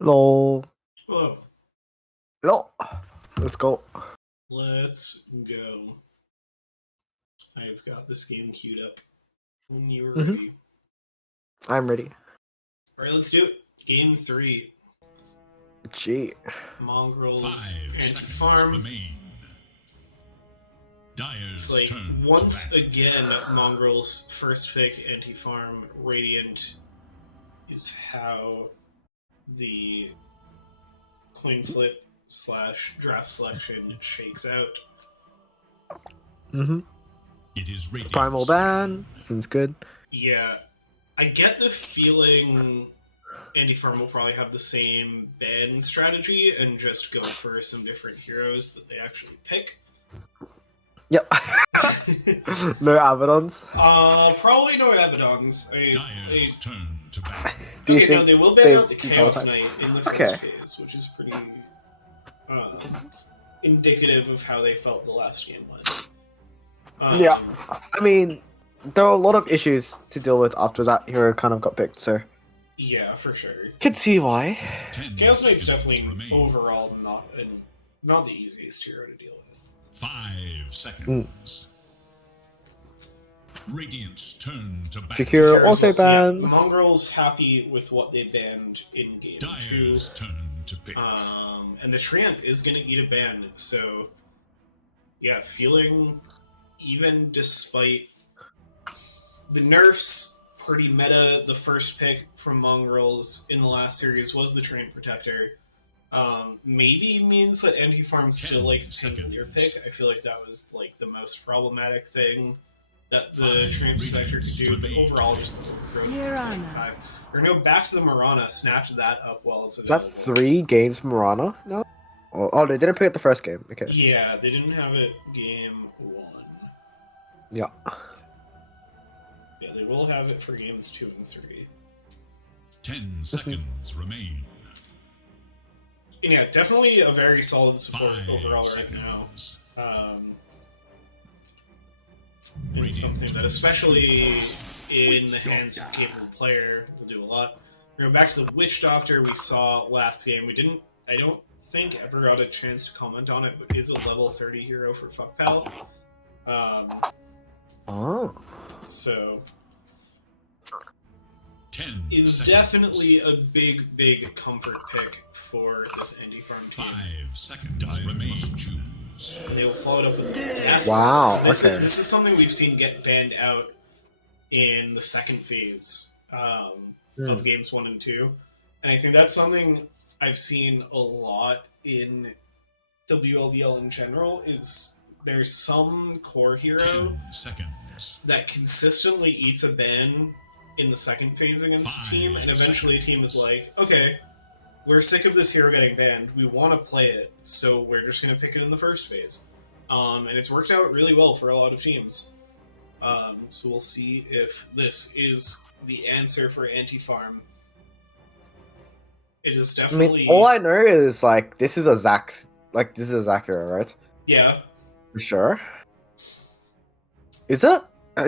Lol. Hello. Lol. Let's go. Let's go. I've got this game queued up when you are ready. I'm ready. Alright, let's do it. Game 3. Gee. Mongrels 5 anti-farm. seconds remain. Dire's It's like, turn to once bat. again, Mongrels first pick anti-farm. Radiant is how the coin flip / draft selection shakes out. It is Radiant's Primal ban. Seems good. Yeah, I get the feeling anti-farm will probably have the same ban strategy and just go for some different heroes that they actually pick. Yep. No Abaddons. Probably no Abaddons. Dire's turn to bat. Do you Okay, think no, they will ban out the keep Chaos all Knight in the first phase, which is pretty indicative of how they felt the last game went. Yeah. I mean, there are a lot of issues to deal with after that hero kind of got picked, so. Yeah, for sure. Could see why. 10 Chaos Knight's seconds definitely remain. overall not the easiest hero to deal with. 5 seconds. Radiant's turn to battle. Shakira Sure, also so, yeah, banned. Mongrel's happy with what they banned in game 2. Dire's turn to pick. And the Tramp is going to eat a ban, so yeah, feeling even despite the nerfs, pretty meta. The first pick from Mongrels in the last series was the Tramp Protector. Maybe means that Anti-Farm still like the Chandelier pick. I feel like that was like the most problematic thing that the Tramp Protector could do, but overall just the overgrowth of Season 5. We're going to go back to the Mirana, snatch that up while it's Is available. that 3 games from Mirana? No? Oh, they didn't pick up the first game. Okay. Yeah, they didn't have it game 1. Yeah. Yeah, they will have it for games 2 and 3. 10 seconds remain. And yeah, definitely a very solid support 5 overall seconds. right now. It's something that, especially in the hands of a capable player, will do a lot. You know, back to the Witch Doctor we saw last game. I don't think ever got a chance to comment on it, but is a level 30 hero for FuckPal. So 10 is seconds. definitely a big comfort pick for this Anti-Farm team. 5 seconds remain. Choose. They will follow it up with Task. Wow, So this okay. is something we've seen get banned out in the second phase of games 1 and 2. And I think that's something I've seen a lot in WLDL in general, is there's some core hero 10 seconds. that consistently eats a ban in the second phase against a team, and eventually a team is like, okay, we're sick of this hero getting banned, we want to play it, so we're just going to pick it in the first phase. And it's worked out really well for a lot of teams. So we'll see if this is the answer for Anti-Farm. It is definitely... all I know is, like, this is a Zac hero, right? Yeah. For sure. Is it?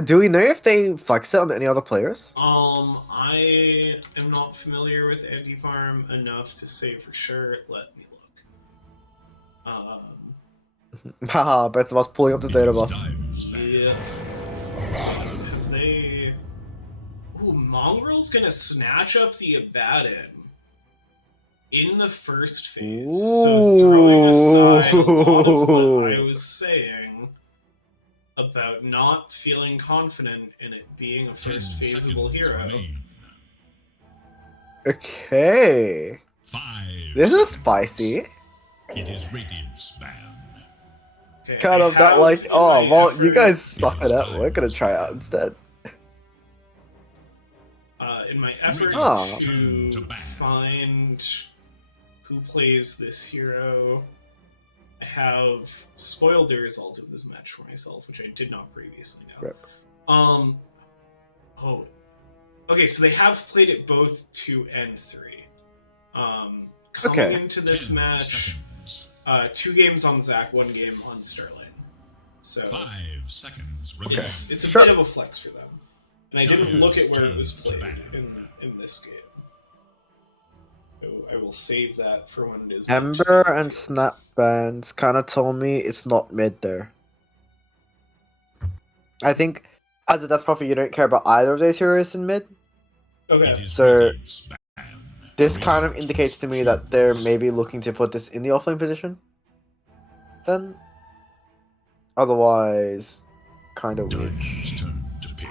Do we know if they flex it on any other players? I am not familiar with Anti-Farm enough to say for sure. Let me look. Haha, both of us pulling up the data buff. Yeah. If they... Ooh, Mongrel's gonna snatch up the Abaddon in the first phase. So throwing aside a lot of what I was saying about not feeling confident in it being a first phaseable hero. Remain. Okay. 5 This is seconds. spicy. It is Radiant's ban. Okay, Kind I of that, have like, in oh, my well, you effort- guys suck it up. We're gonna try it out instead. in my effort Oh. to find who plays this hero, I have spoiled the result of this match for myself, which I did not previously know. Rip. Okay, so they have played it both 2 and 3. Coming into this 10 match, seconds. 2 games on Zac, 1 game on Starlight. So 5 seconds remain. it's a Sure. bit of a flex for them. And I didn't look at where it was played in this game. So I will save that for when it is. Ember and Snap Bands kind of told me it's not mid there. I think, as a Death Prophet, you don't care about either of those heroes in mid. Okay. It is So, Radiant's ban. This kind of indicates to me that they're maybe looking to put this in the offlane position. Then, otherwise, kind of weird. Dire's turn to pick.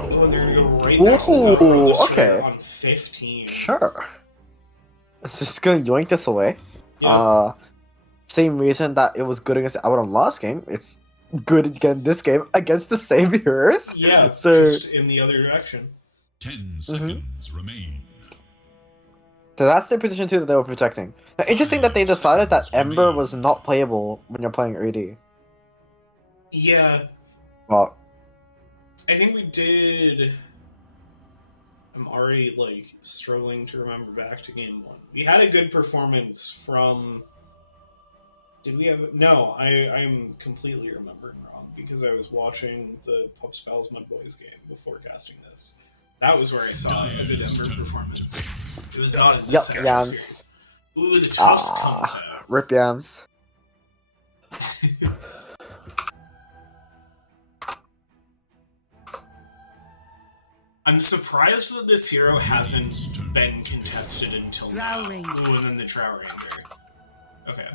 Oh, and they're gonna go right back to the Mount Ooh, Destroyer okay. on 15. Sure. Just gonna yoink this away. Yeah. Same reason that it was good against Abaddon last game. It's good again this game against the same heroes. Yeah, So, just in the other direction. 10 seconds remain. so that's the position 2 that they were protecting. Now, interesting that they decided that Ember was not playable when you're playing AD. Yeah, Well, I think we did. I'm already like struggling to remember back to game 1. We had a good performance from. Did we have? No, I'm completely remembering wrong because I was watching the Pups Pals Mud Boys game before casting this. That was where I saw a good Ember performance. It was not in the Yup, second yams. series. Ooh, the toast comes out. Rip Yams. I'm surprised that this hero hasn't been contested until now. Drow Ranger. Ooh, and then the Drow Ranger. Okay.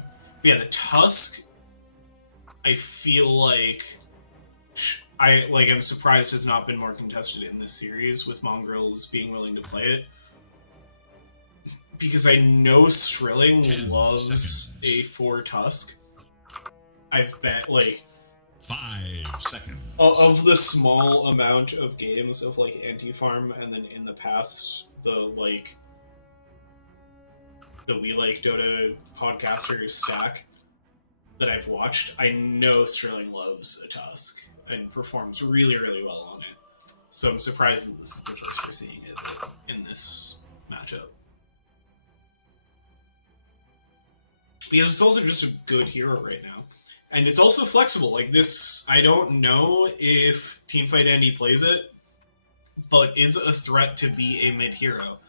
But yeah, the Tusk, I feel like... I'm surprised has not been more contested in this series, with Mongrels being willing to play it. Because I know Strilling loves a 4 Tusk. I've bet, 5 seconds. of the small amount of games of, Anti-Farm, and then in the past, the We Like Dota podcaster stack that I've watched, I know Strilling loves a Tusk and performs really, really well on it. So I'm surprised that this is the first we're seeing it in this matchup. Because it's also just a good hero right now. And it's also flexible. I don't know if Teamfight Andy plays it, but is a threat to be a mid-hero.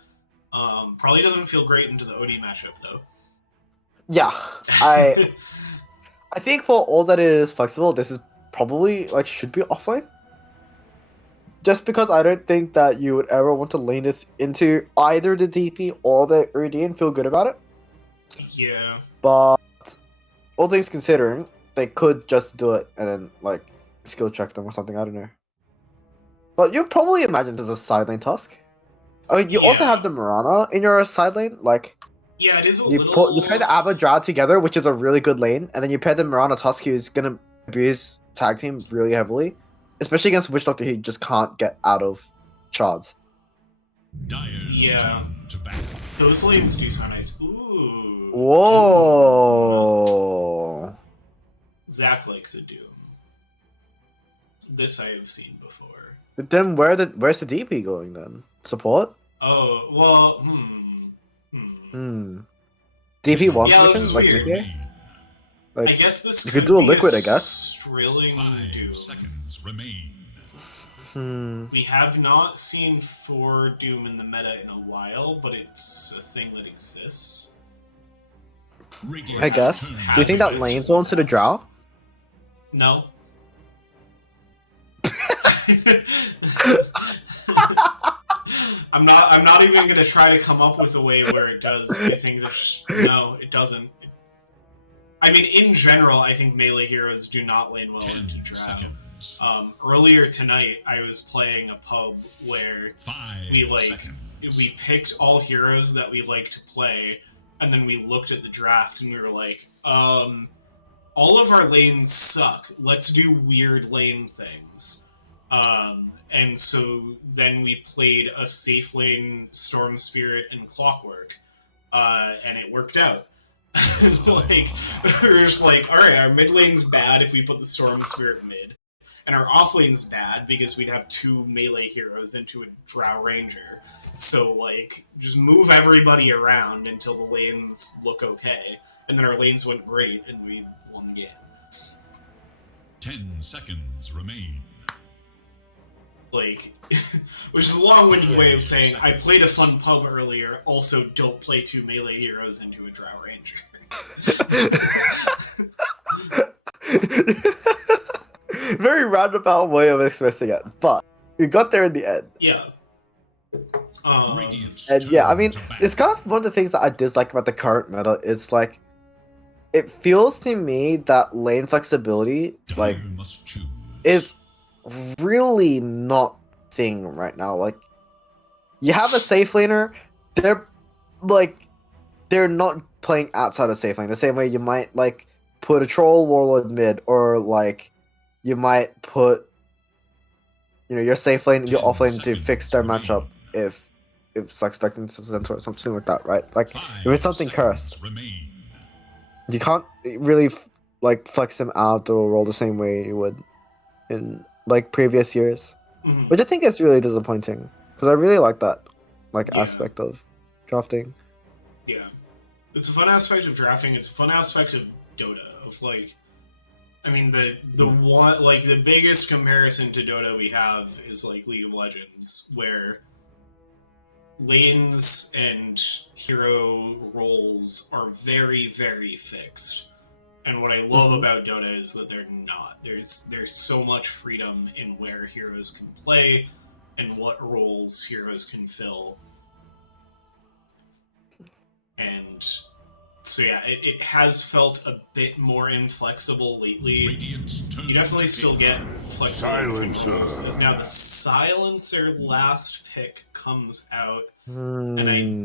Probably doesn't feel great into the OD matchup, though. Yeah, I think for all that it is flexible, this is probably, should be offlane. Just because I don't think that you would ever want to lane this into either the DP or the OD and feel good about it. Yeah. But all things considering, they could just do it and then, skill check them or something, I don't know. But you'll probably imagine there's a side lane Tusk. I mean, you also have the Mirana in your side lane, Yeah, it is a you little... you pair the Abba Drow together, which is a really good lane, and then you pair the Mirana Tusk, who's gonna abuse tag team really heavily, especially against Witch Doctor, who just can't get out of shards. Yeah. Those lanes do sound nice. Ooh. Whoa. Zach likes a Doom. This I have seen before. But then where's the DP going then? Support? Oh, well, DP one Yeah, this is position? weird. Mickey? I guess this you could could do a be liquid, I guess. Strilling 5 Doom. seconds remain. We have not seen 4 Doom in the meta in a while, but it's a thing that exists. I guess. Do you think that lanes well into the Drow? No. I'm not even gonna try to come up with a way where it does. I think no, it doesn't. I mean, in general, I think melee heroes do not lane well into Drow. Earlier tonight, I was playing a pub where we picked all heroes that we like to play, and then we looked at the draft and we were like, all of our lanes suck. Let's do weird lane things. And so then we played a safe lane Storm Spirit and Clockwork, and it worked out. We're just like, alright, our mid lane's bad if we put the Storm Spirit mid, and our off lane's bad because we'd have 2 melee heroes into a Drow Ranger. So, just move everybody around until the lanes look okay, and then our lanes went great, and we won the game. 10 seconds remain. Which is a long-winded way of saying, I played a fun pub earlier, also don't play 2 melee heroes into a Drow Ranger. Very roundabout way of expressing it, but we got there in the end. Yeah. And yeah, I mean, it's kind of one of the things that I dislike about the current meta is, it feels to me that lane flexibility, is really not thing right now. You have a safe laner, they're not playing outside of safe lane the same way you might put a troll warlord mid, or you might put your safe lane and your off lane to fix their matchup if it's expecting something like that, right? If it's something cursed, you can't really flex them out or roll the same way you would in previous years, which I think is really disappointing because I really like that aspect of drafting. Yeah, it's a fun aspect of drafting. It's a fun aspect of Dota. I mean, the one the biggest comparison to Dota we have is League of Legends, where lanes and hero roles are very, very fixed. And what I love about Dota is that they're not. There's so much freedom in where heroes can play. and what roles heroes can fill. And so yeah, it has felt a bit more inflexible lately. You definitely still get flexibility between roles. As now the Silencer last pick comes out, and I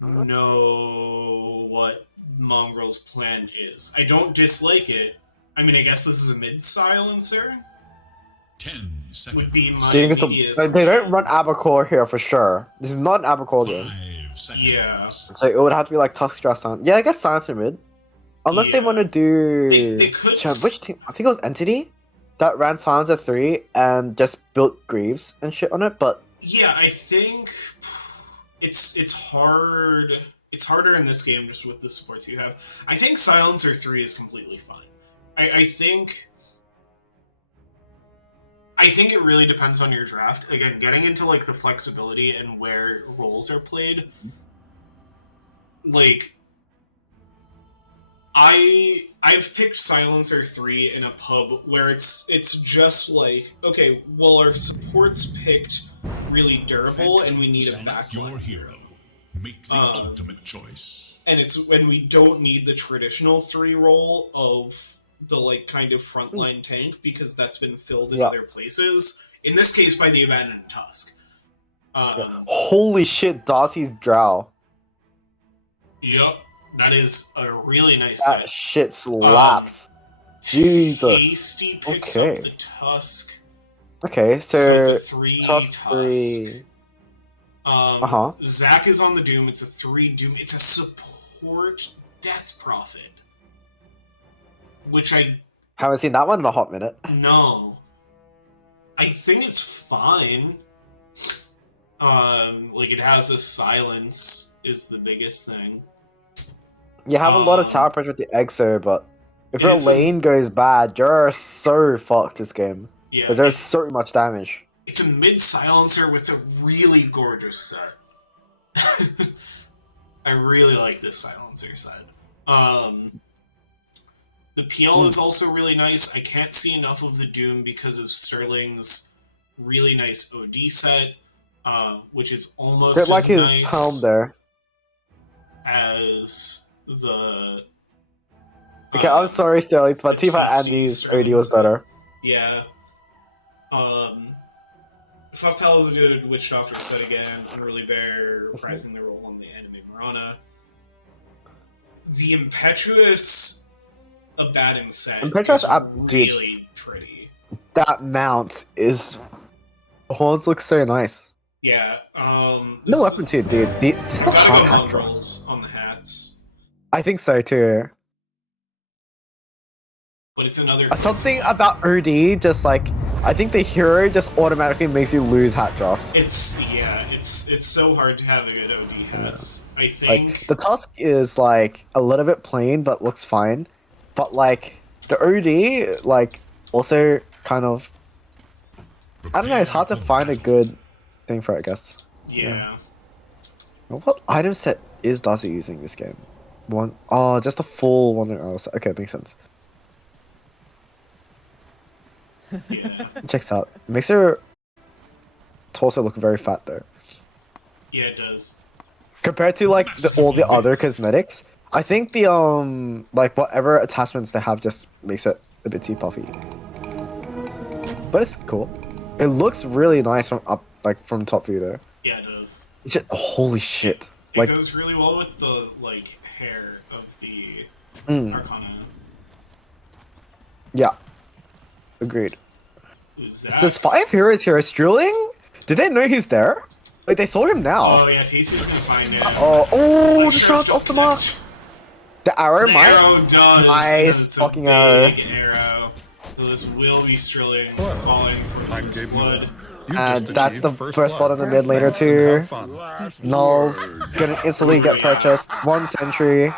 don't know what Mongrel's plan is. I don't dislike it. I mean, I guess this is a mid-Silencer. 10 seconds. Would be my They don't run Abacore here for sure. This is not an Abacore game. 5 seconds. Yeah. So it would have to be like Tusk Stress on. Yeah, I guess Silencer mid. Unless they want to do... They could... Which team? I think it was Entity that ran Silencer 3 and just built Greaves and shit on it, but... Yeah, I think it's hard. It's harder in this game just with the supports you have. I think Silencer 3 is completely fine. I think it really depends on your draft. Again, getting into like the flexibility and where roles are played. Like, I've picked Silencer 3 in a pub where it's just like, okay, well, our support's picked really durable and we need a backline. Your hero. Make the ultimate choice. And it's when we don't need the traditional 3 role of the like kind of frontline tank because that's been filled in other places. In this case, by the Abandoned Tusk. Holy shit, Darcy's Drow. Yep, that is a really nice That set. shit slaps. Jesus. Tasty picks up the Tusk. Okay, so it's a 3 Tusk. Zach is on the Doom. It's a 3 Doom. It's a support Death Prophet. Which I... Haven't seen that one in a hot minute. No. I think it's fine. Like, it has a silence is the biggest thing. You have a lot of tower pressure with the Exo, but if your lane goes bad, you're so fucked this game. Yeah. Because there's so much damage. It's a mid-silencer with a really gorgeous set. I really like this silencer set. The PL is also really nice. I can't see enough of the Doom because of Sterling's really nice OD set, which is almost as like his nice helm there. as the... Okay, I'm sorry, Sterling, but Tifa Andy's OD was better. Yeah. Fuck Hell is a good Witch Doctor set again. Unruly Bear reprising their role on the anime Mirana. The Impetuous Abaddon set Impetuous is really pretty. That mount is... The horns look so nice. Yeah, no weapon too, dude. This is a hard hat drop. On the hats. I think so too. But it's another... Something about OD, just like... I think the hero just automatically makes you lose hat drops. It's so hard to have a good OD hats. I think... Like, the Tusk is like a little bit plain, but looks fine. But like, the OD, like, also kind of... I don't know, it's hard to find a good thing for it, I guess. Yeah. What item set is Darcy using this game? Just a full one. Okay, makes sense. Yeah. Checks out. Makes her torso look very fat though. Yeah, it does. Compared to like all the other cosmetics, I think the like whatever attachments they have just makes it a bit too puffy. But it's cool. It looks really nice from up, like from top view though. Yeah, it does. Holy shit! It goes really well with the like hair of the Arcana. Yeah. Agreed. There's 5 heroes here. Sterling? Did they know he's there? Like, they saw him now. Oh, yeah, he's gonna find it. The shot's off the mark. The arrow, the arrow does. Nice fucking arrow. Arrow. So this will be Sterling falling for his blood. And that's the first blood in the mid laner too. Null's gonna instantly get purchased. 1 sentry.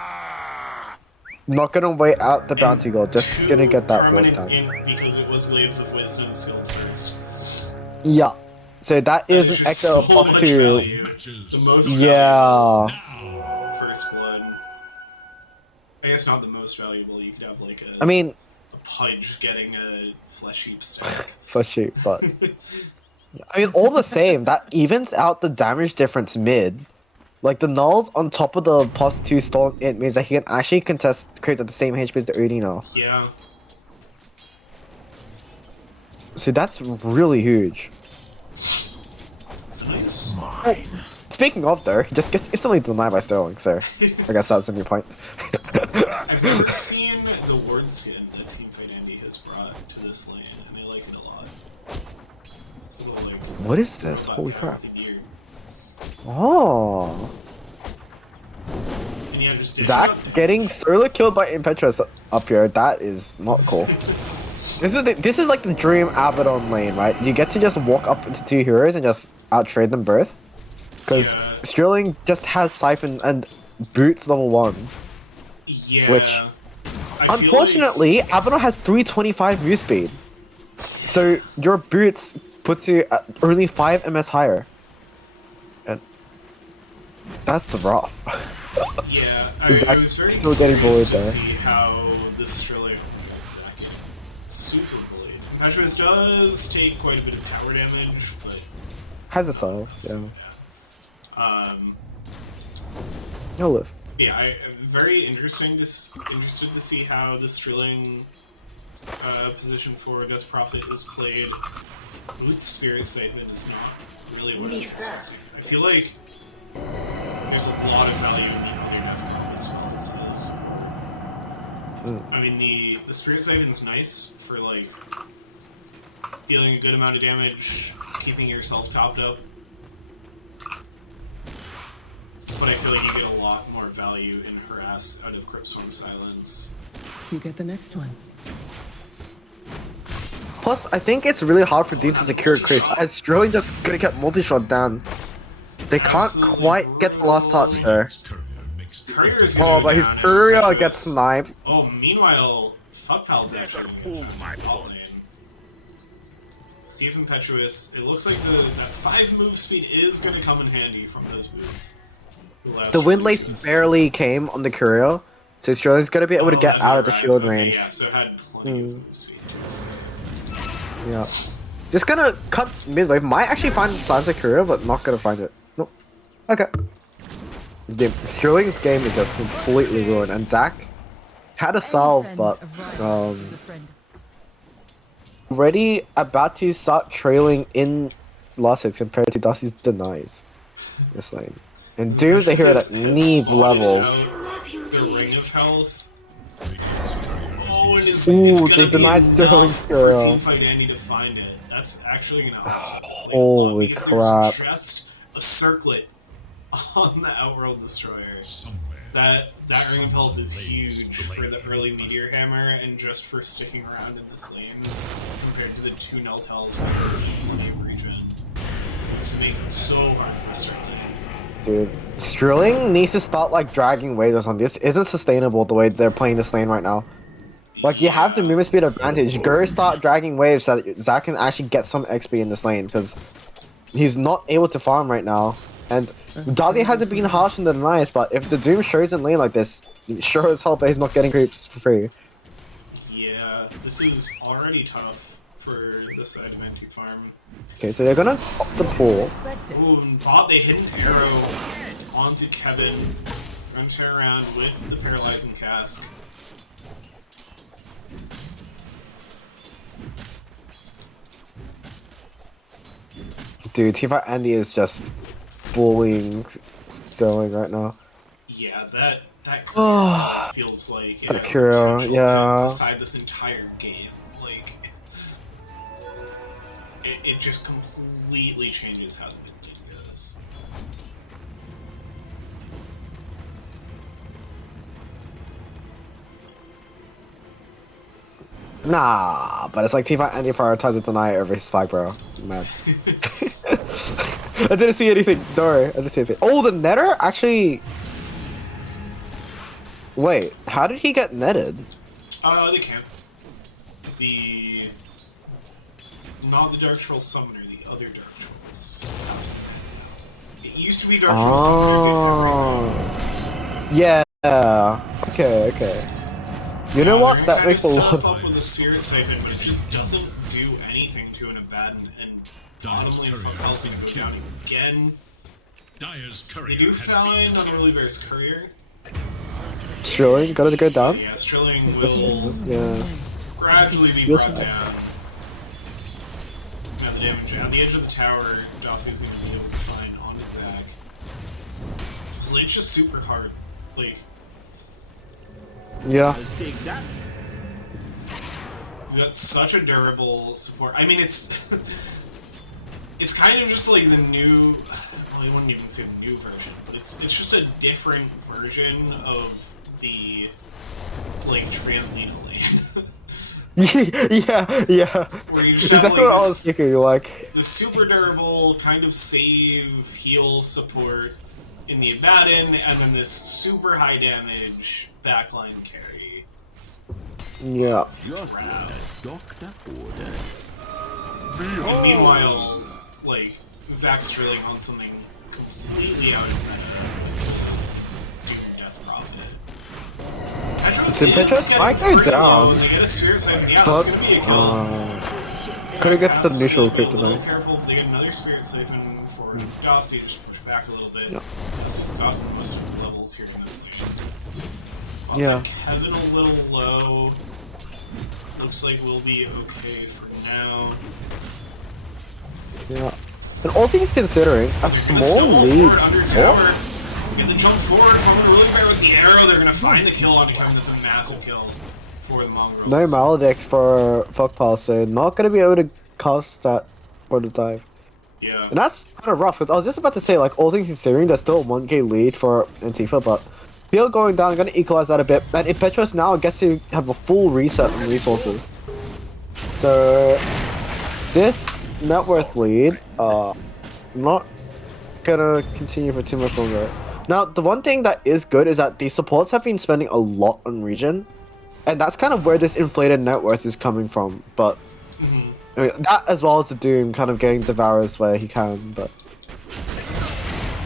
Not gonna wait out the bounty gold, just gonna get that blood down. Because it was Waves of Wisdom sealed first. Yeah. So that is an extra plus 2. The most yeah. First blood. I guess not the most valuable, you could have like a... I mean, Pudge getting a flesh heap stack. Flesh heap, but I mean, all the same, that evens out the damage difference mid. Like, the nulls on top of the +2 stall it means that he can actually contest crits at the same HP as the AD now. Yeah. So that's really huge. Nice. Speaking of, though, he just gets instantly denied by Sterling, so I guess that's a new point. I've never seen the ward skin that Teamfight Andy has brought to this lane, and I like it a lot. It's a little, like, What is this? robot Holy power crap. with the gear. Oh. And yeah, just dish Zach out. getting solo killed by Impetuous up here, that is not cool. This is like the dream Abaddon lane, right? You get to just walk up into two heroes and just out-trade them both. Because Yeah. Sterling just has Siphon and Boots level 1. Yeah. Which, I feel unfortunately, Abaddon has 325 move speed. So your Boots puts you at only 5 MS higher. And that's rough. Yeah, Zach I was very still getting curious bullied to there. see how this Sterling super bullied. Impetuous does take quite a bit of tower damage, but Has a solve, yeah. um, He'll live. yeah, I'm very interested to see how the Sterling position for Death Prophet is played. With Spirit Siphon is not really what I was expecting. I feel like there's a lot of value in the other Death Prophet spells. I mean, the Spirit Siphon's nice for, like, dealing a good amount of damage, keeping yourself topped up. But I feel like you get a lot more value in Harass out of Cryptstorm Silence. You get the next one. Plus, I think it's really hard for Doom to secure creeps, as Sterling just gonna get multi-shot down. They can't Absolutely quite get the last touch there. Courier's Oh, gonna but go his down and courier Impetuous- gets sniped. Oh, meanwhile, Fuckpal's actually gonna get bot lane. See if Impetuous. It looks like that 5 move speed is gonna come in handy from those boots. The Windlace barely came on the courier, so Sterling's gonna be able to get that's out of the right. shield Okay, range. Yeah, so it had plenty of move speed. So. Yeah. Just gonna cut midway. Might actually find Silencer courier, but not gonna find it. Nope. Okay. Sterling's game is just completely ruined, and Zach had a salve, but already about to start trailing in losses compared to Darcy's denies. This lane. And Doom's a hero that needs levels. The Ring of Health. Oh, and it's Ooh, gonna they denied be Sterling's enough for courier. Teamfight Andy to find it. That's actually gonna offset this lane a lot, Holy because crap. there's just a circlet on the Outworld Destroyer. That Ring of Health is huge for the early Meteor Hammer and just for sticking around in this lane compared to the 2 Neltals where there's plenty of regen. This makes it so hard for Sterling. Dude, Sterling needs to start like dragging waves or something. This isn't sustainable the way they're playing this lane right now. Like, you have the movement speed advantage. Go start dragging waves so that Zach can actually get some XP in this lane, because he's not able to farm right now. And Darcy hasn't been harsh on the denies, but if the Doom shows in lane like this, sure as hell but he's not getting creeps for free. Yeah, this is already tough for this side of anti-farm. Okay, so they're gonna pop the pool. Ooh, and bought the hidden arrow onto Kevin. Run turn around with the paralyzing cask. Dude, Teamfight Andy is just bullying Sterling right now. Yeah, that Courier feels like it That has Courier, the potential yeah. to decide this entire game. Like, it just completely changes how the mid lane goes. Nah, but it's like Teamfight Andy prioritizes deny over his fight, bro. Man. I didn't see anything. Don't worry, I didn't see anything. Oh, the netter? Actually... Wait, how did he get netted? They can. Not the Dark Troll Summoner, the other Dark Trolls. It used to be Dark Troll Summoner. Oh. Yeah. Okay, okay. You know what? That makes a lot Step up with the Spirit Siphon, but it just doesn't do anything to an Abaddon, and bottom lane front Pulse gonna go down again. Dyer's courier They do has find been Unruly Bear's Courier. Strilling, gotta go down. Yeah, Strilling will Yeah. gradually be brought down. Now the damage at the edge of the tower, Dossie's gonna be able to find onto Zach. This lane's just super hard. Like, Yeah. we got such a durable support. I mean, it's it's kind of just like the new. Well, you wouldn't even say the new version. It's just a different version of the like Trampolina lane. yeah. Where you just have, Exactly like, what I was thinking, like... the super durable kind of save heal support in the Abaddon, and then this super high damage backline carry. Yeah. And meanwhile, like, Zach's drilling on something completely out of meta. Doom Death Prophet. Petrus might go down. They get a Spirit Siphon. Yeah, that's gonna be a kill. Couldn't get the neutral creep kryptonite. A little careful. They get another Spirit Siphon for Dossie. Just push back a little bit. Yep. Dossie's got most of the levels here in this lane. Yeah. Kevin a little low. Looks like we'll be okay for now. Yeah. And all things considering, a small lead. And the jump forward from a really bear with the arrow, they're gonna find the kill onto Kevin. That's a massive kill for the Mongrels. No Maledict for Fogpal, so not gonna be able to cast that for the dive. Yeah. And that's kind of rough, because I was just about to say, like, all things considering, there's still a 1k lead for Antifa, but Peel going down, gonna equalize that a bit, and Impetuous now gets to have a full reset on resources. So, this net worth lead, not gonna continue for too much longer. Now, the one thing that is good is that the supports have been spending a lot on regen, and that's kind of where this inflated net worth is coming from, but I mean, that as well as the Doom kind of getting Devourers where he can, but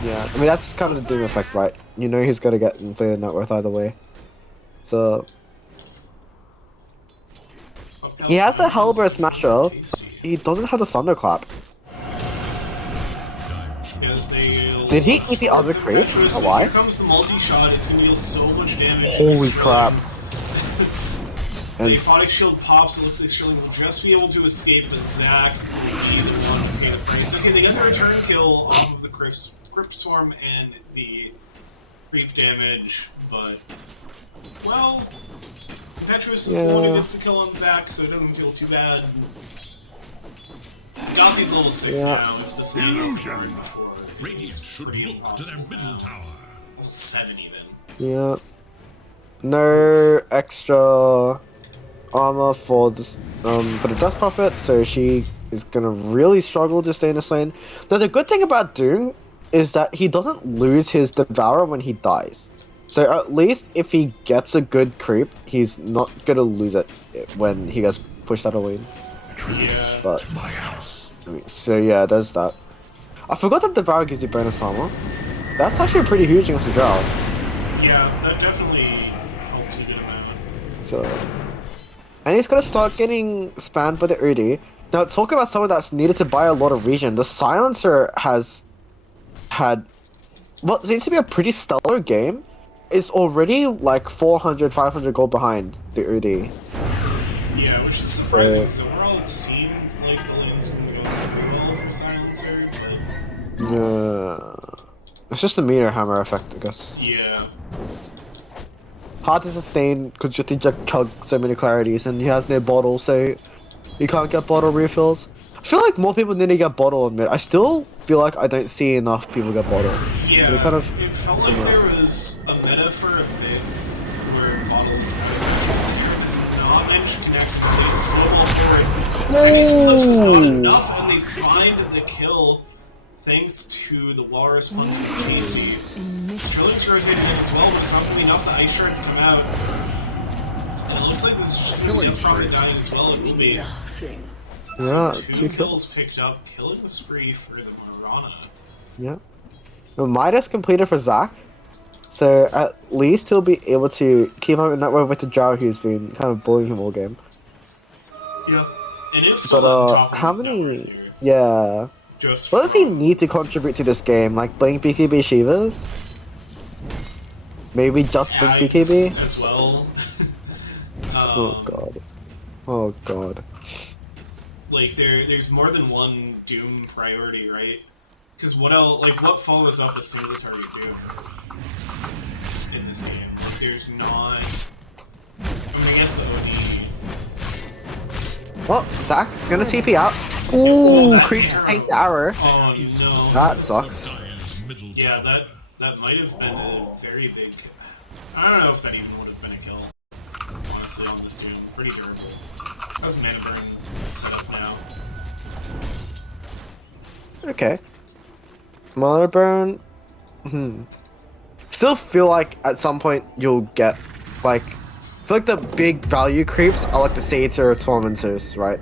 yeah, I mean that's kind of the Doom effect, right? You know he's gonna get inflated net worth either way. So he has the Hellbear Smasher, he doesn't have the Thunderclap. Did he eat the other creep? Oh, why? Here comes the multi-shot, it's gonna deal so much damage. Holy crap. The Aphotic Shield pops, it looks like Sterling will just be able to escape, but Zach will be the one to pay the price. Okay, they get the return kill off of the Crypt Swarm and the creep damage, but, well, Impetuous is the one who gets the kill on Zach, so it doesn't feel too bad. Gossie's level 6 now, if the same is happened before. Radiant should look to their middle tower. Level 7 even. Yeah. No extra armor for this for the Death Prophet, so she is gonna really struggle to stay in this lane. Now the good thing about Doom is that he doesn't lose his Devourer when he dies. So at least if he gets a good creep, he's not gonna lose it when he gets pushed out of lane. Yeah. But I mean, so yeah, there's that. I forgot that Devourer gives you bonus armor. That's actually pretty huge against the Drow. Yeah, that definitely helps a good amount. So, and he's gonna start getting spammed by the Udi. Now, talk about someone that's needed to buy a lot of regen. The Silencer has had what seems to be a pretty stellar game. It's already like 400, 500 gold behind the Udi. Yeah, which is surprising because overall it seemed like the lane's going to go pretty well for Silencer, but... Yeah. It's just the meter hammer effect, I guess. Yeah. Hard to sustain because you have to chug so many clarities, and he has no bottle, so he can't get bottle refills. I feel like more people need to get bottle in mid. I still feel like I don't see enough people get bottle. Yeah, so kind of it felt like there was a meta for a bit where bottles was not managed to connect with it, snowball forward. It's not enough, and they find the kill thanks to the Walrus punch from Casey. Sterling's rotating in as well, but it's not going to be enough. The Ice Shards come out. And it looks like this is probably dying as well. It will be. yeah, So two kills picked up, killing the spree for the Morana. Yeah. Well, Midas completed for Zach, so at least he'll be able to keep up in that way with the Drow who's been kind of bullying him all game. Yeah. And it's still at the top of how the many? net worth here. Yeah. Just What does he from- need to contribute to this game? Like Blink BKB Shivas? Maybe just Blink Ags BKB? as well. Oh god. Oh god. Like there's more than one Doom priority, right? Because what else? Like what follows up a single target Doom in this game? If there's not, I mean, I guess the OD. Well, Zach gonna TP out. Ooh, that creeps arrow. take the arrow. Oh no. That sucks. Dire's middle Yeah, tower. that might have been a very big. I don't know if that even would have been a kill. Honestly, on this Doom, pretty durable. How's Mana Burn set up now? Okay. Mana burn. Still feel like at some point you'll get like. I feel like the big value creeps are like the Satyr Tormentors, right?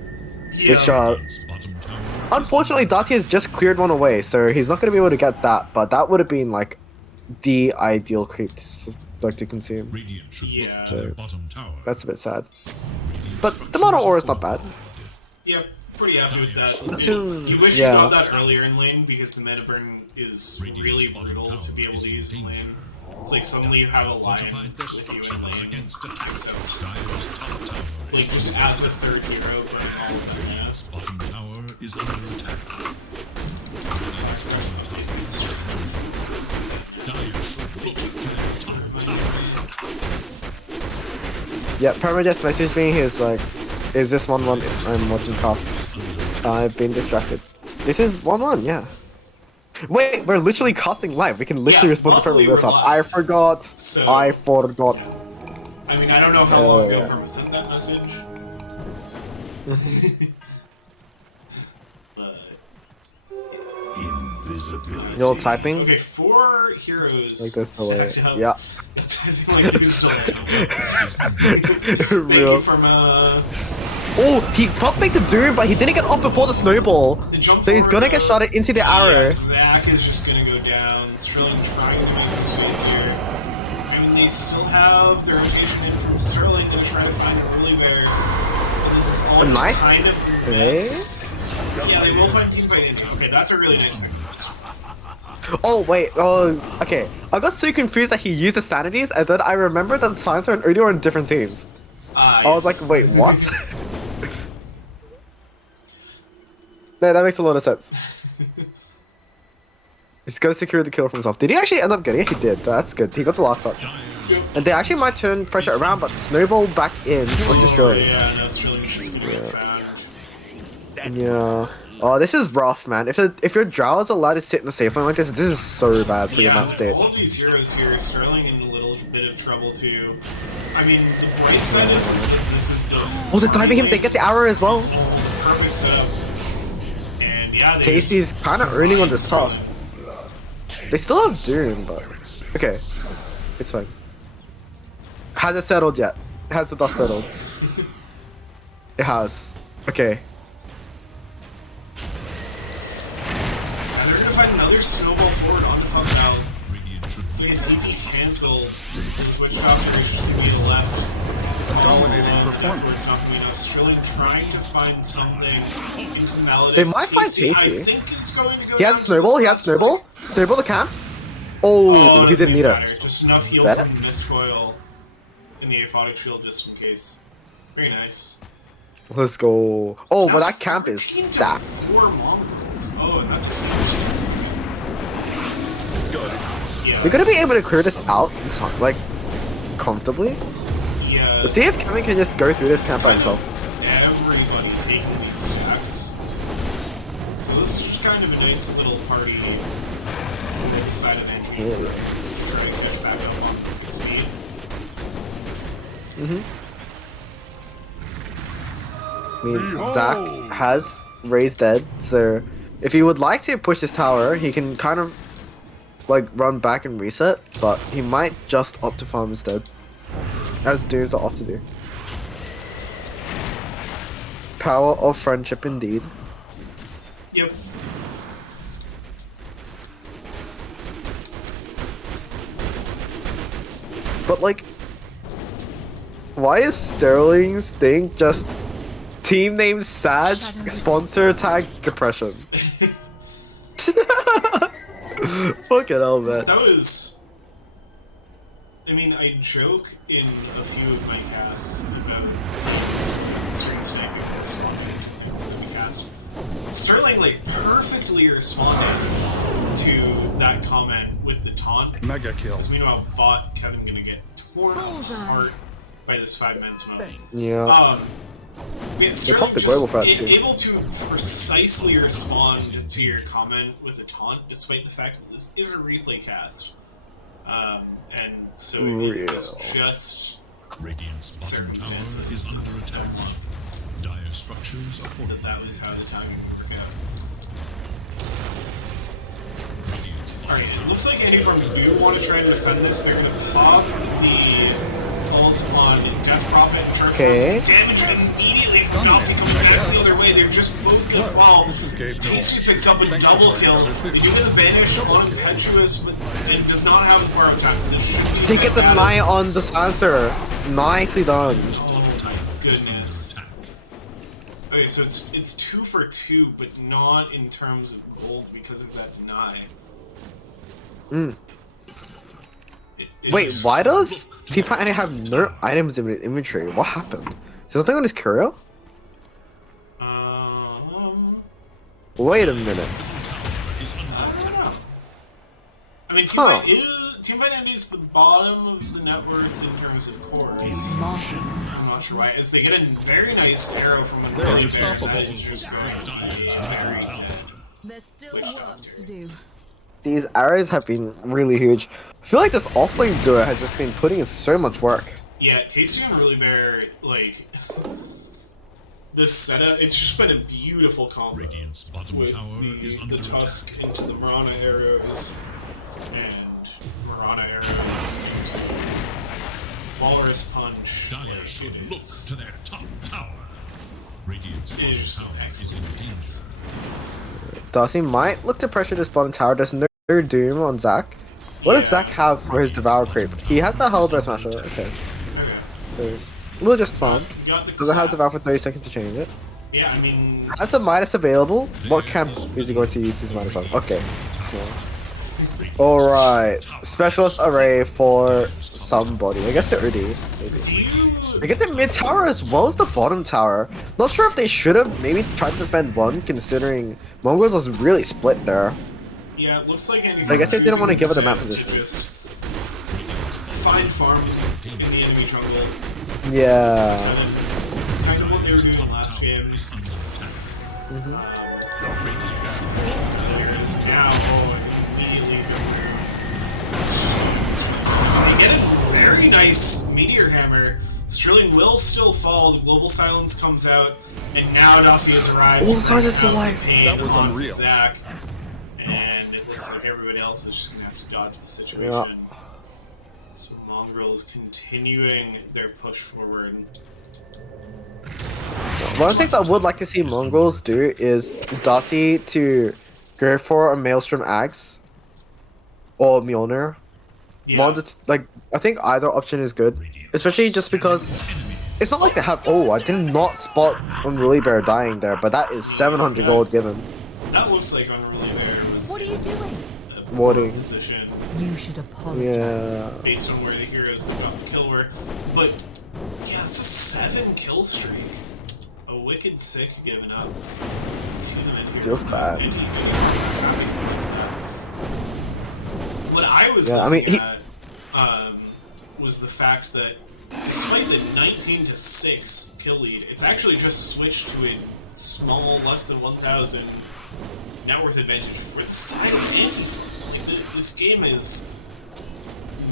Yeah, Which Radiant's bottom tower unfortunately Darcy has just cleared one away, so he's not gonna be able to get that. But that would have been like the ideal creep to consume. Radiant should Yeah. look to their bottom tower. That's a bit sad. But the Mana Aura is not bad. Yep, pretty happy with that. Assume- You wish yeah. you got that earlier in lane because the Mana Burn is really brutal to be able to use in lane. It's like suddenly you have a line Fortified their with you in structures lane. against attack. Max out. Dire's top tower Like just as a third hero, but all of their mana. Radiant's bottom tower is under attack. It's Dire should look to their top tower. Yeah, Perma just messaged me. He's like, "Is this 1-1?" I'm watching cast. I've been distracted. This is 1-1. Yeah. Wait, we're literally casting live. We can literally Yeah, respond to Perma luckily real we're time. live. I forgot. So- I forgot. I mean, I don't know how long ago yeah. Perma sent that message. But Invisibility. You're typing? okay, 4 heroes Like this delay. stacked up. Yeah. That's I feel like there's still Thank Real. you, Perma. Oh, he got fake the Doom, but he didn't get up before the snowball. The jump So he's forward, gonna get shotted into the arrow. Yeah, Zach is just gonna go down. Sterling trying to make some space here. I mean, they still have their rotation in from Sterling. They're trying to find an early bear. But this is all just nice kind of play. yes. Yeah, they will find team fight into. Okay, that's a really nice move. Oh wait, okay. I got so confused that he used the sanities, and then I remembered that Silencer and Udi were on different teams. I was like, wait, what? No, that makes a lot of sense. He's gonna secure the kill for himself. Did he actually end up getting it? He did. That's good. He got the last touch. And they actually might turn pressure around, but snowball back in onto Sterling. Yeah, no, Sterling's just gonna get found. Yeah. Oh, this is rough, man. If your Drow is allowed to sit in the safe lane like this is so bad for your Yeah, map with state. all of these heroes here, Sterling in a little bit of trouble too. I mean, the bright side is that this is the Oh, they're diving him. They get the arrow as well. perfect setup. And yeah, they Casey's just- kind of earning on this task. They still have Doom, but okay, it's fine. Has it settled yet? Has the dust settled? It has. Okay. And they're gonna find another snowball forward on the top now. Radiant should So it's TP cancel, which Falcon is going to be to the left. Dominating That's performance. where it's not coming out. Sterling trying to find something into Maladin. They might find Casey, I Casey. think it's going to go He down has to snowball. the He has last snowball. strike. Snowball the camp. Oh, he doesn't didn't need even it. matter. Just enough heal Better. from Mistfoil in the aphotic shield just in case. Very nice. Let's go. Oh, So but that's that camp is 13 to stacked. 4 Mongols. Oh, and that's a huge. Yeah. They're gonna be able to clear this out, like, comfortably. Yeah. Let's see if Kevin can just go through this camp by himself. Everybody taking these stacks. So this is just kind of a nice little party on the side of NG. Yeah. To try to catch back up on speed. I mean, Zach has raised dead, so if he would like to push this tower, he can kind of like run back and reset, but he might just opt to farm instead, as dudes are off to do. Power of friendship indeed. Yep. But like, why is Sterling's thing just Team name Sag, sponsor tag Depression. Fucking hell, man. That was. I mean, I joke in a few of my casts about stream sniping and responding to things that we cast. Sterling, like, perfectly responded to that comment with the taunt. Mega kill. Meanwhile, bot Kevin gonna get torn apart by this 5-man smoke. Yeah. Sterling the global just too. able to precisely respond to your comment with a taunt, despite the fact that this is a replay cast. And so it was just Radiant's bottom tower is under attack. Dire structures are fortified. that was how the timing would work out. Radiant's Alright, it looks like ANFM do want to try and defend this. They're going to pop the ult on Death Prophet and Church. Okay. Damage immediately from Kelsey coming back the other way. They're just both going to fall. Tasty picks up a double kill. They do get the banish on Impetuous, but it does not have the borrow time, so this should be They get the Naya on the silencer. Nicely done. Oh my goodness. Okay, so it's 2 for 2, but not in terms of gold because of that deny. Wait, why does Team Fight have no items in his inventory? What happened? Is there something on his curio? Wait a minute. I don't know. I mean, Team Fight is the bottom of the net worth in terms of cores. I'm not sure why. As they get a very nice arrow from a Billy Bear, that is just very dead. There's still work to do. These arrows have been really huge. I feel like this offlane duo has just been putting in so much work. Yeah, Tasty and Really Bear, like, this setup, it's just been a beautiful combo. Radiant's bottom With tower is under the attack. Tusk into the Marana arrows, and Marana arrows, and Walrus Punch. Dire Like, should it look is- to their top tower. Radiant's it bottom is tower is in excellent. danger. Darcy might look to pressure this bottom tower. There's no Doom on Zac. What does Zac have for his Devour creep? He has the Halberd Smasher. Okay. So, we'll just farm. Got the Doesn't have clap. Devour for 30 seconds to change it. Yeah, I mean, Has the Midas available? What camp is he going to use his Midas on? Okay. Small. Alright. Specialist array for somebody. I guess the OD. Maybe. They get the mid tower as well as the bottom tower. Not sure if they should have maybe tried to defend one, considering Mongols was really split there. yeah, it looks like I guess they didn't want to give it a map instead position. to just find farm in the enemy jungle. Yeah. Kind of what they were doing last game. Is under attack. There it is now. Immediately they get a very nice meteor hammer. Sterling will still fall. The global silence comes out, and now Dossie has arrived. Oh, Silence is still alive. That was unreal. Zach, and it looks like everybody else is just gonna have to dodge the situation. So Mongrel is continuing their push forward. One of the things I would like to see Mongols do is Darcy to go for a Maelstrom Axe or Mjolnir. Yeah. Like, I think either option is good, especially just because it's not like they have. Oh, I did not spot Unruly Bear dying there, but that is 700 gold given. That looks like Unruly Bear was What are you doing? a Warding. position You should apologize. Yeah. based on where the heroes that got the kill were. But yeah, it's a 7-kill streak. A wicked sick giving up. Feels bad. And he goes grabbing for that. What I was Yeah, I mean, looking at was the fact that despite the 19-6 kill lead, it's actually just switched to a small, less than 1,000 net worth advantage for the side of ANFM. Like, this game is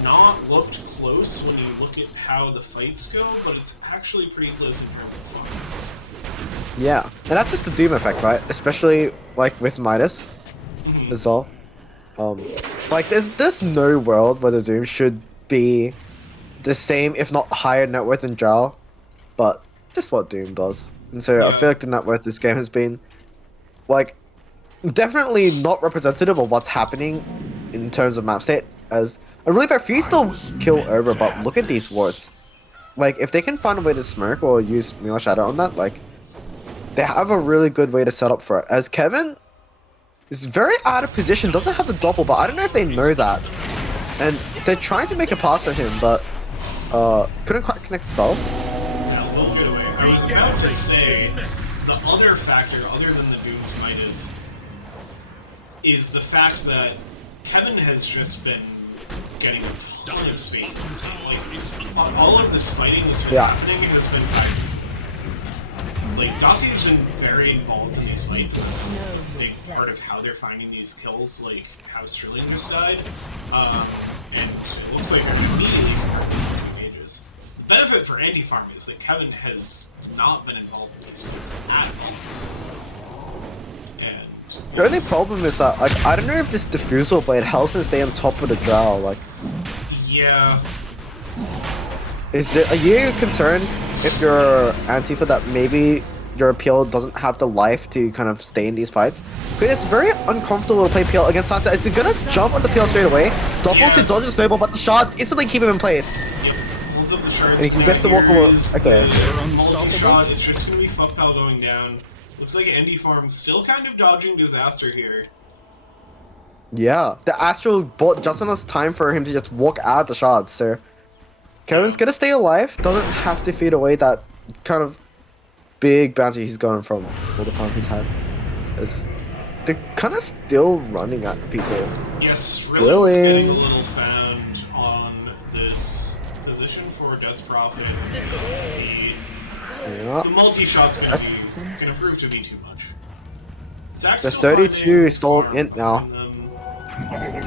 not looked close when you look at how the fights go, but it's actually pretty close in terms of fun. Yeah, and that's just the Doom effect, right? Especially like with Midas as well. Like there's no world where the Doom should be the same, if not higher net worth than Drow, but just what Doom does. And so I Yeah. feel like the net worth this game has been like definitely not representative of what's happening in terms of map state. As a really bad few still kill over, but look at these wards. Like if they can find a way to smirk or use Mirror Shadow on that, like they have a really good way to set up for it. As Kevin is very out of position, doesn't have the doppel, but I don't know if they know that. And they're trying to make a pass at him, but couldn't quite connect the spells. I was about to say, the other factor, other than the Doom's Midas, is the fact that Kevin has just been getting a ton of space in this game. Like, all of this fighting that's been happening has been kind of... Like, Dossie's been very involved in these fights, and that's a big part of how they're finding these kills, like how Sterling just died. And it looks like they're immediately comparing this to mages. The benefit for Anti-Farm is that Kevin has not been involved in these fights at all. And the only problem is that, like, I don't know if this Diffusal Blade helps him stay on top of the drow, like... Yeah. Are you concerned if you're Antifa that maybe your PL doesn't have the life to kind of stay in these fights? Because it's very uncomfortable to play PL against Sansa. Is he gonna jump on the PL straight away? Doppels to dodge the snowball, but the shards instantly keep him in place. Yep. Holds up the shards. And he can get the walk away. Okay. Multi-shot is just gonna be fuck pal going down. Looks like Anti-Farm still kind of dodging disaster here. Yeah. The Astral bought just enough time for him to just walk out of the shards, so... Kevin's gonna stay alive, doesn't have to feed away that kind of big bounty he's going from all the fun he's had. They're kind of still running at people. Yes, Rillin's getting a little found on this position for Death Prophet. The multi-shot's gonna prove to be too much. Zach's the 32 is still in now. That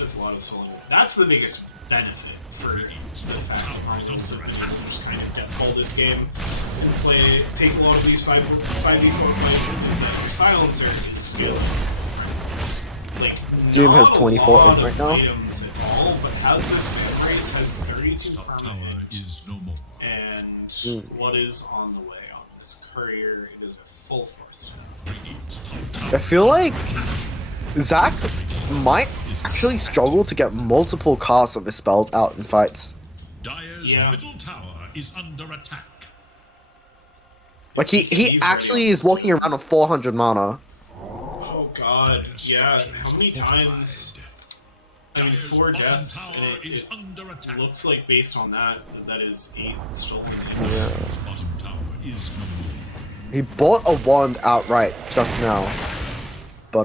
is a lot of soloing. That's the biggest benefit for the fact that Arsenal's just kind of deathball this game. Take a lot of these 5v4 fights is that your silencer is still like Doom has 24 not right now. Items at all, but has this Race has 32 permanent is no more. and what is on the way on this courier? It is a full force. I feel like Zach might actually struggle to get multiple casts of his spells out in fights. Dire's middle tower is under attack. Like he actually is walking around on 400 mana. Oh god, yeah. How many times? I mean, 4 deaths, and it looks like based on that is 8 stolen. Yeah. Bottom tower is no more. He bought a wand outright just now, but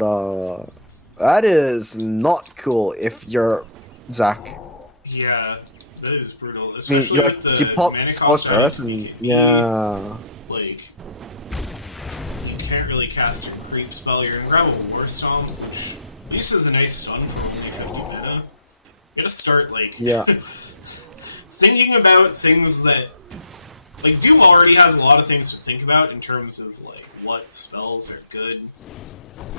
that is not cool if you're Zach. Yeah, that is brutal. I mean, Especially with the you pop mana Scorched cost Earth item, and yeah. Like, you can't really cast a creep spell. You're gonna grab a War Stomp, which at least is a nice stun for only 50 mana. You gotta start, like, thinking about things that... Like, Doom already has a lot of things to think about in terms of, like, what spells are good.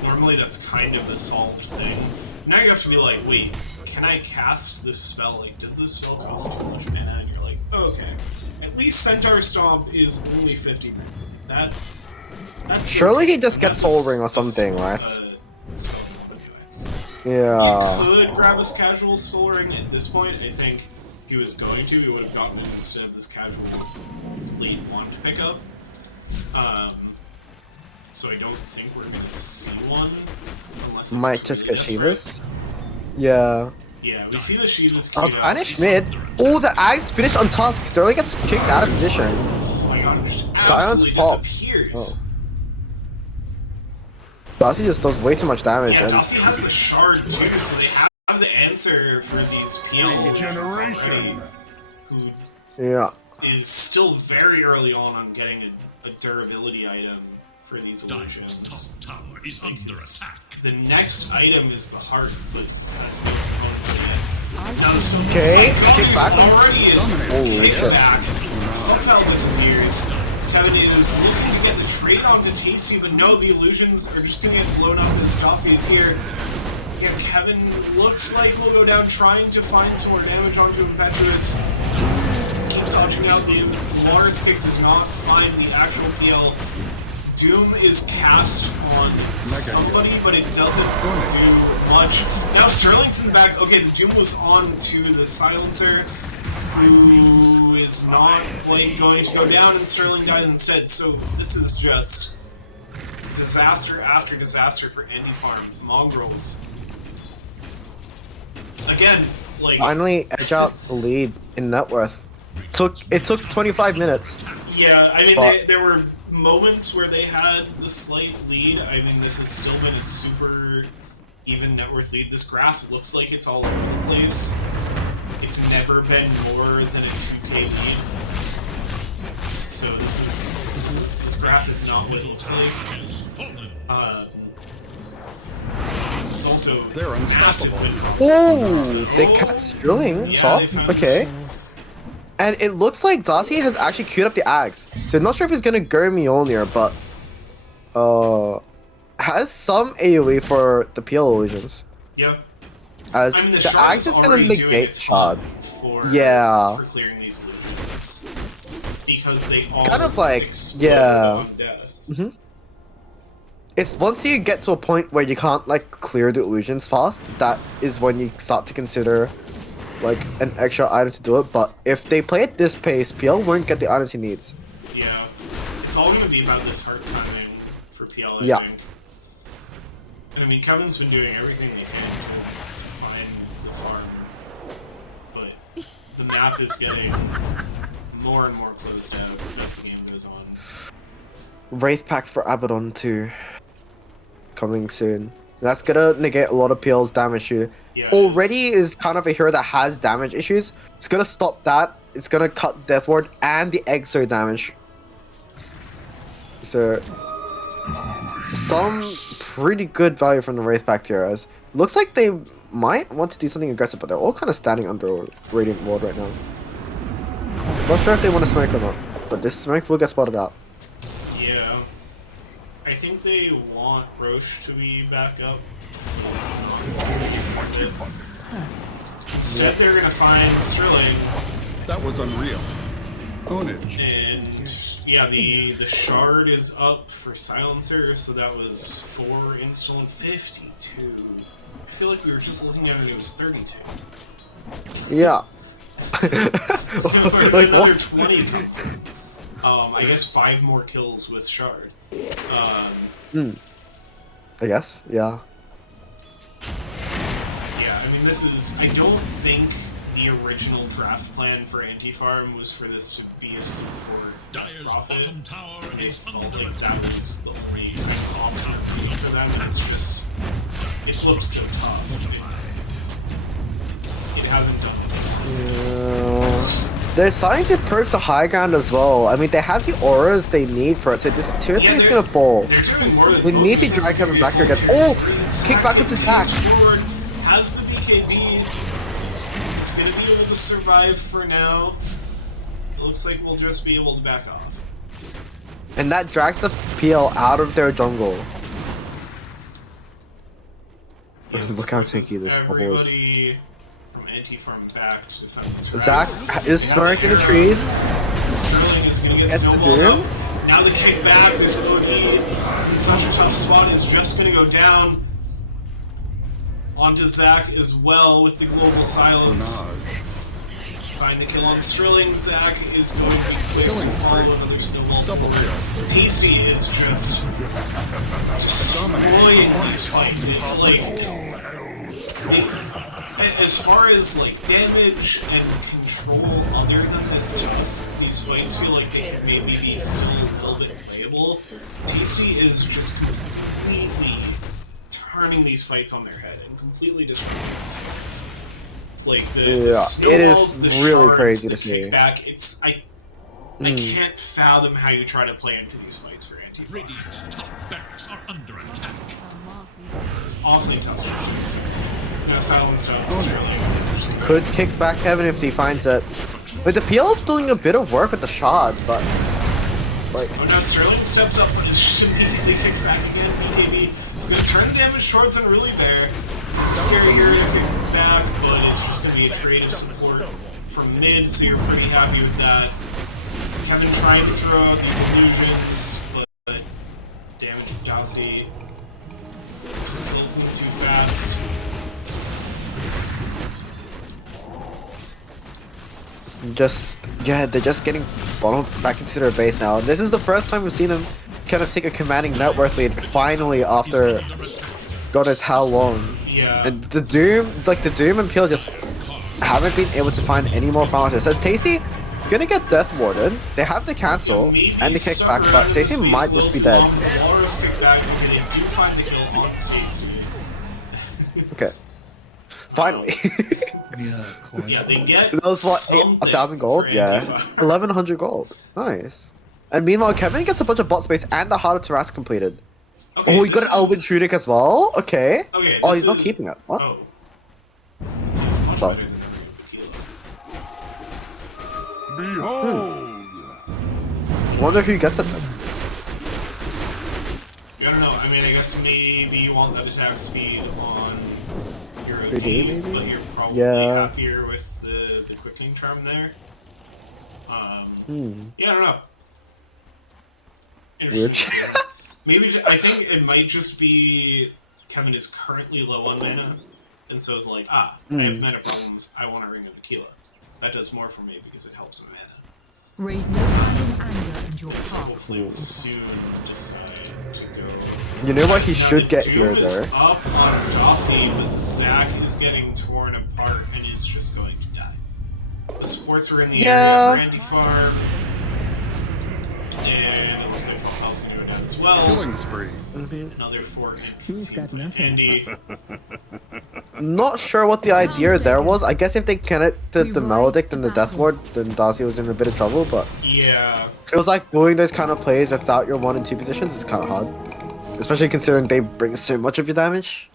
Normally that's kind of a solved thing. Now you have to be like, wait, can I cast this spell? Like, does this spell cost too much mana? And you're like, oh, okay. At least Centaur Stomp is only 50 mana. That's surely he just gets Soul Ring or something, right? Yeah. You could grab his casual Soul Ring at this point. I think if he was going to, he would have gotten it instead of this casual late wand pickup. So I don't think we're gonna see one unless it might just get Shivas. Yeah. Yeah, we see the Shivas. Vanish mid. Oh, the Axe finished on task. Sterling gets kicked out of position. Oh my god, just Silence pop. disappears. Darcy just does way too much damage. Yeah, Darcy has the shard too, so they have the answer for these PL generation. Who is still very early on getting a durability item for these illusions. Top tower is under attack. The next item is the heart, but that's what opponents get. Okay, kick back. Already kick back. Fuckbell disappears. Kevin is looking to get the trade onto TC, but no, the illusions are just gonna get blown up as Stassi is here. Yeah, Kevin looks like will go down trying to find some more damage onto Impetuous. Keep dodging out. The Mars kick does not find the actual PL. Doom is cast on somebody, but it doesn't do much. Now Sterling's in the back. Okay, the Doom was on to the Silencer. who is not going to go down, and Sterling dies instead. So this is just disaster after disaster for anti-farm mongrels. Again, finally edge out the lead in net worth. It took 25 minutes. Yeah, I mean there were moments where they had the slight lead. I mean, this has still been a super even net worth lead. This graph looks like it's all over the place. It's never been more than a 2k lead. So this graph is not what it looks like. It's also They're unstoppable. Oh, they catch Sterling. Yeah, Top. Okay. And it looks like Darcy has actually queued up the axe. So I'm not sure if he's gonna go Mjolnir, but has some AoE for the PL illusions. Yeah. As I mean, the axe is gonna negate shard. For clearing these illusions. Because they all Kind of like, explode yeah. on death. It's once you get to a point where you can't like clear the illusions fast, that is when you start to consider like an extra item to do it. But if they play at this pace, PL won't get the items he needs. Yeah. It's all gonna be about this hard timing for PL, I Yeah. think. And I mean, Kevin's been doing everything they can to find the farm. But the map is getting more and more closed out as the game goes on. Wraith Pack for Abaddon too. Coming soon. That's gonna negate a lot of PL's damage too. Yeah, Already is kind of a hero that has damage issues. It's gonna stop that. It's gonna cut Death Ward and the Exo damage. So some pretty good value from the Wraith Pack heroes. Looks like they might want to do something aggressive, but they're all kind of standing under Radiant Ward right now. Not sure if they want to smoke or not, but this smoke will get spotted out. Yeah. I think they want Roche to be back up. Instead, they're gonna find Sterling. That was unreal. Ownage. And yeah, the shard is up for Silencer, so that was 4 install and 52. I feel like we were just looking at it, it was 32. Yeah. Like another 20 confirmed. I guess 5 more kills with shard. I guess, yeah. Yeah, I mean, this is... I don't think the original draft plan for Anti-Farm was for this to be a support Dire's profit. bottom tower It is felt under like attack. that was the only option for them, and it's just... It's looked so tough. It hasn't done it. They're starting to perk the high ground as well. I mean, they have the auras they need for it, so this tier 3 is gonna fall. They're doing more than We both need to because drag Kevin back here Revolt again. Oh! is Kick back with attack! forward, has the BKB. It's gonna be able to survive for now. It looks like we'll just be able to back off. And that drags the PL out of their jungle. Yeah, Look how tanky this bubble is. everybody from Anti-Farm back to defend this. Zach is smirked in the trees. Sterling is gonna get Gets the snowballed doom. up. Now the kick back, this Loki, in such a tough spot, is just gonna go down. Onto Zach as well with the global silence. Find the kill on Sterling. Zach is going to be quick to follow another snowball. Double kill. TC is just destroying these fights. As far as like damage and control, other than this task, these fights feel like they could maybe be still a little bit playable. TC is just completely turning these fights on their head and completely destroying these fights. Like the snowballs, it is the really shards, crazy the to see. kickback. I can't fathom how you try to play into these fights for anti. Radiant's top barracks are under attack. It's awfully tough to see. Now silence out Australia. Could kick back Kevin if he finds it. But the PL is doing a bit of work with the shard, but like Oh no, Sterling steps up, but it's just immediately kicked back again. BKB is going to turn damage towards Unruly Bear. It's a scary area to kick back, but it's just going to be a trade of support from mid, so you're pretty happy with that. Kevin trying to throw out these illusions, but damage from Dossie just closing too fast. they're just getting funneled back into their base now. This is the first time we've seen them kind of take a commanding net worth lead finally after God knows how long. Yeah. And the Doom and Peel just haven't been able to find any more farmers. As Tasty gonna get Death Warded, they have the cancel and the kickback, but Tasty might just be dead. Walrus kickback, okay, they do find the kill on Tasty. Okay. Finally. Yeah, they get That was what, something 1,000 gold? for Yeah. Antifa. 1,100 gold. Nice. And meanwhile, Kevin gets a bunch of bot space and the Heart of Terrace completed. Okay, Oh, he got an Elven Trudic as well? Okay. Okay, Oh, this he's not is- keeping it. What? Oh. This is much Oh. better than Tequila. Behold! Wonder who gets it then. I don't know, I mean, I guess maybe you want that attack speed on your OP, 3D maybe? but you're probably Yeah. happier with the quickening charm there. Hmm. Yeah, I don't know. Weird. Interesting. Maybe I think it might just be Kevin is currently low on mana, and so it's like, I have mana problems. I want a Ring of Tequila. That does more for me because it helps with mana. Raise no hand in anger, and your So path hopefully we'll soon decide to go. You know what he Now should the get Doom here is there? up on Dossie, but Zac is getting torn apart and is just going to die. The supports were in the Yeah. area for Andy Farm, and it looks like Funkhouse going to go down as well. Killing spree. Another 4 He's got nothing. Andy. Not sure what the idea there was. I guess if they connected the Maledict and the Death Ward, then Darcy was in a bit of trouble, but Yeah. feels like doing those kind of plays without your 1 and 2 positions is kind of hard. Especially considering they bring so much of your damage.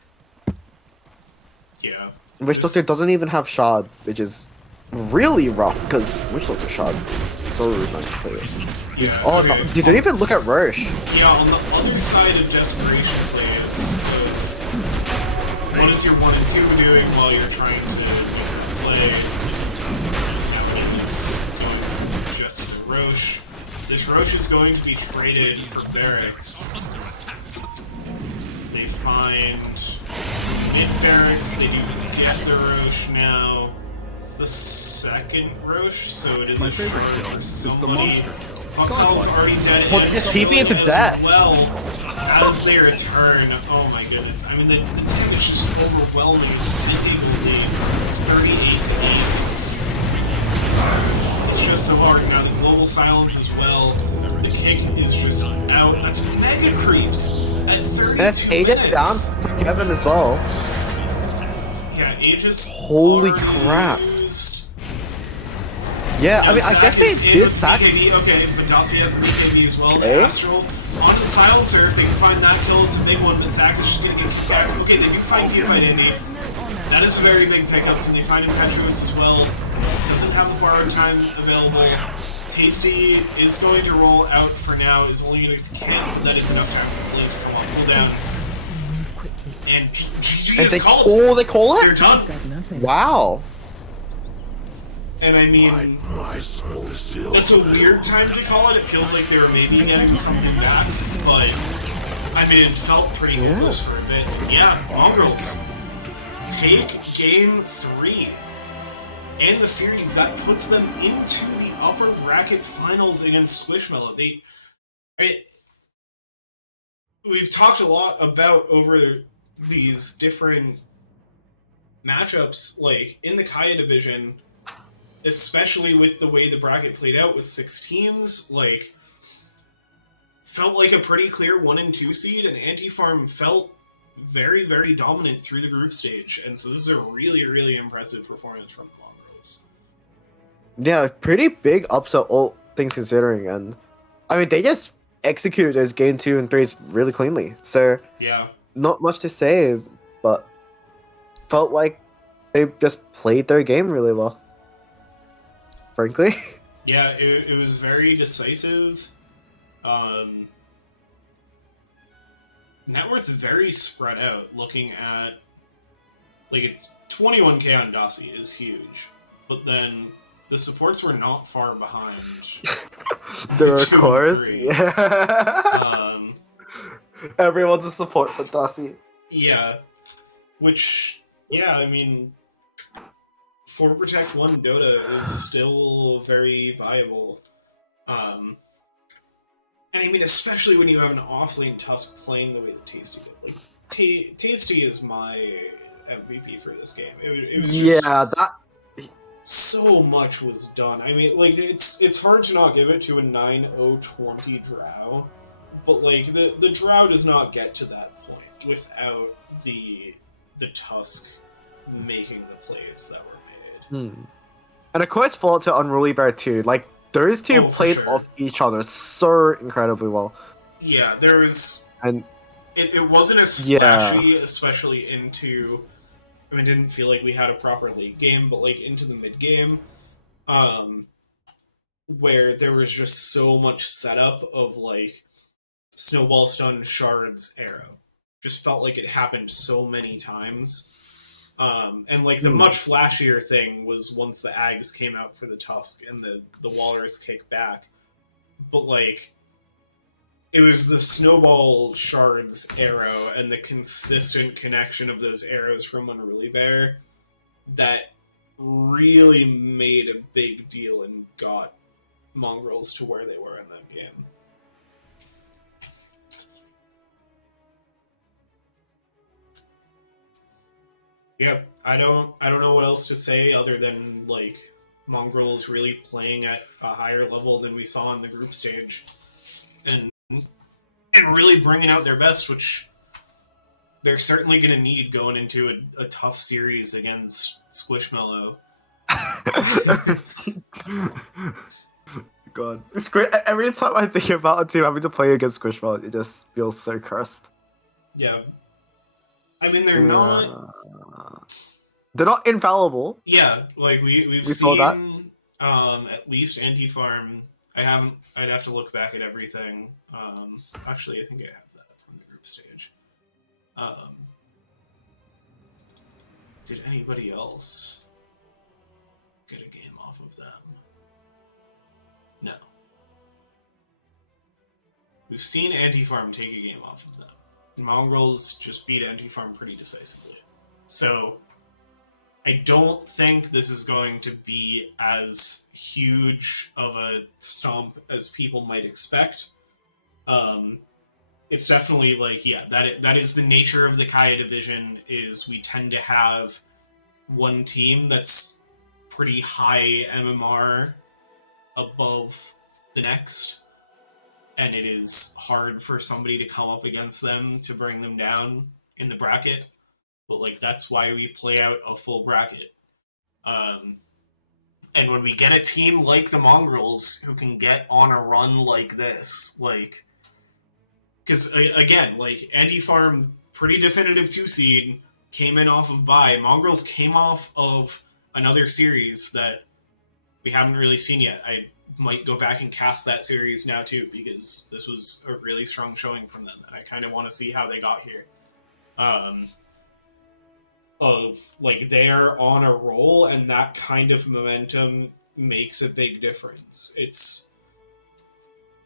Yeah. Witch This- Doctor doesn't even have Shard, which is really rough, because Witch Doctor Shard is so nice to play with. Yeah, Oh no, okay. they didn't even look at Roche. Yeah, on the other side of Desperation plays, what is your 1 and 2 doing while you're trying to play? And is going just for Roche. This Roche is going to be traded for Barracks. They find mid-barracks, they do get the Roche now. It's the second Roche, so it is My a favorite shard kill for is the somebody. monster. Fuckhound's already dead. Well, and just TP into as death. well as they return. Oh my goodness. I mean, the team is just overwhelming. It's 10 people lead. It's 38 to 8. It's just so hard. Now the global silence as well. The kick is just out. That's mega creeps at 32 And that's Aegis minutes. down to Kevin as well. Yeah, Aegis. Holy already crap. used. Yeah, I mean, I Zac guess is they in did with sack. BKB, okay, but Dossie has the BKB as well. The Eh? Astral on the silencer. If they can find that kill, it's a big one. But Zac is just gonna get kicked back. Okay, they do find Teamfight Indy. There's no honor. That is a very big pickup. Can they find Petros as well? Doesn't have the borrow time available. Tasty is going to roll out for now. Is only going to kill. That is enough time for Blade to come off cooldown. And move quickly. And GG And is they, called. oh, they call They're it? done. Wow. And I mean, it's a weird time to call it. It feels like they were maybe getting something back, but I mean, it felt pretty hopeless for a bit. Yeah, Mongrels take game 3 and the series. That puts them into the upper bracket finals against Squishmallow. We've talked a lot about over these different matchups, like in the Kaya division. Especially with the way the bracket played out with 6 teams, like, felt like a pretty clear 1 and 2 seed, and Anti-Farm felt very, very dominant through the group stage, and so this is a really, really impressive performance from the Mongrels. Yeah, pretty big upset, all things considering, and I mean, they just executed those game 2 and 3s really cleanly, so Yeah. not much to say, but felt like they just played their game really well. Frankly. Yeah, it was very decisive. Net worth very spread out, looking at, like, it's 21k on Dossie is huge, but then the supports were not far behind. There are 2 and cores. 3. Yeah. Everyone's a support for Dossie. Yeah, which, yeah, I mean, 4 Protect 1 Dota is still very viable. And I mean, especially when you have an offlane Tusk playing the way that Tasty did. Like, Tasty is my MVP for this game. It was just so much was done. I mean, like, it's hard to not give it to a 9-0-20 Drow, but like the Drow does not get to that point without the Tusk making the plays that were made. And of course, fall to Unruly Bear too. Like, those two played sure. off each other so incredibly well. Yeah, there was, and it wasn't as flashy, especially into. I mean, didn't feel like we had a proper late game, but like into the mid game, where there was just so much setup of like snowball stun, shards, arrow. Just felt like it happened so many times. And like the much flashier thing was once the Ags came out for the Tusk and the Walrus kick back. But like it was the snowball, shards, arrow, and the consistent connection of those arrows from Unruly Bear that really made a big deal and got Mongrels to where they were in that game. Yeah, I don't know what else to say other than like Mongrels really playing at a higher level than we saw in the group stage, and really bringing out their best, which they're certainly going to need going into a tough series against Squishmallow. God, it's great. Every time I think about a team having to play against Squishmallow, it just feels so cursed. Yeah, I mean they're not infallible. Yeah, like we've seen that. At least Anti-Farm. I'd have to look back at everything. Actually, I think I have that from the group stage. Did anybody else get a game off of them? No. We've seen Anti-Farm take a game off of them. Mongrels just beat Anti-Farm pretty decisively. So I don't think this is going to be as huge of a stomp as people might expect. It's definitely like, yeah, that is the nature of the Kaya division, is we tend to have one team that's pretty high MMR above the next, and it is hard for somebody to come up against them to bring them down in the bracket. But like that's why we play out a full bracket. And when we get a team like the Mongrels who can get on a run like this, like, because again, like Anti-Farm, pretty definitive 2 seed, came in off of bye. Mongrels came off of another series that we haven't really seen yet. I might go back and cast that series now too, because this was a really strong showing from them, and I kind of want to see how they got here. Of like they're on a roll, and that kind of momentum makes a big difference. It's,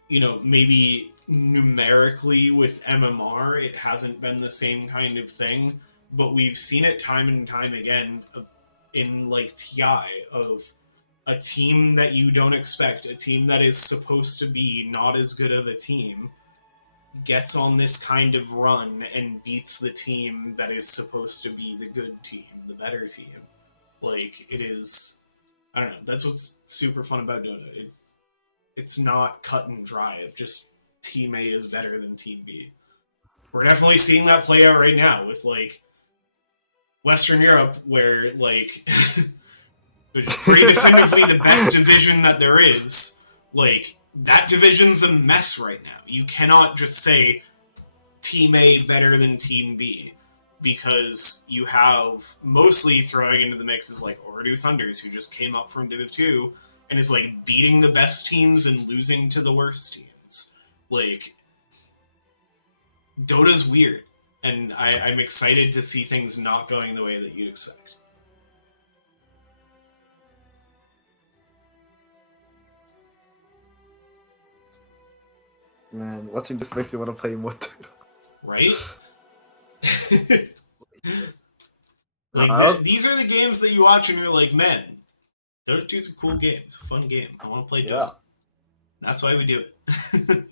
you know, maybe numerically with MMR it hasn't been the same kind of thing, but we've seen it time and time again in like TI of a team that you don't expect, a team that is supposed to be not as good of a team, gets on this kind of run and beats the team that is supposed to be the good team, the better team. Like, it is, I don't know, that's what's super fun about Dota. It's not cut and dry of just Team A is better than Team B. We're definitely seeing that play out right now with, like, Western Europe, where, like, pretty definitively the best division that there is. Like, that division's a mess right now. You cannot just say Team A better than Team B, because you have mostly throwing into the mix is like Ooredoo Thunders, who just came up from Div 2 and is like beating the best teams and losing to the worst teams. Like, Dota's weird, and I'm excited to see things not going the way that you'd expect. Man, watching this makes me want to play more Dota. Right? Like these are the games that you watch and you're like, man, Dota 2 is a cool game. It's a fun game. I want to play Dota. Yeah. That's why we do it.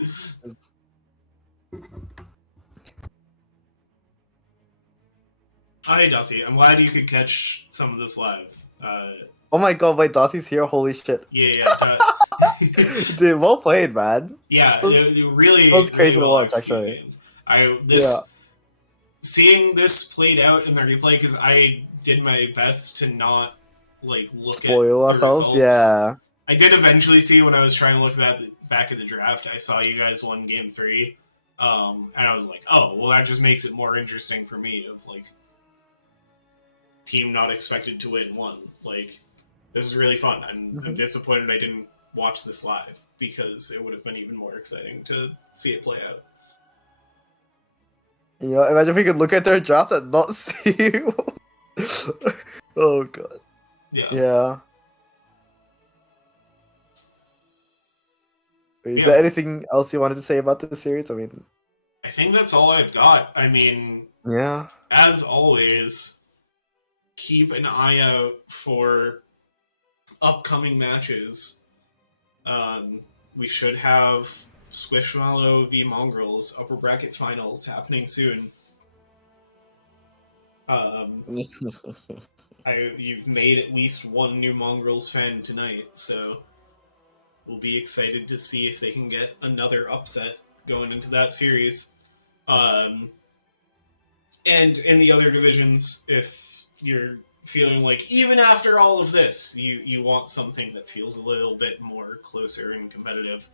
Hi, Dusty. I'm glad you could catch some of this live. Oh my god, wait, Dossie's here? Holy shit. Yeah. Dude, well played, man. Yeah, it really. That was crazy really to watch, actually. Games. Seeing this played out in the replay, because I did my best to not like look spoil at the ourselves. results. Yeah, I did eventually see when I was trying to look back at the draft. I saw you guys won game 3, and I was like, oh, well, that just makes it more interesting for me. Of like, team not expected to win won. Like, this is really fun. I'm disappointed I didn't watch this live because it would have been even more exciting to see it play out. Yeah, imagine if we could look at their drafts and not see. Oh god. Yeah. Is there anything else you wanted to say about the series? I mean, I think that's all I've got. I mean, yeah. As always, keep an eye out for upcoming matches. We should have Squishmallow v Mongrels upper bracket finals happening soon. You've made at least one new Mongrels fan tonight, so we'll be excited to see if they can get another upset going into that series. And in the other divisions, if you're feeling like even after all of this, you want something that feels a little bit more closer and competitive.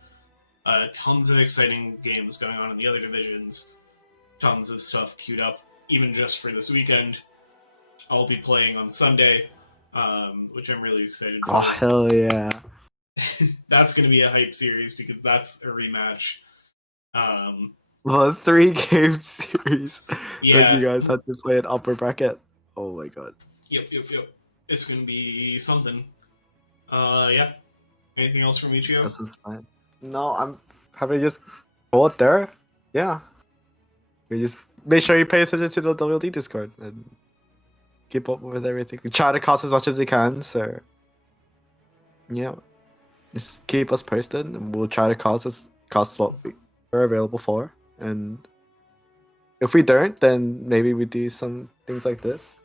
Tons of exciting games going on in the other divisions. Tons of stuff queued up, even just for this weekend. I'll be playing on Sunday, which I'm really excited for. Oh, hell yeah. That's going to be a hype series because that's a rematch. Well, a 3-game series Yeah. that you guys had to play in upper bracket. Oh my god. Yep. It's going to be something. Yeah. Anything else from Ichio? This is fine. No, I'm happy to just go out there. Yeah. You just make sure you pay attention to the WLD Discord and keep up with everything. Try to cast as much as you can, so yeah. Just keep us posted and we'll try to cast what we're available for. And if we don't, then maybe we do some things like this.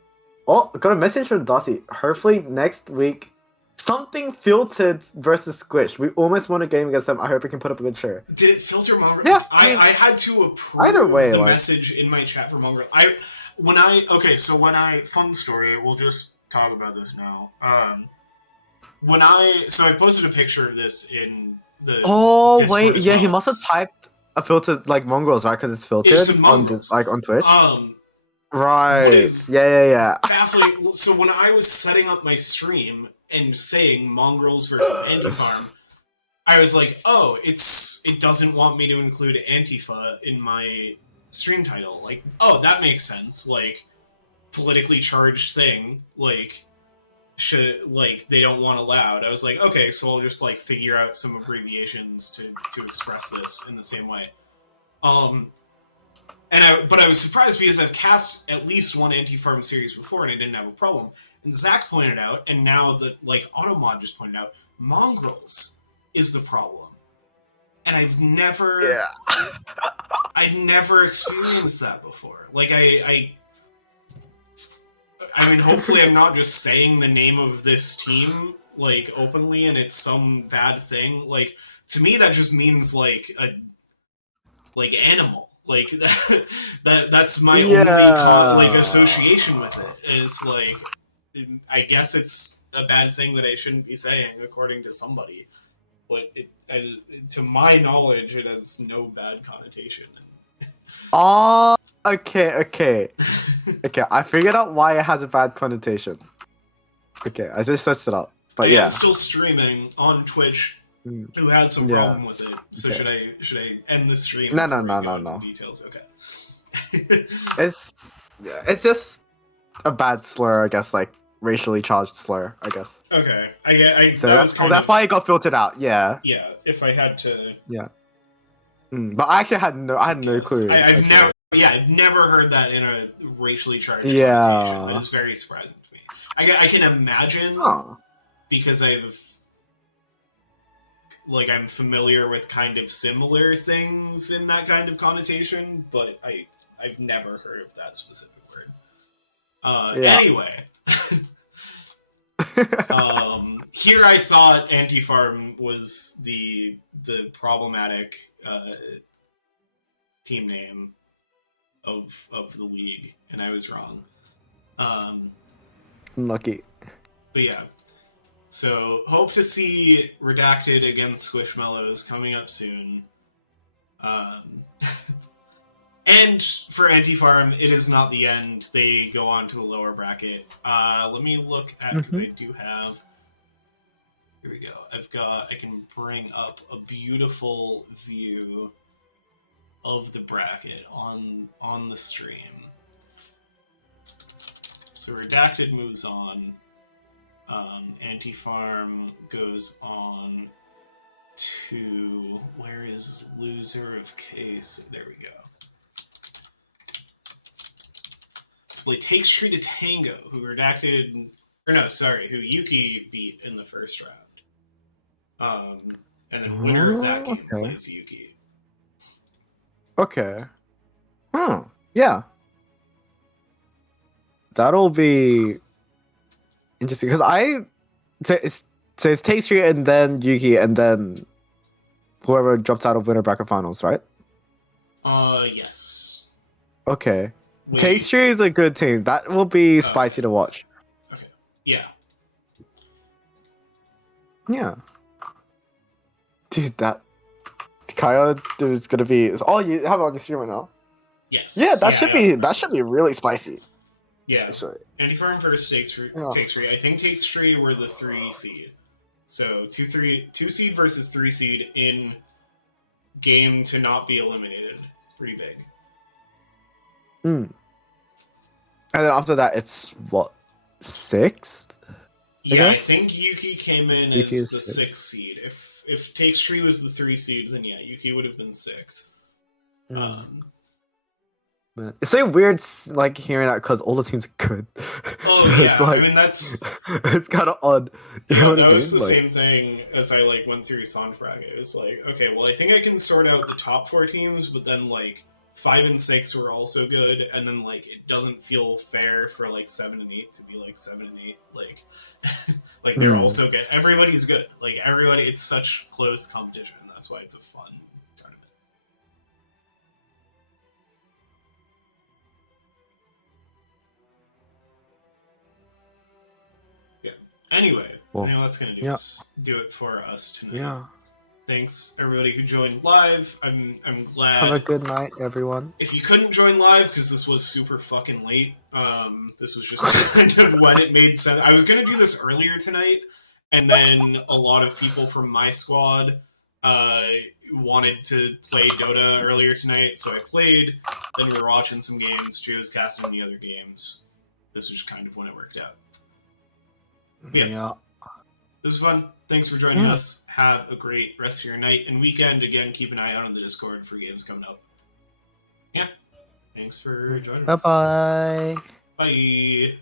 Oh, I got a message from Darcy. Hopefully next week, something filtered versus Squish. We almost won a game against them. I hope we can put up a good show. Did it filter Mongrel? Yeah, I had to approve either way, the like, message in my chat for Mongrel. Fun story, we'll just talk about this now. I posted a picture of this in the Discord as well. He must have typed a filtered like Mongrels, right? Because it's filtered on this, like on Twitch. Right. Yeah. Baffling. So when I was setting up my stream and saying Mongrels versus Anti-Farm, I was like, oh, it doesn't want me to include Antifa in my stream title. Like, oh, that makes sense. Like, politically charged thing. Like, they don't want allowed. I was like, okay, so I'll just like figure out some abbreviations to express this in the same way. But I was surprised because I've cast at least one Anti-Farm series before and I didn't have a problem. And Zach pointed out, and now that like Automod just pointed out, Mongrels is the problem. And I'd never experienced that before. Like I mean, hopefully I'm not just saying the name of this team like openly and it's some bad thing. Like, to me that just means like animal. Like that's my only association with it, and it's like I guess it's a bad thing that I shouldn't be saying according to somebody, but to my knowledge, it has no bad connotation. Oh, okay. I figured out why it has a bad connotation. Okay, I just searched it up, but yeah. I'm still streaming on Twitch. Who has some problem with it? So okay. should I end the stream? No. Details. Okay. It's just a bad slur, I guess, like racially charged slur, I guess. Okay. That's why it got filtered out. Yeah. Yeah. If I had to. Yeah. But I actually had no clue. I've never. Yeah, I've never heard that in a racially charged Yeah. connotation. That is very surprising to me. I can imagine because I'm familiar with kind of similar things in that kind of connotation, but I've never heard of that specific word. Anyway, here I thought Anti-Farm was the problematic team name of the league, and I was wrong. Lucky. But yeah. So, hope to see Redacted against Squishmallows coming up soon. And for Anti-Farm, it is not the end. They go on to the lower bracket. Let me look at, because I do have... Here we go. I can bring up a beautiful view of the bracket on the stream. So Redacted moves on. Anti-Farm goes on to... Where is Loser of Case? There we go. To play Takes Tree to Tango, who Redacted... Or no, sorry, who Yuki beat in the first round. And then winner of that game plays Yuki. Okay. Yeah. That'll be interesting because it's Tasty and then Yuki and then whoever drops out of winner bracket finals, right? Yes. Okay. Tasty is a good team. That will be spicy to watch. Okay. Yeah. Yeah. Dude, that Kaya is gonna be. Oh, you have it on your stream right now. Yes. Yeah, that should be really spicy. Yeah. Actually. Anti-Farm versus Takes Tree. I think Takes Tree were the 3 seed. So 2 seed versus 3 seed in game to not be eliminated. Pretty big. And then after that, it's what, 6th? Yeah, I think Yuki came in as the 6th seed. If Takes Tree was the 3 seed, then yeah, Yuki would have been 6th. It's so weird, like hearing that because all the teams are good. Oh so yeah, it's like, I mean that's it's kind of odd. You know what I mean? Was the same thing as I went through Sanj bracket. It was like, okay, well I think I can sort out the top 4 teams, but then 5 and 6 were also good, and then it doesn't feel fair for 7 and 8 to be 7 and 8. They're also good. Everybody's good. Everybody, it's such close competition. That's why it's a fun tournament. Yeah. Anyway, I think that's gonna do it for us tonight. Yeah. Thanks everybody who joined live. I'm glad. Have a good night, everyone. If you couldn't join live because this was super fucking late, this was just kind of when it made sense. I was gonna do this earlier tonight, and then a lot of people from my squad wanted to play Dota earlier tonight, so I played. Then we were watching some games. Joe was casting the other games. This was kind of when it worked out. Yeah. This was fun. Thanks for joining us. Have a great rest of your night and weekend. Again, keep an eye out on the Discord for games coming up. Yeah. Thanks for joining us. Bye-bye. Bye.